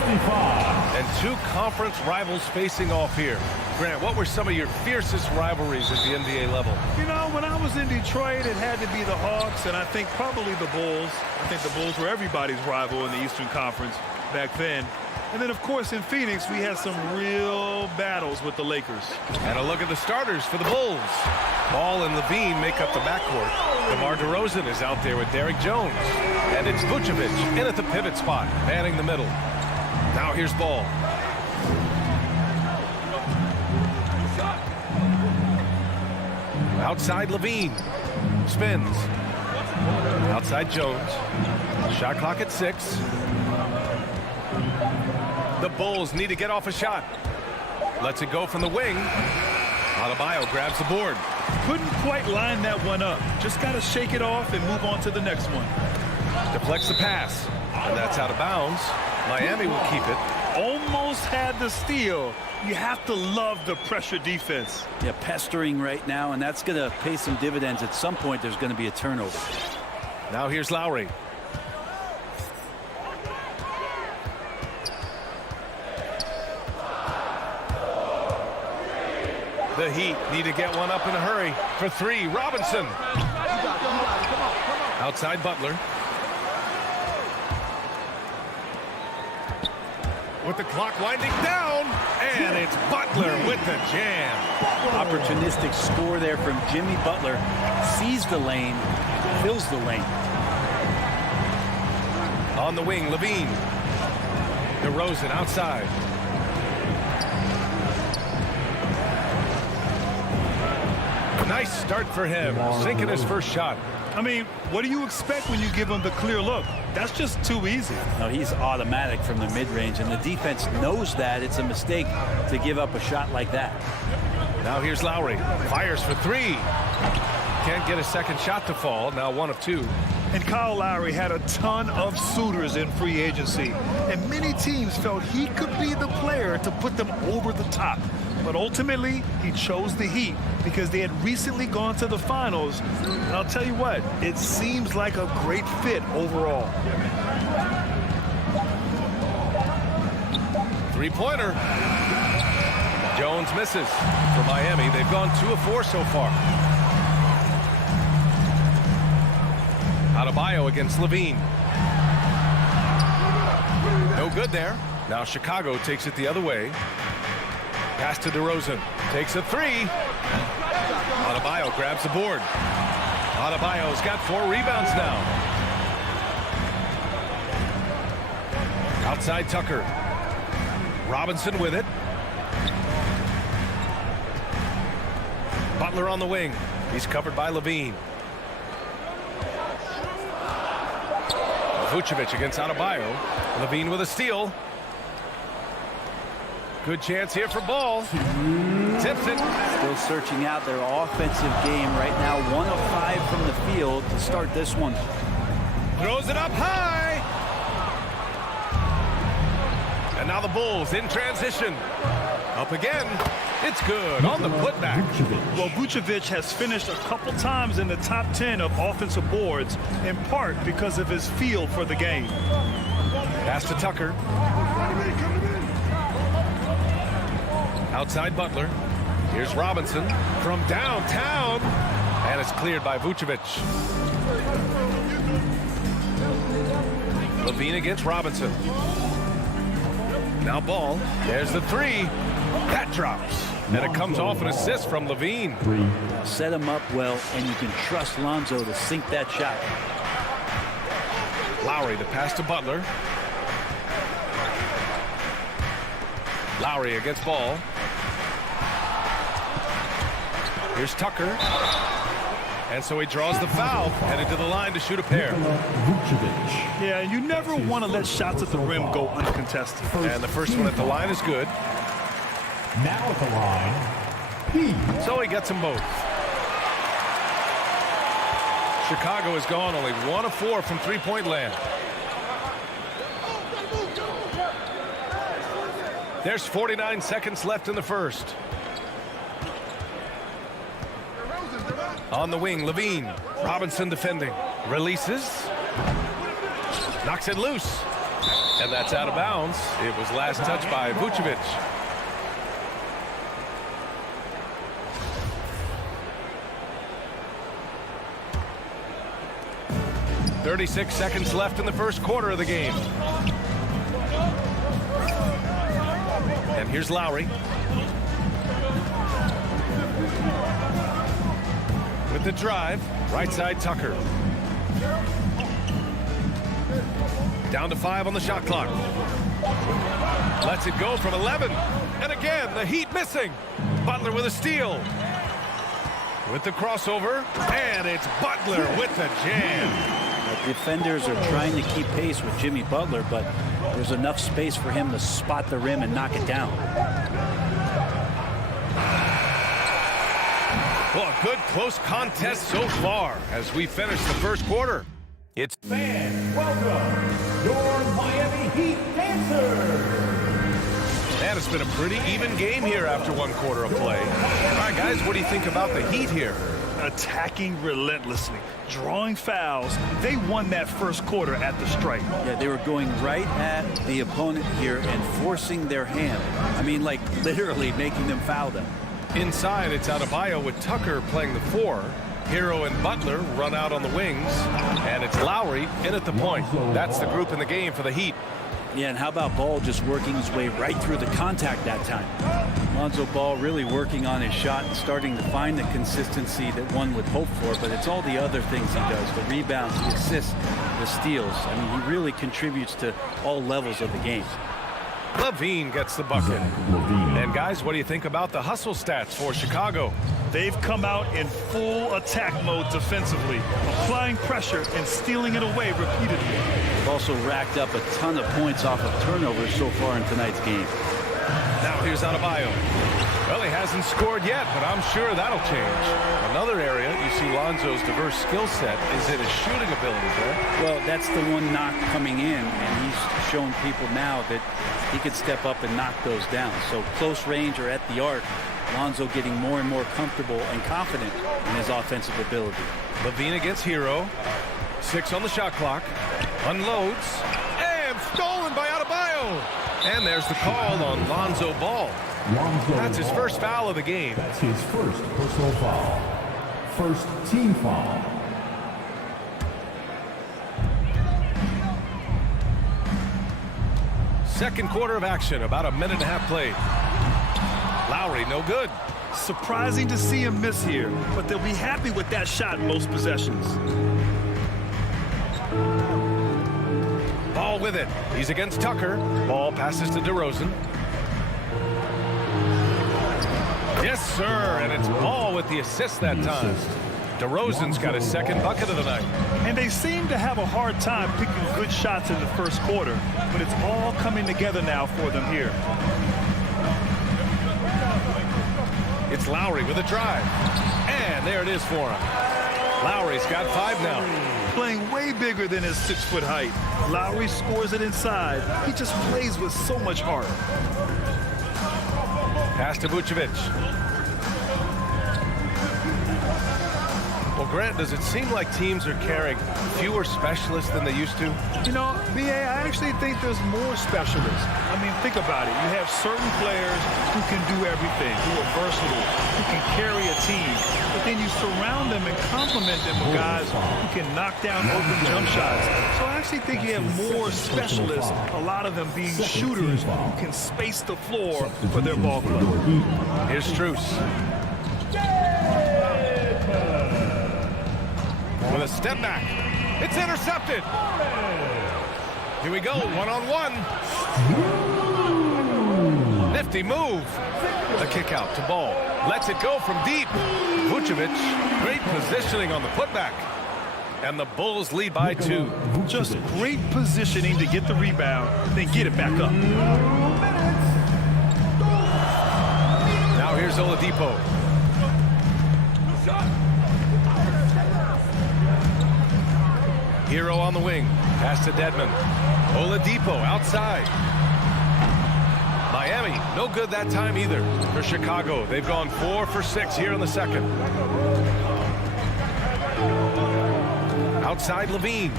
55. And two conference rivals facing off here. Grant, what were some of your fiercest rivalries at the NBA level? You know, when I was in Detroit, it had to be the Hawks, and I think probably the Bulls. I think the Bulls were everybody's rival in the Eastern Conference back then. And then, of course, in Phoenix, we had some real battles with the Lakers. And a look at the starters for the Bulls. Ball and Levine make up the backcourt. DeMar DeRozan is out there with Derek Jones. And it's Vucevic in at the pivot spot, manning the middle. Now here's Ball. Outside Levine. Spins. Outside Jones. Shot clock at 6. The Bulls need to get off a shot. Lets it go from the wing. Adebayo grabs the board. Couldn't quite line that one up. Just got to shake it off and move on to the next one. Deflects the pass. And that's out of bounds. Miami will keep it. Almost had the steal. You have to love the pressure defense. Yeah, pestering right now, and that's going to pay some dividends. At some point, there's going to be a turnover. Now here's Lowry. The Heat need to get one up in a hurry. For 3, Robinson. Outside Butler. With the clock winding down, and it's Butler with the jam. Opportunistic score there from Jimmy Butler. Sees the lane, fills the lane. On the wing, Levine. DeRozan outside. Nice start for him, sinking his first shot. I mean, what do you expect when you give him the clear look? That's just too easy. No, he's automatic from the mid-range, and the defense knows that. It's a mistake to give up a shot like that. Now here's Lowry. Fires for 3. Can't get a second shot to fall. Now 1 of 2. And Kyle Lowry had a ton of suitors in free agency, and many teams felt he could be the player to put them over the top. But ultimately, he chose the Heat because they had recently gone to the finals. And I'll tell you what, it seems like a great fit overall. Three-pointer. Jones misses. For Miami, they've gone 2 of 4 so far. Adebayo against Levine. No good there. Now Chicago takes it the other way. Pass to DeRozan. Takes a 3. Adebayo grabs the board. Adebayo's got 4 rebounds now. Outside Tucker. Robinson with it. Butler on the wing. He's covered by Levine. Vucevic against Adebayo. Levine with a steal. Good chance here for Ball. Tips it. Still searching out their offensive game right now. 1 of 5 from the field to start this one. Throws it up high. And now the Bulls in transition. Up again. It's good on the putback. Well, Vucevic has finished a couple times in the top 10 of offensive boards, in part because of his feel for the game. Pass to Tucker. Outside Butler. Here's Robinson from downtown. And it's cleared by Vucevic. Levine against Robinson. Now Ball. There's the 3. That drops. And it comes off an assist from Levine. Set him up well, and you can trust Lonzo to sink that shot. Lowry, the pass to Butler. Lowry against Ball. Here's Tucker. And so he draws the foul, headed to the line to shoot a pair. Yeah, you never want to let shots at the rim go uncontested. And the first one at the line is good. Now at the line, So he gets them both. Chicago has gone only 1 of 4 from three-point land. There's 49 seconds left in the first. On the wing, Levine. Robinson defending. Releases. Knocks it loose. And that's out of bounds. It was last touched by Vucevic. "36 seconds left in the first quarter of the game. And here's Lowry. With the drive, right side Tucker. Down to 5 on the shot clock. Lets it go from 11. And again, the Heat missing. Butler with a steal. With the crossover. And it's Butler with the jam. Defenders are trying to keep pace with Jimmy Butler, but there's enough space for him to spot the rim and knock it down. Well, a good close contest so far as we finish the first quarter. It's Fans, welcome your Miami Heat dancers. Man, it's been a pretty even game here after one quarter of play. All right, guys, what do you think about the Heat here? Attacking relentlessly, drawing fouls. They won that first quarter at the stripe. Yeah, they were going right at the opponent here and forcing their hand. I mean, like literally making them foul them. Inside, it's Adebayo with Tucker playing the 4. Hero and Butler run out on the wings. And it's Lowry in at the point. That's the group in the game for the Heat. Yeah, and how about Ball just working his way right through the contact that time? Lonzo Ball really working on his shot and starting to find the consistency that one would hope for, but it's all the other things he does, the rebounds, the assists, the steals. I mean, he really contributes to all levels of the game. LaVine gets the bucket. And guys, what do you think about the hustle stats for Chicago? They've come out in full attack mode defensively, applying pressure and stealing it away repeatedly. They've also racked up a ton of points off of turnovers so far in tonight's game. Now here's Adebayo. Well, he hasn't scored yet, but I'm sure that'll change. Another area you see Lonzo's diverse skill set is in his shooting ability there. Well, that's the one knock coming in, and he's shown people now that he could step up and knock those down. So close range or at the arc, Lonzo getting more and more comfortable and confident in his offensive ability. LaVine against Hero. 6 on the shot clock. Unloads. And stolen by Adebayo. And there's the call on Lonzo Ball. That's his first foul of the game. That's his first personal foul. First team foul. Second quarter of action, about a minute and a half played. Lowry, no good. Surprising to see him miss here, but they'll be happy with that shot in most possessions. Ball with it. He's against Tucker. Ball passes to DeRozan. Yes, sir, and it's Ball with the assist that time. DeRozan's got his second bucket of the night. And they seem to have a hard time picking good shots in the first quarter, but it's all coming together now for them here. It's Lowry with a drive. And there it is for him. Lowry's got 5 now. Playing way bigger than his 6-foot height. Lowry scores it inside. He just plays with so much heart. Pass to Vucevic. Well, Grant, does it seem like teams are carrying fewer specialists than they used to? You know, B.A., I actually think there's more specialists. I mean, think about it. You have certain players who can do everything, who are versatile, who can carry a team. But then you surround them and complement them with guys who can knock down open jump shots. So I actually think you have more specialists, a lot of them being shooters who can space the floor for their ball club. Here's Strus. With a step back. It's intercepted. Here we go, one-on-one. Nifty move. The kick out to Ball. Lets it go from deep. Vucevic, great positioning on the putback. And the Bulls lead by 2. Just great positioning to get the rebound, then get it back up. Now here's Oladipo. Hero on the wing. Pass to Dedmon. Oladipo outside. Miami, no good that time either. For Chicago, they've gone 4 for 6 here in the second. Outside LaVine.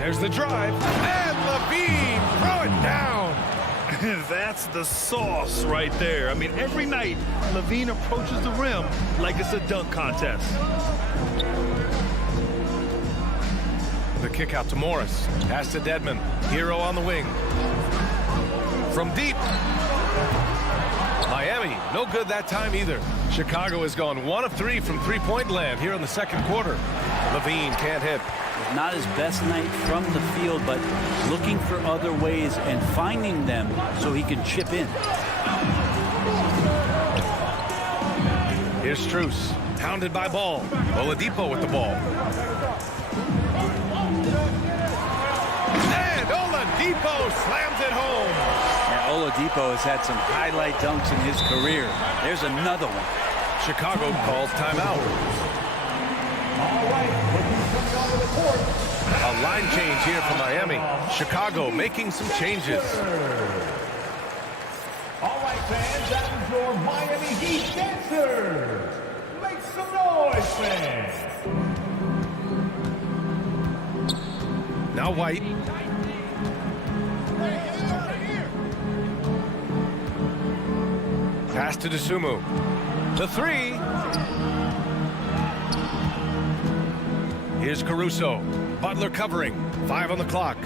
There's the drive. And LaVine That's the sauce right there. I mean, every night, LaVine approaches the rim like it's a dunk contest. The kick out to Morris. Pass to Dedmon. Hero on the wing. From deep. Miami, no good that time either. Chicago has gone 1 of 3 from three-point land here in the second quarter. LaVine can't hit. Not his best night from the field, but looking for other ways and finding them so he can chip in. Here's Strus, pounded by Ball. Oladipo with the ball. And Oladipo slams it home. Yeah, Oladipo has had some highlight dunks in his career. There's another one. Chicago calls timeout. All right, coming onto the court. A line change here for Miami. Chicago making some changes. All right, fans, that is your Miami Heat dancers. Make some noise, fans. Now White. Pass to Dosunmu. The three. Here's Caruso. Butler covering. 5 on the clock.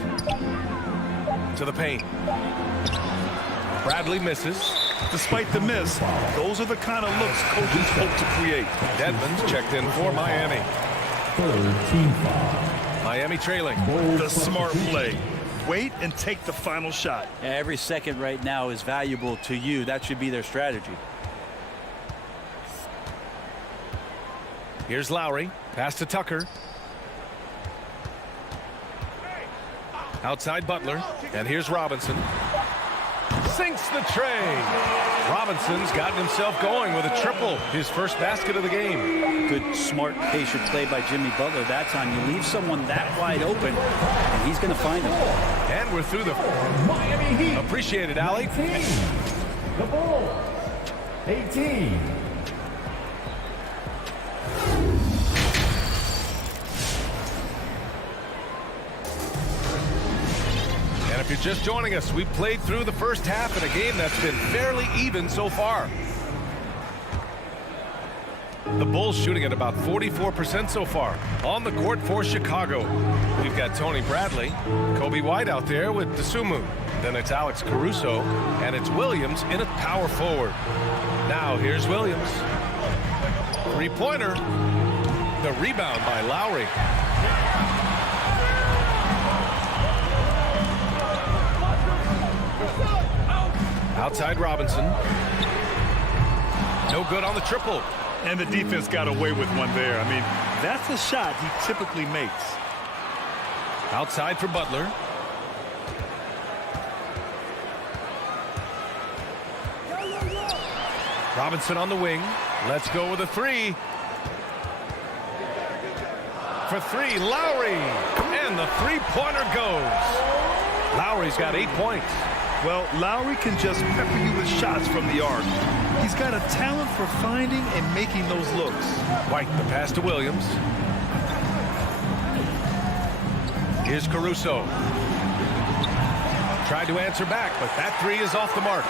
To the paint. Bradley misses. Despite the miss, those are the kind of looks coaches hope to create. Dedmon's checked in for Miami. Third team foul. Miami trailing. The smart play. Wait and take the final shot. Yeah, every second right now is valuable to you. That should be their strategy. Here's Lowry. Pass to Tucker. Outside Butler. And here's Robinson. Sinks the tray. Robinson's gotten himself going with a triple. His first basket of the game. Good, smart, patient play by Jimmy Butler that time. You leave someone that wide open, and he's going to find him. And we're through the Miami Heat. Appreciate it, Allie. 18. The Bulls. 18. And if you're just joining us, we've played through the first half in a game that's been fairly even so far. The Bulls shooting at about 44% so far. On the court for Chicago, we've got Tony Bradley, Kobe White out there with Dosunmu. Then it's Alex Caruso, and it's Williams in at power forward. Now here's Williams. Three-pointer. The rebound by Lowry. Outside Robinson. No good on the triple. And the defense got away with one there. I mean, that's a shot he typically makes. Outside for Butler. Robinson on the wing. Let's go with a three. For three, Lowry. And the three-pointer goes. Lowry's got 8 points. Well, Lowry can just pepper you with shots from the arc. He's got a talent for finding and making those looks. White, the pass to Williams. Here's Caruso. Tried to answer back, but that three is off the mark.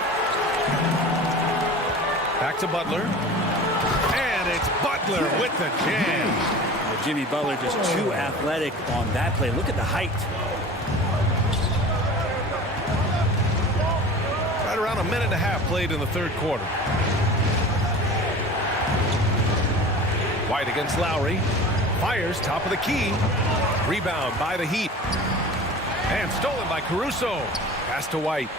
Back to Butler. And it's Butler with the jam. Well, Jimmy Butler just too athletic on that play. Look at the height. Right around a minute and a half played in the third quarter. White against Lowry. Fires top of the key. Rebound by the Heat. And stolen by Caruso. Pass to White.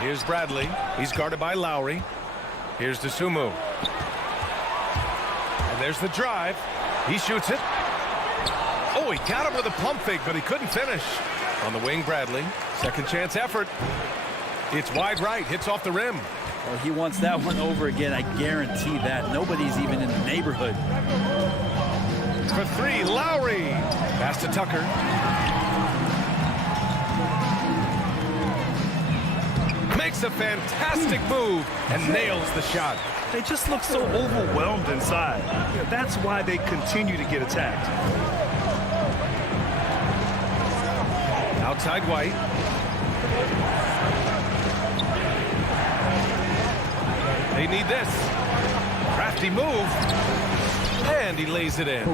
Here's Bradley. He's guarded by Lowry. Here's Dosunmu. And there's the drive. He shoots it. Oh, he got him with a pump fake, but he couldn't finish. On the wing, Bradley. Second chance effort. It's wide right. Hits off the rim. Well, he wants that one over again. I guarantee that. Nobody's even in the neighborhood. For three, Lowry. Pass to Tucker. Makes a fantastic move and nails the shot. They just look so overwhelmed inside. That's why they continue to get attacked. Outside White. They need this. Crafty move. And he lays it in.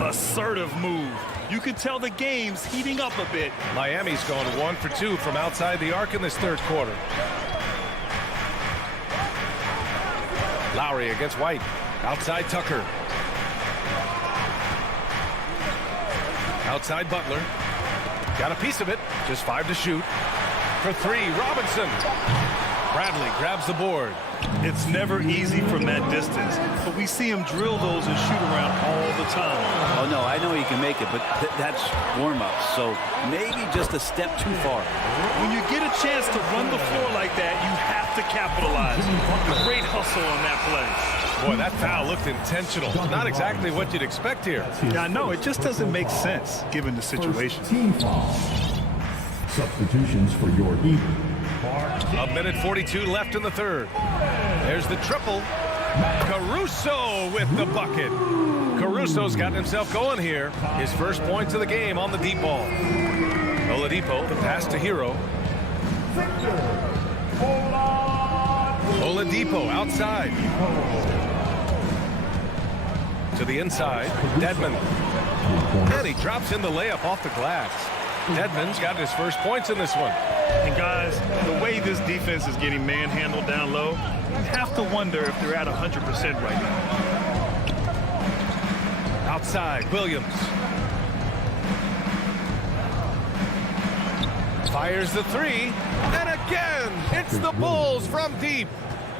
Assertive move. You can tell the game's heating up a bit. Miami's going 1 for 2 from outside the arc in this third quarter. Lowry against White. Outside Tucker. Outside Butler. Got a piece of it. Just 5 to shoot. For 3, Robinson. Bradley grabs the board. It's never easy from that distance, but we see him drill those and shoot around all the time. Oh, no, I know he can make it, but that's warm-up, so maybe just a step too far. When you get a chance to run the floor like that, you have to capitalize. Great hustle on that play. Boy, that foul looked intentional. Not exactly what you'd expect here. Yeah, I know. It just doesn't make sense given the situation. Team foul. Substitutions for your Heat. A minute 42 left in the third. There's the triple. Caruso with the bucket. Caruso's gotten himself going here. His first points of the game on the deep ball. Oladipo, the pass to Hero. Oladipo outside. To the inside. Dedmon. And he drops in the layup off the glass. Dedmon's got his first points in this one. And guys, the way this defense is getting manhandled down low, you have to wonder if they're at 100% right now. Outside, Williams. Fires the 3. And again, it's the Bulls from deep.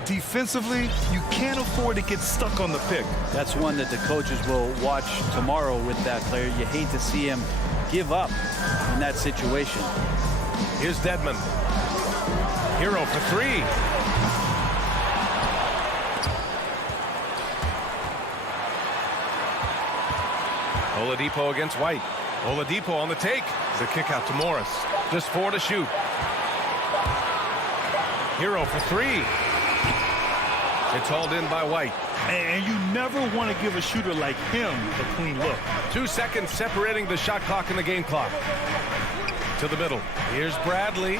Defensively, you can't afford to get stuck on the pick. That's one that the coaches will watch tomorrow with that player. You hate to see him give up in that situation. Here's Dedmon. Hero for 3. Oladipo against White. Oladipo on the take. The kick out to Morris. Just 4 to shoot. Hero for 3. It's hauled in by White. And you never want to give a shooter like him a clean look. 2 seconds separating the shot clock and the game clock. To the middle. Here's Bradley.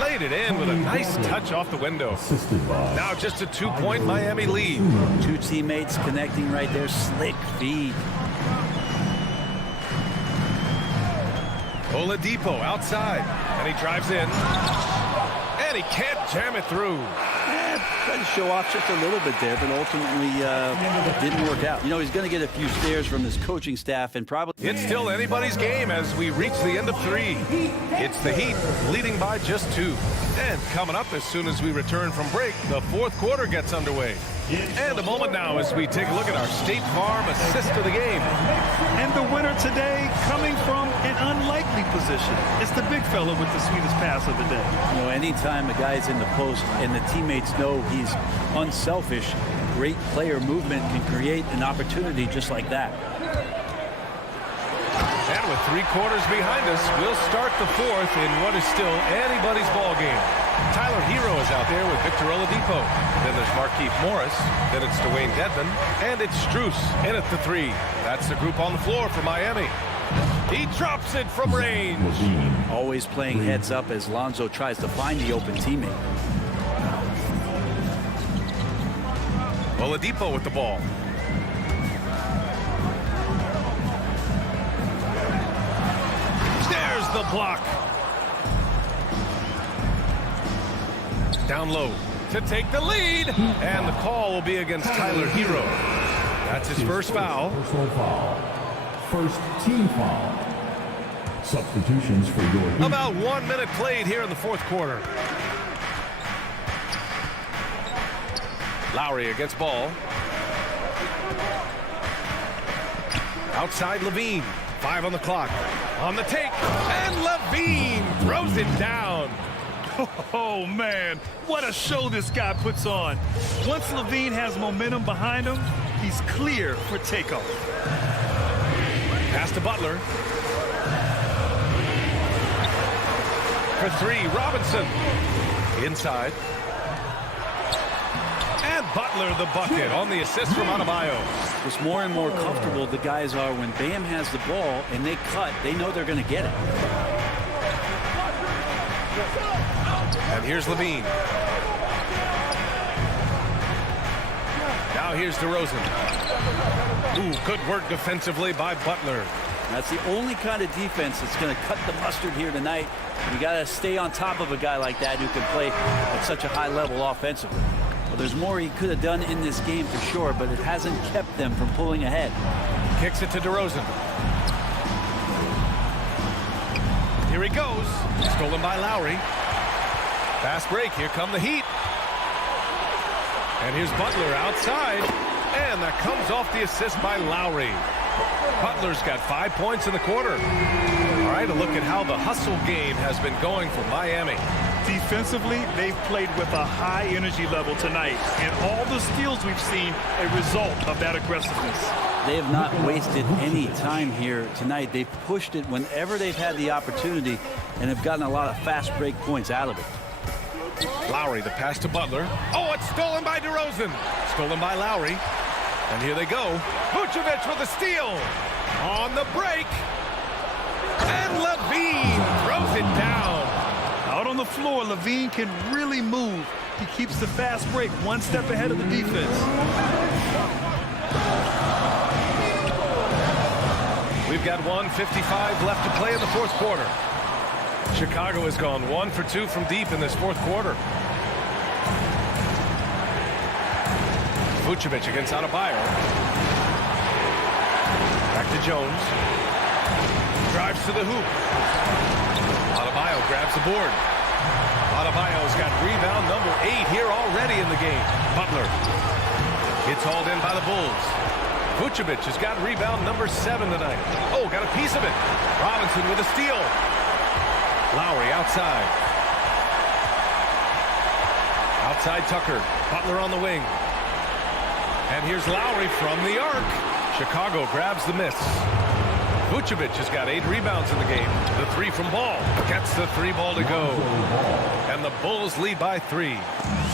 Laid it in with a nice touch off the window. Now just a 2-point Miami lead. 2 teammates connecting right there. Slick feed. Oladipo outside. And he drives in. And he can't jam it through. Tried to show off just a little bit there, but ultimately didn't work out. You know, he's going to get a few stares from his coaching staff and probably... It's still anybody's game as we reach the end of 3. It's the Heat leading by just 2. And coming up as soon as we return from break, the fourth quarter gets underway. And a moment now as we take a look at our State Farm assist of the game. And the winner today coming from an unlikely position. It's the big fella with the sweetest pass of the day. You know, anytime a guy's in the post and the teammates know he's unselfish, great player movement can create an opportunity just like that. And with 3 quarters behind us, we'll start the fourth in what is still anybody's ball game. Tyler Hero is out there with Victor Oladipo. Then there's Markieff Morris. Then it's Dwayne Dedmon. And it's Strus in at the 3. That's the group on the floor for Miami. He drops it from range. Always playing heads up as Lonzo tries to find the open teammate. Oladipo with the ball. There's the block. Down low to take the lead. And the call will be against Tyler Hero. That's his first foul. Personal foul. First team foul. Substitutions for your Heat. About 1 minute played here in the fourth quarter. Lowry against Ball. Outside Levine. 5 on the clock. On the take. And Levine throws it down. Oh, man, what a show this guy puts on. Once Levine has momentum behind him, he's clear for takeoff. Pass to Butler. For 3, Robinson. Inside. And Butler the bucket on the assist from Adebayo. Just more and more comfortable the guys are when Bam has the ball and they cut. They know they're going to get it. And here's Levine. Now here's DeRozan. Ooh, good work defensively by Butler. That's the only kind of defense that's going to cut the mustard here tonight. You got to stay on top of a guy like that who can play at such a high level offensively. Well, there's more he could have done in this game for sure, but it hasn't kept them from pulling ahead. Kicks it to DeRozan. Here he goes. Stolen by Lowry. Fast break. Here come the Heat. And here's Butler outside. And that comes off the assist by Lowry. Butler's got 5 points in the quarter. All right, a look at how the hustle game has been going for Miami. Defensively, they've played with a high energy level tonight. And all the steals we've seen, a result of that aggressiveness. They have not wasted any time here tonight. They've pushed it whenever they've had the opportunity and have gotten a lot of fast break points out of it. Lowry, the pass to Butler. Oh, it's stolen by DeRozan. Stolen by Lowry. And here they go. Vucevic with a steal. On the break. And Levine throws it down. Out on the floor, Levine can really move. He keeps the fast break one step ahead of the defense. We've got 1:55 left to play in the fourth quarter. Chicago has gone 1 for 2 from deep in this fourth quarter. Vucevic against Adebayo. Back to Jones. Drives to the hoop. Adebayo grabs the board. Adebayo's got rebound number 8 here already in the game. Butler gets hauled in by the Bulls. Vucevic has got rebound number 7 tonight. Oh, got a piece of it. Robinson with a steal. Lowry outside. Outside Tucker. Butler on the wing. And here's Lowry from the arc. Chicago grabs the miss. Vucevic has got 8 rebounds in the game. The 3 from Ball. Gets the 3 ball to go. And the Bulls lead by 3.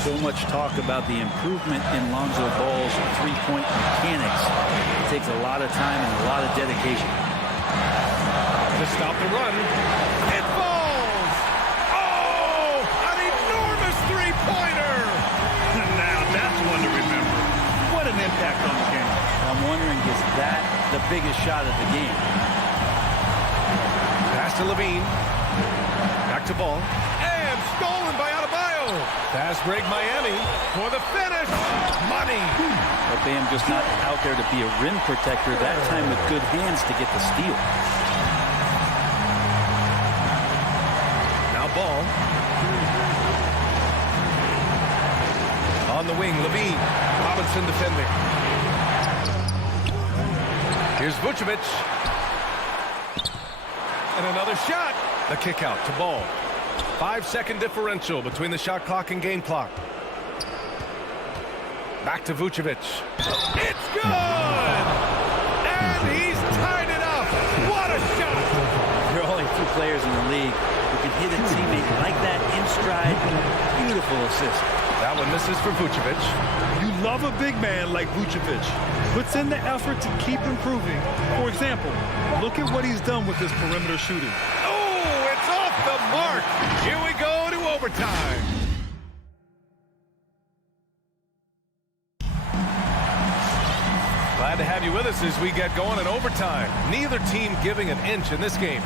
So much talk about the improvement in Lonzo Ball's three-point mechanics. It takes a lot of time and a lot of dedication. To stop the run. It falls! Oh! An enormous three-pointer! Now that's one to remember. What an impact on the game. I'm wondering, is that the biggest shot of the game? Pass to Levine. Back to Ball. And stolen by Adebayo. Fast break Miami for the finish. Money. But Bam just not out there to be a rim protector, that time with good hands to get the steal. Now Ball. On the wing, Levine. Robinson defending. Here's Vucevic. And another shot. The kick out to Ball. 5-second differential between the shot clock and game clock. Back to Vucevic. It's good! And he's tied it up. What a shot! There are only 2 players in the league who can hit a teammate like that in stride. Beautiful assist. That one misses for Vucevic. You love a big man like Vucevic. Puts in the effort to keep improving. For example, look at what he's done with his perimeter shooting. Oh, it's off the mark. Here we go to overtime. Glad to have you with us as we get going in overtime. Neither team giving an inch in this game.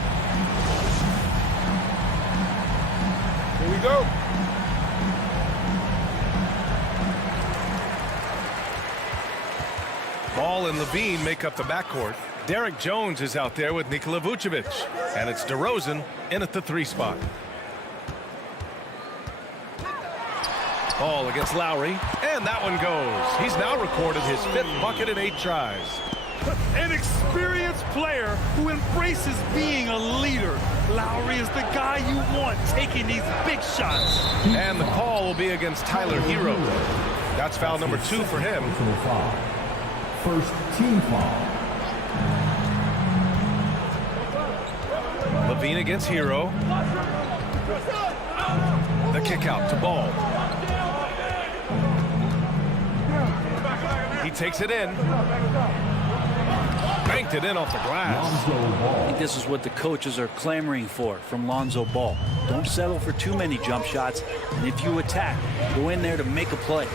Here we go. Ball and Levine make up the backcourt. Derek Jones is out there with Nikola Vucevic. And it's DeRozan in at the 3 spot. Ball against Lowry. And that one goes. He's now recorded his 5th bucket in 8 tries. An experienced player who embraces being a leader. Lowry is the guy you want taking these big shots. And the call will be against Tyler Hero. That's foul number 2 for him. First team foul. Levine against Hero. The kick out to Ball. He takes it in. banked it in off the glass. I think this is what the coaches are clamoring for from Lonzo Ball. Don't settle for too many jump shots, and if you attack, go in there to make a play.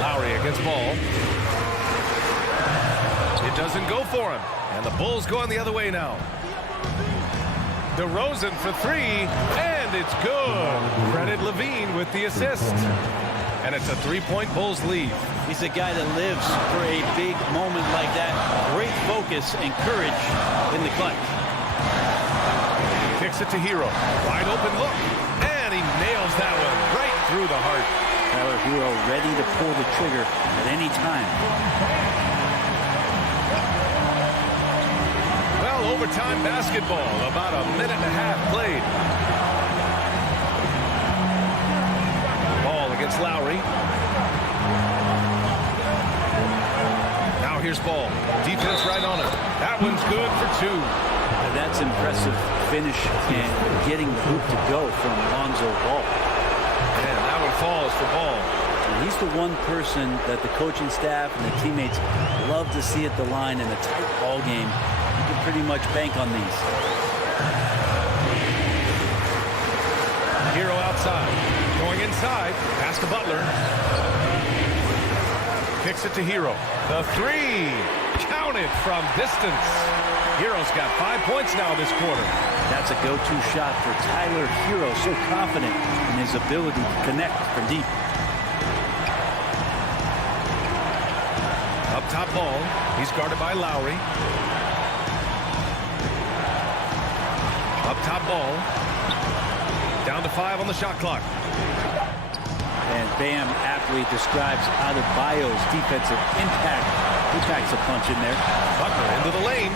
Lowry against Ball. It doesn't go for him, and the Bulls going the other way now. DeRozan for three, and it's good. Credit Levine with the assist. And it's a three-point Bulls lead. He's a guy that lives for a big moment like that. Great focus and courage in the clutch. Kicks it to Hero. Wide open look. And he nails that one right through the heart. Tyler Hero ready to pull the trigger at any time. Well, overtime basketball. About a minute and a half played. Ball against Lowry. Now here's Ball. Defense right on it. That one's good for two. That's impressive finish and getting the hoop to go from Lonzo Ball. And that one falls for Ball. And he's the one person that the coaching staff and the teammates love to see at the line in a tight ball game. You can pretty much bank on these. Hero outside. Going inside. Pass to Butler. Kicks it to Hero. The three. Counted from distance. Hero's got 5 points now this quarter. That's a go-to shot for Tyler Hero. So confident in his ability to connect from deep. Up top Ball. He's guarded by Lowry. Up top Ball. Down to 5 on the shot clock. And Bam aptly describes Adebayo's defensive impact. He packs a punch in there. Butler into the lane.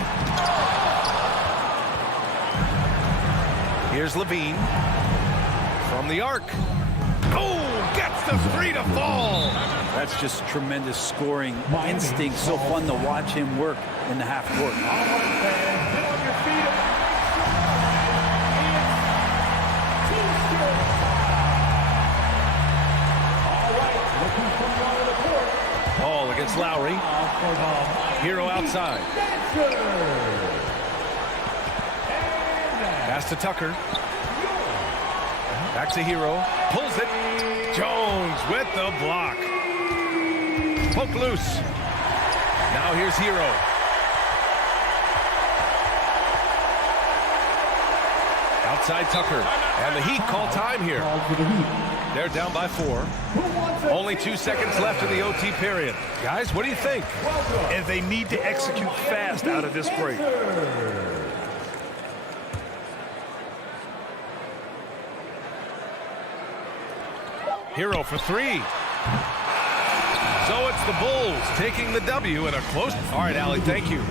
Here's Levine. From the arc. Oh, gets the three to fall. That's just tremendous scoring instinct. So fun to watch him work in the half court. Ball against Lowry. Hero outside. Pass to Tucker. Back to Hero. Pulls it. Jones with the block. Poke loose. Now here's Hero. Outside Tucker. And the Heat call time here. They're down by 4. Only 2 seconds left in the OT period. Guys, what do you think? And they need to execute fast out of this break. Hero for three. So it's the Bulls taking the W in a close. All right, Allie, thank you.